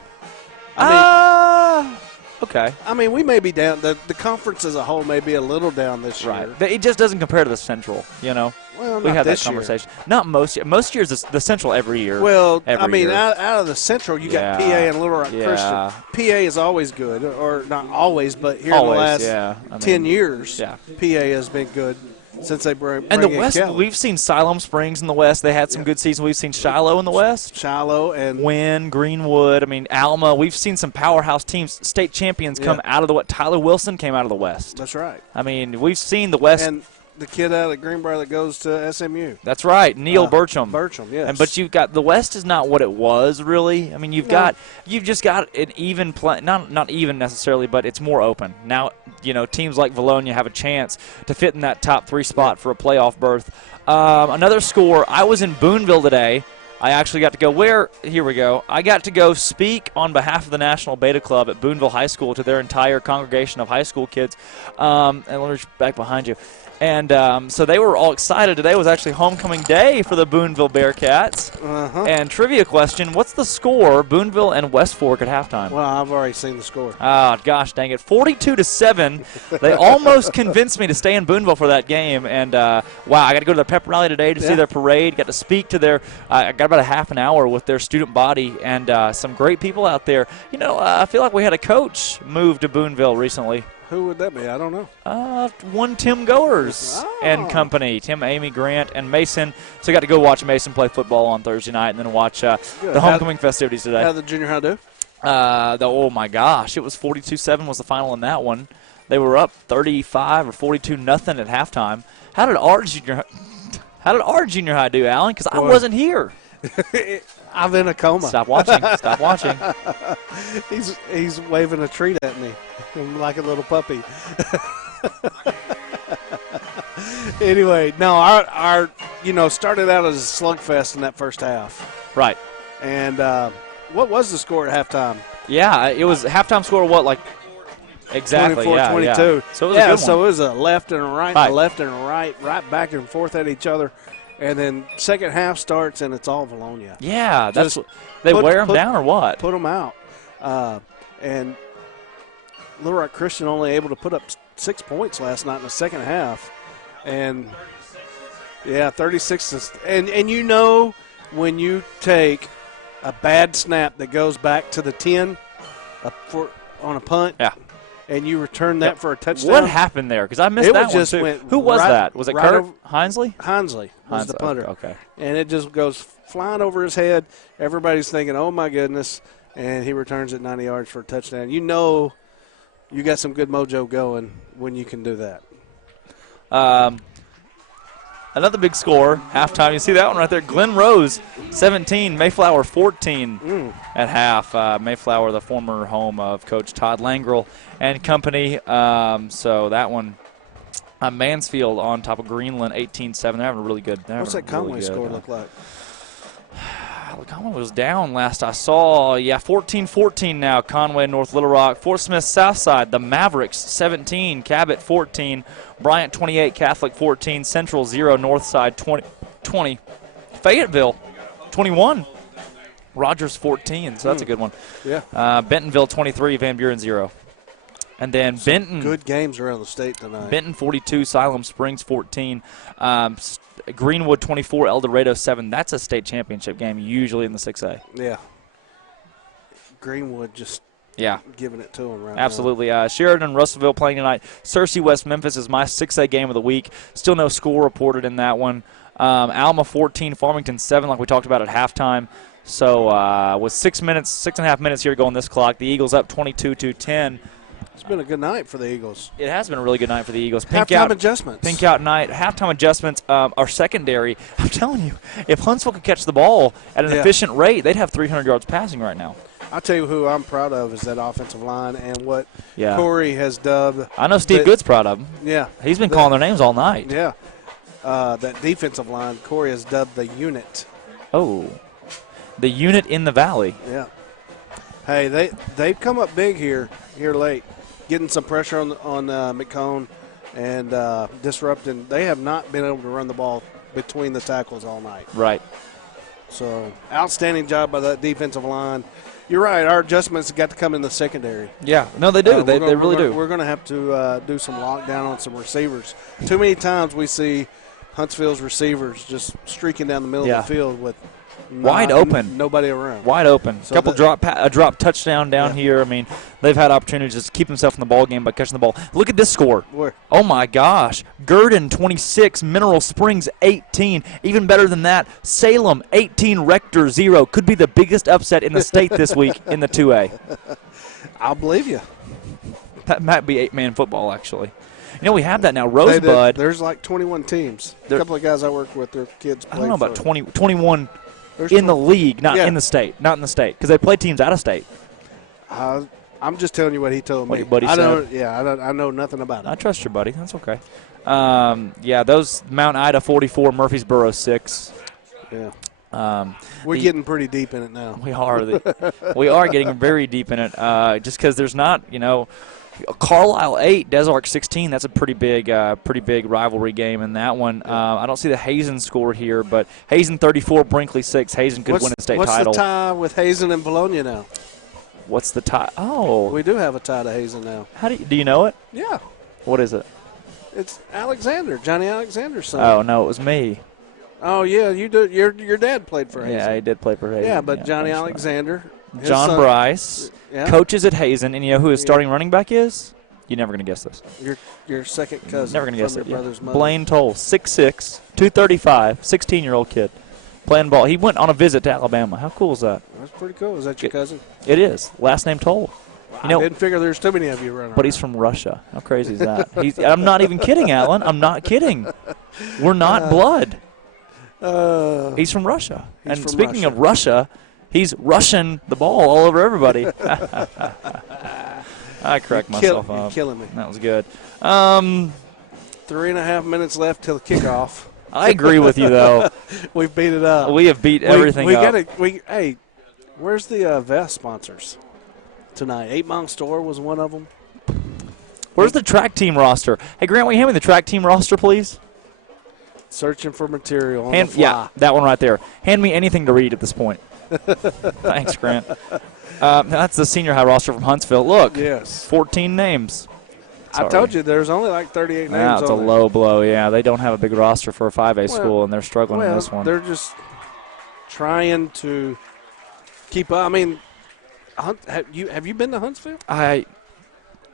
Okay. I mean, we may be down. The conference as a whole may be a little down this year. Right. It just doesn't compare to the Central, Well, we not had that this year. conversation. Not most. Most years, the Central every year. Well, every I mean, year. out of the Central, you got Yeah. PA and Little Rock Yeah. Christian. PA is always good, or not always, but here Always, in the last yeah. I 10 mean, years, yeah. PA has been good since they bring And the in West, Kelly. we've seen Siloam Springs in the West. They had some good seasons. We've seen Shiloh in the West. Shiloh and Wynn, Greenwood. I mean, Alma. We've seen some powerhouse teams, state champions come out of the West. Tyler Wilson came out of the West. That's right. I mean, we've seen the West. And the kid out of Greenbrier that goes to SMU. That's right, Neil Burcham. Burcham, yes. But you've got the West is not what it was really. I mean, you've just got an even play, not even necessarily, but it's more open now. Teams like Vilonia have a chance to fit in that top 3 spot for a playoff berth. Another score. I was in Booneville today. I actually got to go where? Here we go. I got to go speak on behalf of the National Beta Club at Booneville High School to their entire congregation of high school kids. And let me back behind you. And so they were all excited. Today was actually homecoming day for the Booneville Bearcats. Uh-huh. And trivia question, what's the score, Booneville and West Fork at halftime? Well, I've already seen the score. Oh, gosh dang it. 42-7. They almost convinced me to stay in Booneville for that game. And, wow, I got to go to their pep rally today to see their parade. Got to speak to their I got about a half an hour with their student body and some great people out there. I feel like we had a coach move to Booneville recently. Who would that be? I don't know. One Tim Goers and company. Tim, Amy, Grant, and Mason. So I got to go watch Mason play football on Thursday night and then watch the homecoming festivities today. How did the junior high do? Oh, my gosh. It was 42-7 was the final in that one. They were up 35 or 42-0 at halftime. How did our junior high do, Alan? Because I wasn't here. I'm in a coma. Stop watching. Stop watching. He's waving a treat at me. I'm like a little puppy. Anyway, no, our started out as a slugfest in that first half. Right. And what was the score at halftime? Yeah, it was halftime score. What, like exactly? 24-22. Yeah. So it was a good one. So it was a left and a right, Right. a left and a right back and forth at each other. And then second half starts and it's all Vilonia. Yeah, that's Just they put- wear them put- down or what? Put them out. And Little Rock Christian only able to put up 6 points last night in the second half. And, 36. And when you take a bad snap that goes back to the 10 on a punt, and you return that for a touchdown. What happened there? Because I missed that one too. Who was that? Was it right Kurt over- Hinsley? Hinsley was the punter. Okay. And it just goes flying over his head. Everybody's thinking, oh, my goodness. And he returns it 90 yards for a touchdown. You got some good mojo going when you can do that. Another big score, halftime. You see that one right there. Glen Rose, 17, Mayflower 14 at half. Mayflower, the former home of Coach Todd Langrel and company. So that one, Mansfield on top of Greenland, 18-7. They're having a really good. What's that Conway score look like? Conway was down last I saw. 14-14 now. Conway, North Little Rock. Fort Smith, Southside. The Mavericks, 17. Cabot, 14. Bryant, 28. Catholic, 14. Central, 0. Northside, 20. Fayetteville, 21. Rogers, 14. So that's a good one. Yeah. Bentonville, 23. Van Buren, 0. And then Benton. Good games around the state tonight. Benton, 42. Siloam Springs, 14. Greenwood, 24. El Dorado, 7. That's a state championship game, usually in the 6A. Yeah. Greenwood just giving it to them right Absolutely. Sheridan and Russellville playing tonight. Searcy West Memphis is my 6A game of the week. Still no score reported in that one. Alma 14, Farmington 7, like we talked about at halftime. So with 6.5 minutes here to go on this clock, the Eagles up 22-10. It's been a good night for the Eagles. It has been a really good night for the Eagles. Halftime adjustments. Pink out night. Halftime adjustments are secondary. I'm telling you, if Huntsville could catch the ball at an efficient rate, they'd have 300 yards passing right now. I'll tell you who I'm proud of is that offensive line and what Corey has dubbed. I know Steve Good's proud of him. Yeah. He's been calling their names all night. Yeah. That defensive line, Corey has dubbed the unit. Oh, the unit in the valley. Yeah. Hey, they've come up big here late, getting some pressure on McCone and disrupting. They have not been able to run the ball between the tackles all night. Right. So outstanding job by that defensive line. You're right. Our adjustments got to come in the secondary. Yeah. No, they do. They really do. We're going to have to do some lockdown on some receivers. Too many times we see Huntsville's receivers just streaking down the middle of the field with wide open, nobody around. Wide open. So Couple drop touchdown down here. I mean, they've had opportunities to keep themselves in the ball game by catching the ball. Look at this score. Where? Oh my gosh! Gurdon 26, Mineral Springs 18. Even better than that, Salem 18, Rector 0. Could be the biggest upset in the state this week in the 2A. I'll believe you. That might be 8-man football actually. You know, we have that now. Rosebud. There's like 21 teams. A couple of guys I work with, their kids play. I don't know about 21 in the league, not in the state. Not in the state, because they play teams out of state. I'm just telling you what he told me. What your buddy said. I know nothing about it. I trust your buddy. That's okay. Those Mount Ida 44, Murfreesboro 6. Yeah. We're getting pretty deep in it now. We are. We are getting very deep in it just because there's not, Carlisle 8, Desark 16. That's a pretty big rivalry game in that one. I don't see the Hazen score here, but Hazen 34, Brinkley 6. Hazen could win a state title. What's the tie with Hazen and Vilonia now? What's the tie? Oh, we do have a tie to Hazen now. How do you know it? Yeah. What is it? It's Alexander, Johnny Alexander's son. Oh no, it was me. Oh yeah, you do. Your dad played for Hazen. Yeah, he did play for Hazen. Yeah, but Johnny Alexander. John son, Bryce coaches at Hazen, and you know who his starting running back is? You're never going to guess this. Your second cousin. Never going to guess it. Brother's mother. Blaine Toll, 6'6", 235, 16-year-old kid, playing ball. He went on a visit to Alabama. How cool is that? That's pretty cool. Is that your cousin? It is. Last name Toll. I didn't figure there's too many of you running. But he's from Russia. How crazy is that? I'm not even kidding, Alan. I'm not kidding. We're not blood. He's from Russia. And from speaking Russia. of Russia, he's rushing the ball all over everybody. I cracked myself You're up. killing me. That was good. 3.5 minutes left till the kickoff. I agree with you, though. We've beat it up. We have beat everything we up. Hey, where's the vest sponsors tonight? 8 Mile Store was one of them. Where's the track team roster? Hey, Grant, will you hand me the track team roster, please? Searching for material on the fly. Yeah, that one right there. Hand me anything to read at this point. Thanks, Grant. That's the senior high roster from Huntsville. Look, Yes. 14 names. I told you there's only like 38 names That's a on there. low blow, yeah. They don't have a big roster for a 5A school, and they're struggling in this one. They're just trying to keep up. I mean, have you been to Huntsville?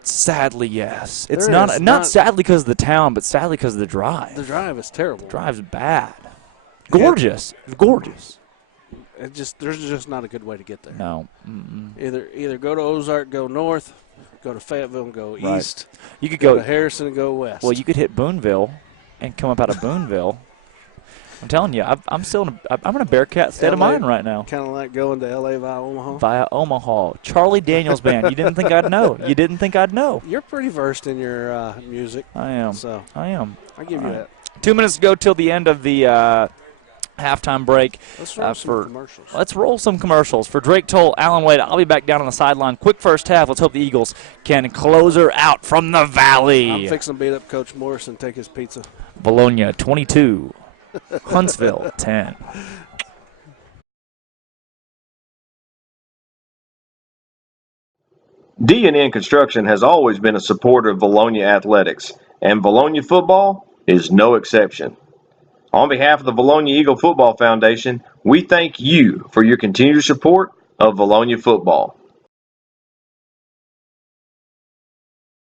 Sadly, yes. It's There not is not sadly because of the town, but sadly because of the drive. The drive is terrible. Drive's bad. Gorgeous. Gorgeous. There's just not a good way to get there. No. Either go to Ozark, go north, go to Fayetteville and go Right. east. You could go go to Harrison and go west. Well, you could hit Booneville and come up out of Booneville. I'm telling you, I'm in a Bearcat state of mind right now. Kind of like going to L.A. via Omaha. Via Omaha. Charlie Daniels Band. You didn't think I'd know. You didn't think I'd know. You're pretty versed in your music. I am. So I am. I give you that. 2 minutes to go till the end of the halftime break. Let's roll some commercials. Let's roll some commercials. For Drake Toll, Alan Wade, I'll be back down on the sideline. Quick first half. Let's hope the Eagles can close her out from the Valley. I'm fixing to beat up Coach Morris and take his pizza. Vilonia 22. Huntsville 10. D&N Construction has always been a supporter of Vilonia athletics, and Vilonia football is no exception. On behalf of the Vilonia Eagle Football Foundation, we thank you for your continued support of Vilonia football.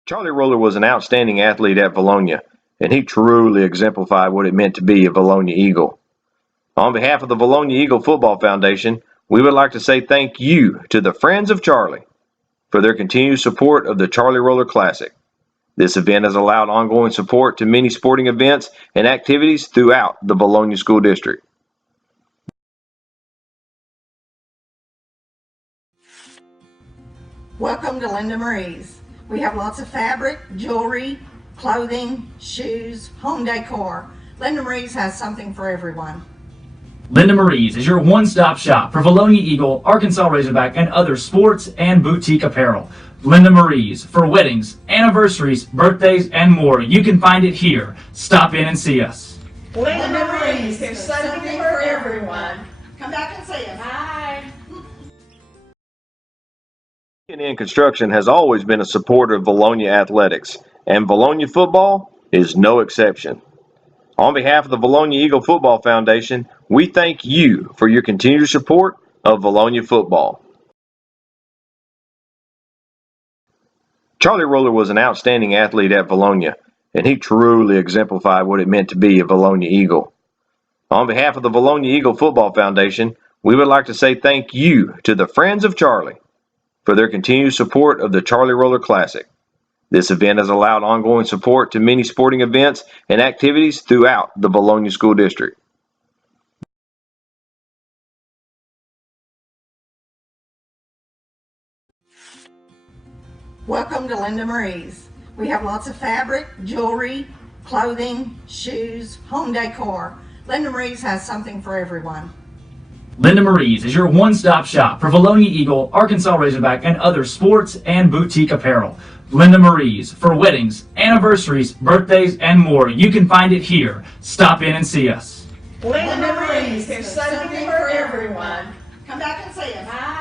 Charlie Roller was an outstanding athlete at Vilonia, and he truly exemplified what it meant to be a Vilonia Eagle. On behalf of the Vilonia Eagle Football Foundation, we would like to say thank you to the Friends of Charlie for their continued support of the Charlie Roller Classic. This event has allowed ongoing support to many sporting events and activities throughout the Vilonia School District. Welcome to Linda Marie's. We have lots of fabric, jewelry, clothing, shoes, home decor. Linda Marie's has something for everyone. Linda Marie's is your one-stop shop for Vilonia Eagle, Arkansas Razorback, and other sports and boutique apparel. Linda Marie's for weddings, anniversaries, birthdays, and more. You can find it here. Stop in and see us. Linda Marie's, there's something for everyone. Come back and see us. Bye. D&N Construction has always been a supporter of Vilonia athletics, and Vilonia football is no exception. On behalf of the Vilonia Eagle Football Foundation, we thank you for your continued support of Vilonia football. Charlie Roller was an outstanding athlete at Vilonia, and he truly exemplified what it meant to be a Vilonia Eagle. On behalf of the Vilonia Eagle Football Foundation, we would like to say thank you to the Friends of Charlie for their continued support of the Charlie Roller Classic. This event has allowed ongoing support to many sporting events and activities throughout the Vilonia School District. Welcome to Linda Marie's. We have lots of fabric, jewelry, clothing, shoes, home decor. Linda Marie's has something for everyone. Linda Marie's is your one-stop shop for Vilonia Eagle, Arkansas Razorback, and other sports and boutique apparel. Linda Marie's for weddings, anniversaries, birthdays, and more. You can find it here. Stop in and see us. Linda Marie's, there's something for everyone. Come back and see us. Bye.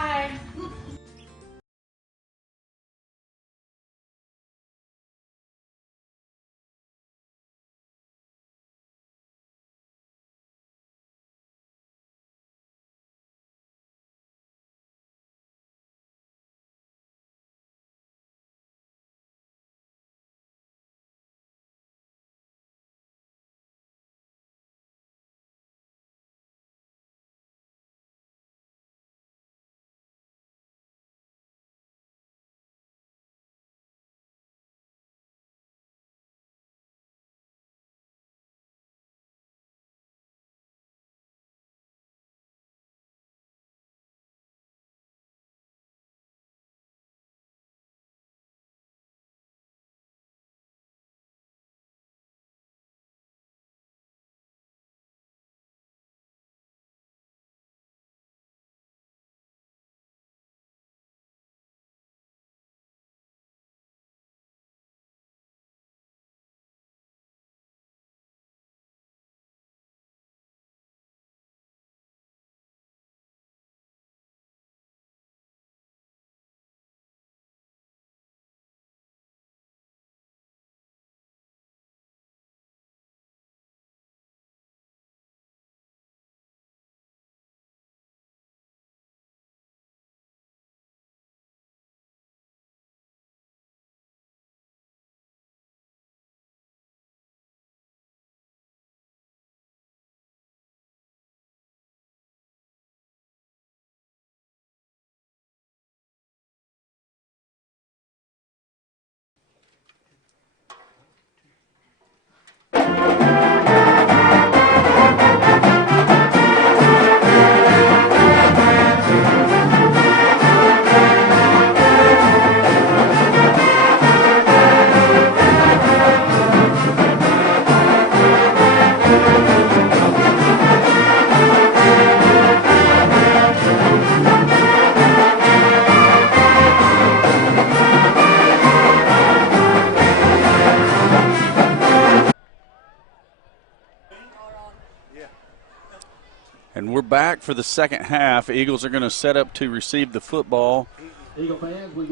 And we're back for the second half. Eagles are going to set up to receive the football.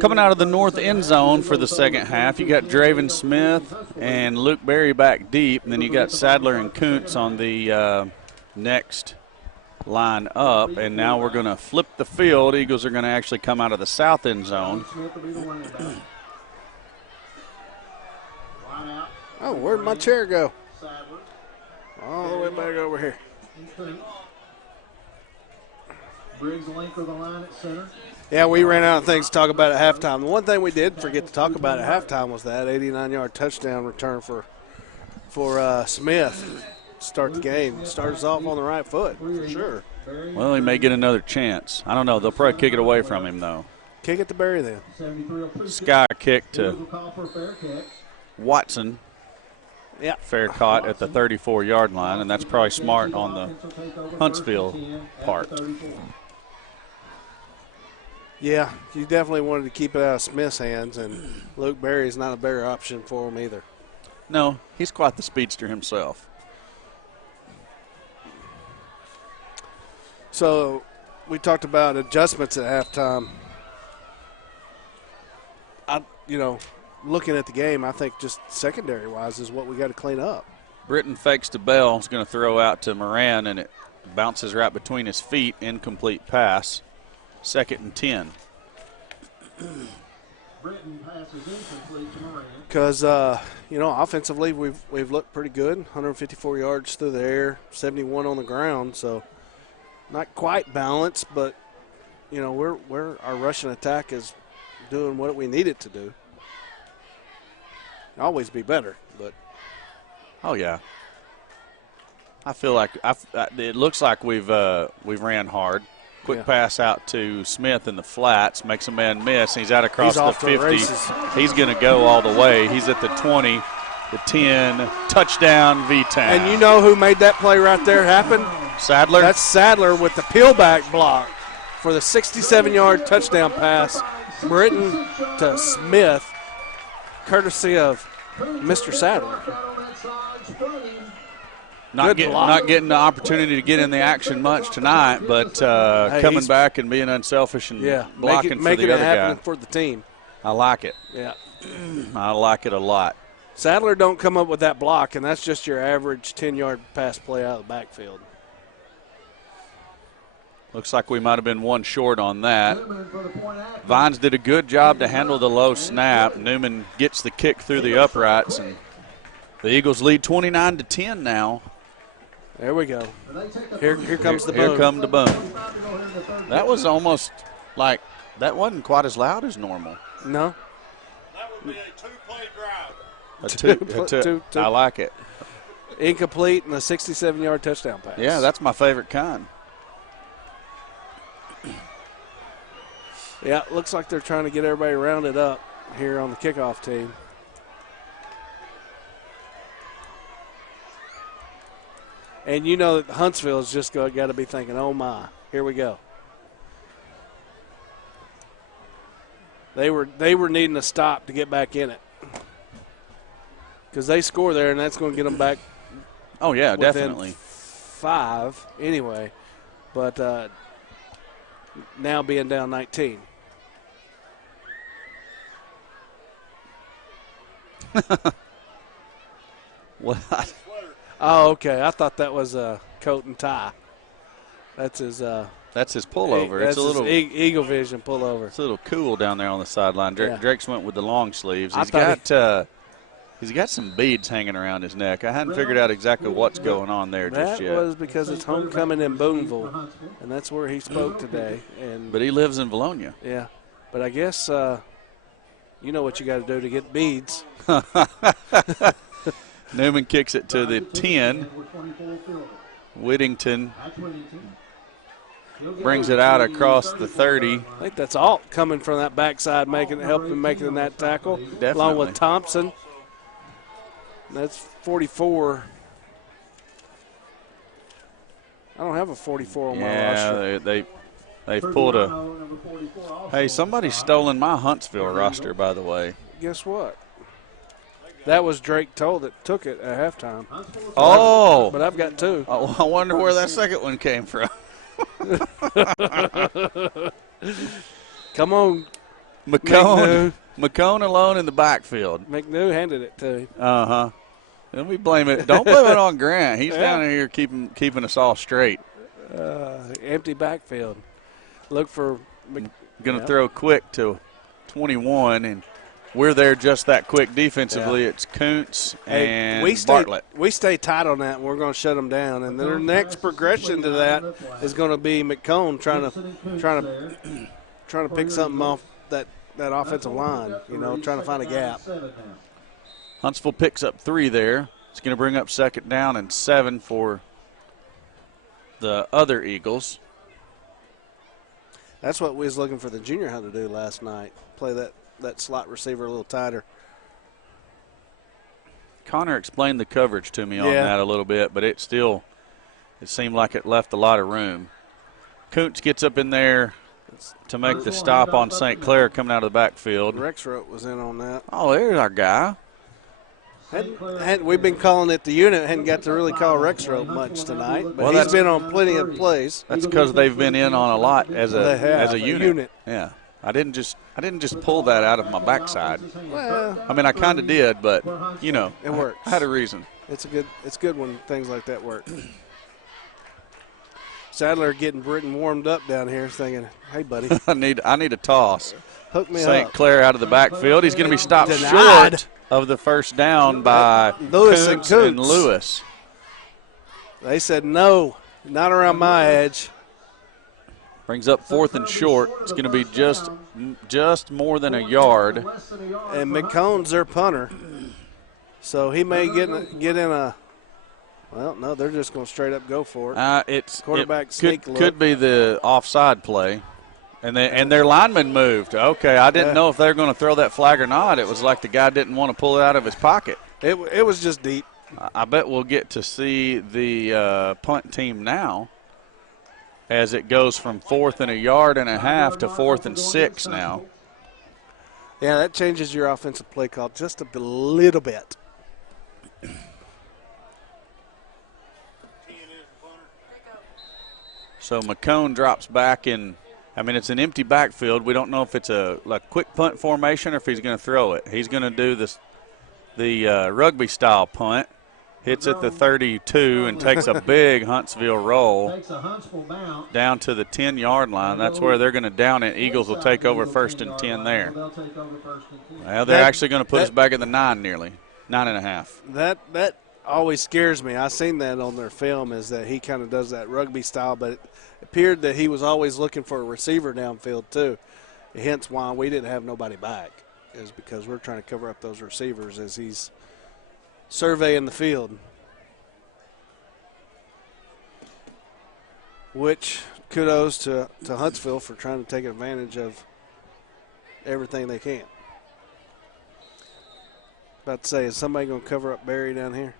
Coming out of the north end zone for the second half, you got Draven Smith and Luke Berry back deep, and then you got Sadler and Kuntz on the next line up. And now we're going to flip the field. Eagles are going to actually come out of the south end zone. Oh, where'd my chair go? All the way back over here. Briggs length of the line at center. Yeah, we ran out of things to talk about at halftime. The one thing we did forget to talk about at halftime was that 89-yard touchdown return for Smith to start the game. Start us off on the right foot, for sure. Well, he may get another chance. I don't know. They'll probably kick it away from him, though. Kick it to Barry then. Sky kick to Watson. Yeah. Fair caught at the 34-yard line, and that's probably smart on the Huntsville part. Yeah, you definitely wanted to keep it out of Smith's hands, and Luke Berry's not a better option for him either. No, he's quite the speedster himself. So we talked about adjustments at halftime. Looking at the game, I think just secondary-wise is what we got to clean up. Britton fakes to Bell. He's going to throw out to Moran, and it bounces right between his feet. Incomplete pass. 2nd and 10. Britton passes incomplete to Moran. Because, offensively we've looked pretty good. 154 yards through the air, 71 on the ground. So not quite balanced, but, our rushing attack is doing what we need it to do. Always be better, but. Oh, yeah. I feel like it looks like we've ran hard. Quick pass out to Smith in the flats, makes a man miss. He's out across the 50. He's going to go all the way. He's at the 20, the 10, touchdown, V-Town. And you know who made that play right there happen? Sadler? That's Sadler with the peel-back block for the 67-yard touchdown pass. Britton to Smith, courtesy of Mr. Sadler. Not getting the opportunity to get in the action much tonight, but coming back and being unselfish and blocking for the other guy. For the team. I like it. Yeah. I like it a lot. Sadler don't come up with that block, and that's just your average 10-yard pass play out of the backfield. Looks like we might have been one short on that. Vines did a good job to handle the low snap. Newman gets the kick through the uprights, and the Eagles lead 29-10 now. There we go. Here comes the boom. Here come the boom. That was almost like that wasn't quite as loud as normal. No. That would be a two-play drive. I like it. Incomplete and a 67-yard touchdown pass. Yeah, that's my favorite kind. Yeah, looks like they're trying to get everybody rounded up here on the kickoff team. And you know that Huntsville is just got to be thinking, oh, my, here we go. They were needing a stop to get back in it. Because they score there, and that's going to get them back. Oh, yeah, definitely. 5 anyway. But now being down 19. What? Oh, okay. I thought that was a coat and tie. That's his. That's his pullover. That's it's a little Eagle Vision pullover. It's a little cool down there on the sideline. Drake's went with the long sleeves. He's got some beads hanging around his neck. I hadn't figured out exactly what's going on there just yet. That was because it's homecoming in Boonville, and that's where he spoke today. But he lives in Vilonia. Yeah, but I guess you know what you got to do to get beads. Newman kicks it to the 10. Whittington brings it out across the 30. I think that's all coming from that backside, helping making that tackle. Definitely. Along with Thompson. That's 44. I don't have a 44 on my roster. Yeah, they pulled a. Hey, somebody's stolen my Huntsville roster, by the way. Guess what? That was Drake Toll that took it at halftime. Oh. But I've got 2. Oh, I wonder where that second one came from. Come on, McCone alone in the backfield. McNew handed it to him. Uh-huh. Then we blame it. Don't blame it on Grant. He's down here keeping us all straight. Empty backfield. Look for Going to throw quick to 21, and we're there just that quick defensively. Yeah. It's Kuntz and Bartlett. We stay tight on that, and we're going to shut them down. And their next progression to that is going to be McCone trying to pick something off that offensive line, trying to find a gap. Huntsville picks up 3 there. It's going to bring up 2nd down and 7 for the other Eagles. That's what we was looking for the junior high to do last night, play that slot receiver a little tighter. Connor explained the coverage to me on that a little bit, but it seemed like it left a lot of room. Kuntz gets up in there to make the stop on St. Clair coming out of the backfield. Rexroth was in on that. Oh, there's our guy. We've been calling it the unit. Hadn't got to really call Rexroth much tonight, but he's been on plenty of plays. That's because they've been in on a lot as a unit. Yeah, I didn't just pull that out of my backside. Well, I mean, I kind of did, but it works. I had a reason. It's good when things like that work. Sadler getting Britton warmed up down here, thinking, "Hey, buddy, I need a toss." Hook me St. up. Clair out of the backfield. He's going to be stopped short of the first down by Lewis Kuntz and and Lewis. They said no, not around my edge. Brings up 4th and short. It's going to be just more than a yard. And McCone's their punter, so he may get in a. Well, no, they're just going to straight up go for it. It's quarterback it could be the offside play. And their lineman moved. Okay, I didn't know if they were going to throw that flag or not. It was like the guy didn't want to pull it out of his pocket. It was just deep. I bet we'll get to see the punt team now as it goes from 4th and a yard and a half to 4th and 6 now. Yeah, that changes your offensive play call just a little bit. So McCone drops back in. I mean, it's an empty backfield. We don't know if it's a quick punt formation or if he's going to throw it. He's going to do the rugby-style punt. Hits at the 32 and takes a big Huntsville roll down to the 10-yard line. That's where they're going to down it. Eagles will take over 1st and 10 there. Well, they're actually going to put us back at the 9 nearly, 9.5. That always scares me. I seen that on their film, is that he kind of does that rugby style, but it appeared that he was always looking for a receiver downfield too. Hence why we didn't have nobody back, is because we're trying to cover up those receivers as he's surveying the field. Which kudos to Huntsville for trying to take advantage of everything they can. About to say, is somebody going to cover up Barry down here?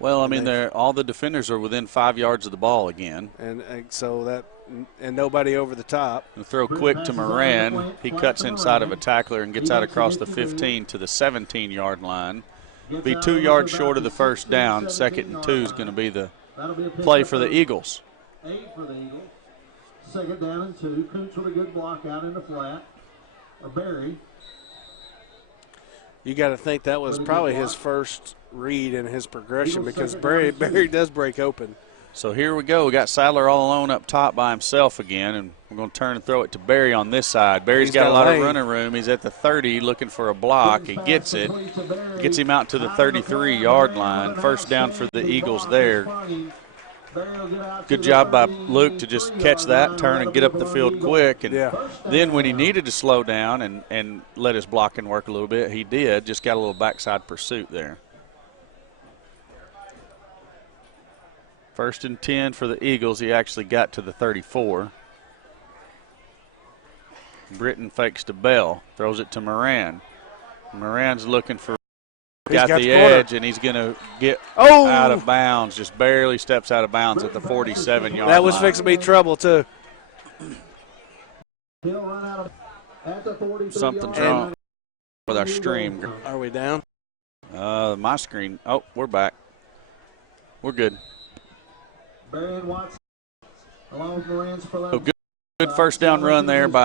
Well, I mean, all the defenders are within 5 yards of the ball again. And so nobody over the top. And throw quick to Moran. He cuts inside of a tackler and gets out across the 15 to the 17-yard line. Be 2 yards short of the first down. 2nd and 2 is going to be the play for the Eagles. 8 for the Eagles. 2nd down and 2. Kuntz with a good block out in the flat. Or Barry. You got to think that was probably his first read in his progression, because Barry does break open. So here we go. We got Sadler all alone up top by himself again, and we're going to turn and throw it to Barry on this side. Barry's got a lot of running room. He's at the 30 looking for a block. He gets it. Gets him out to the 33-yard line. First down for the Eagles there. Good job by Luke to just catch that, turn, and get up the field quick. And then when he needed to slow down and let his blocking work a little bit, he did. Just got a little backside pursuit there. 1st and 10 for the Eagles. He actually got to the 34. Britton fakes to Bell. Throws it to Moran. Moran's looking for got the edge, and he's going to get out of bounds. Just barely steps out of bounds at the 47-yard line. That was fixing to be trouble, too. Something's wrong with our stream. Are we down? My screen. Oh, we're back. We're good. Barry and Watson along with Moran's for Good first down run there by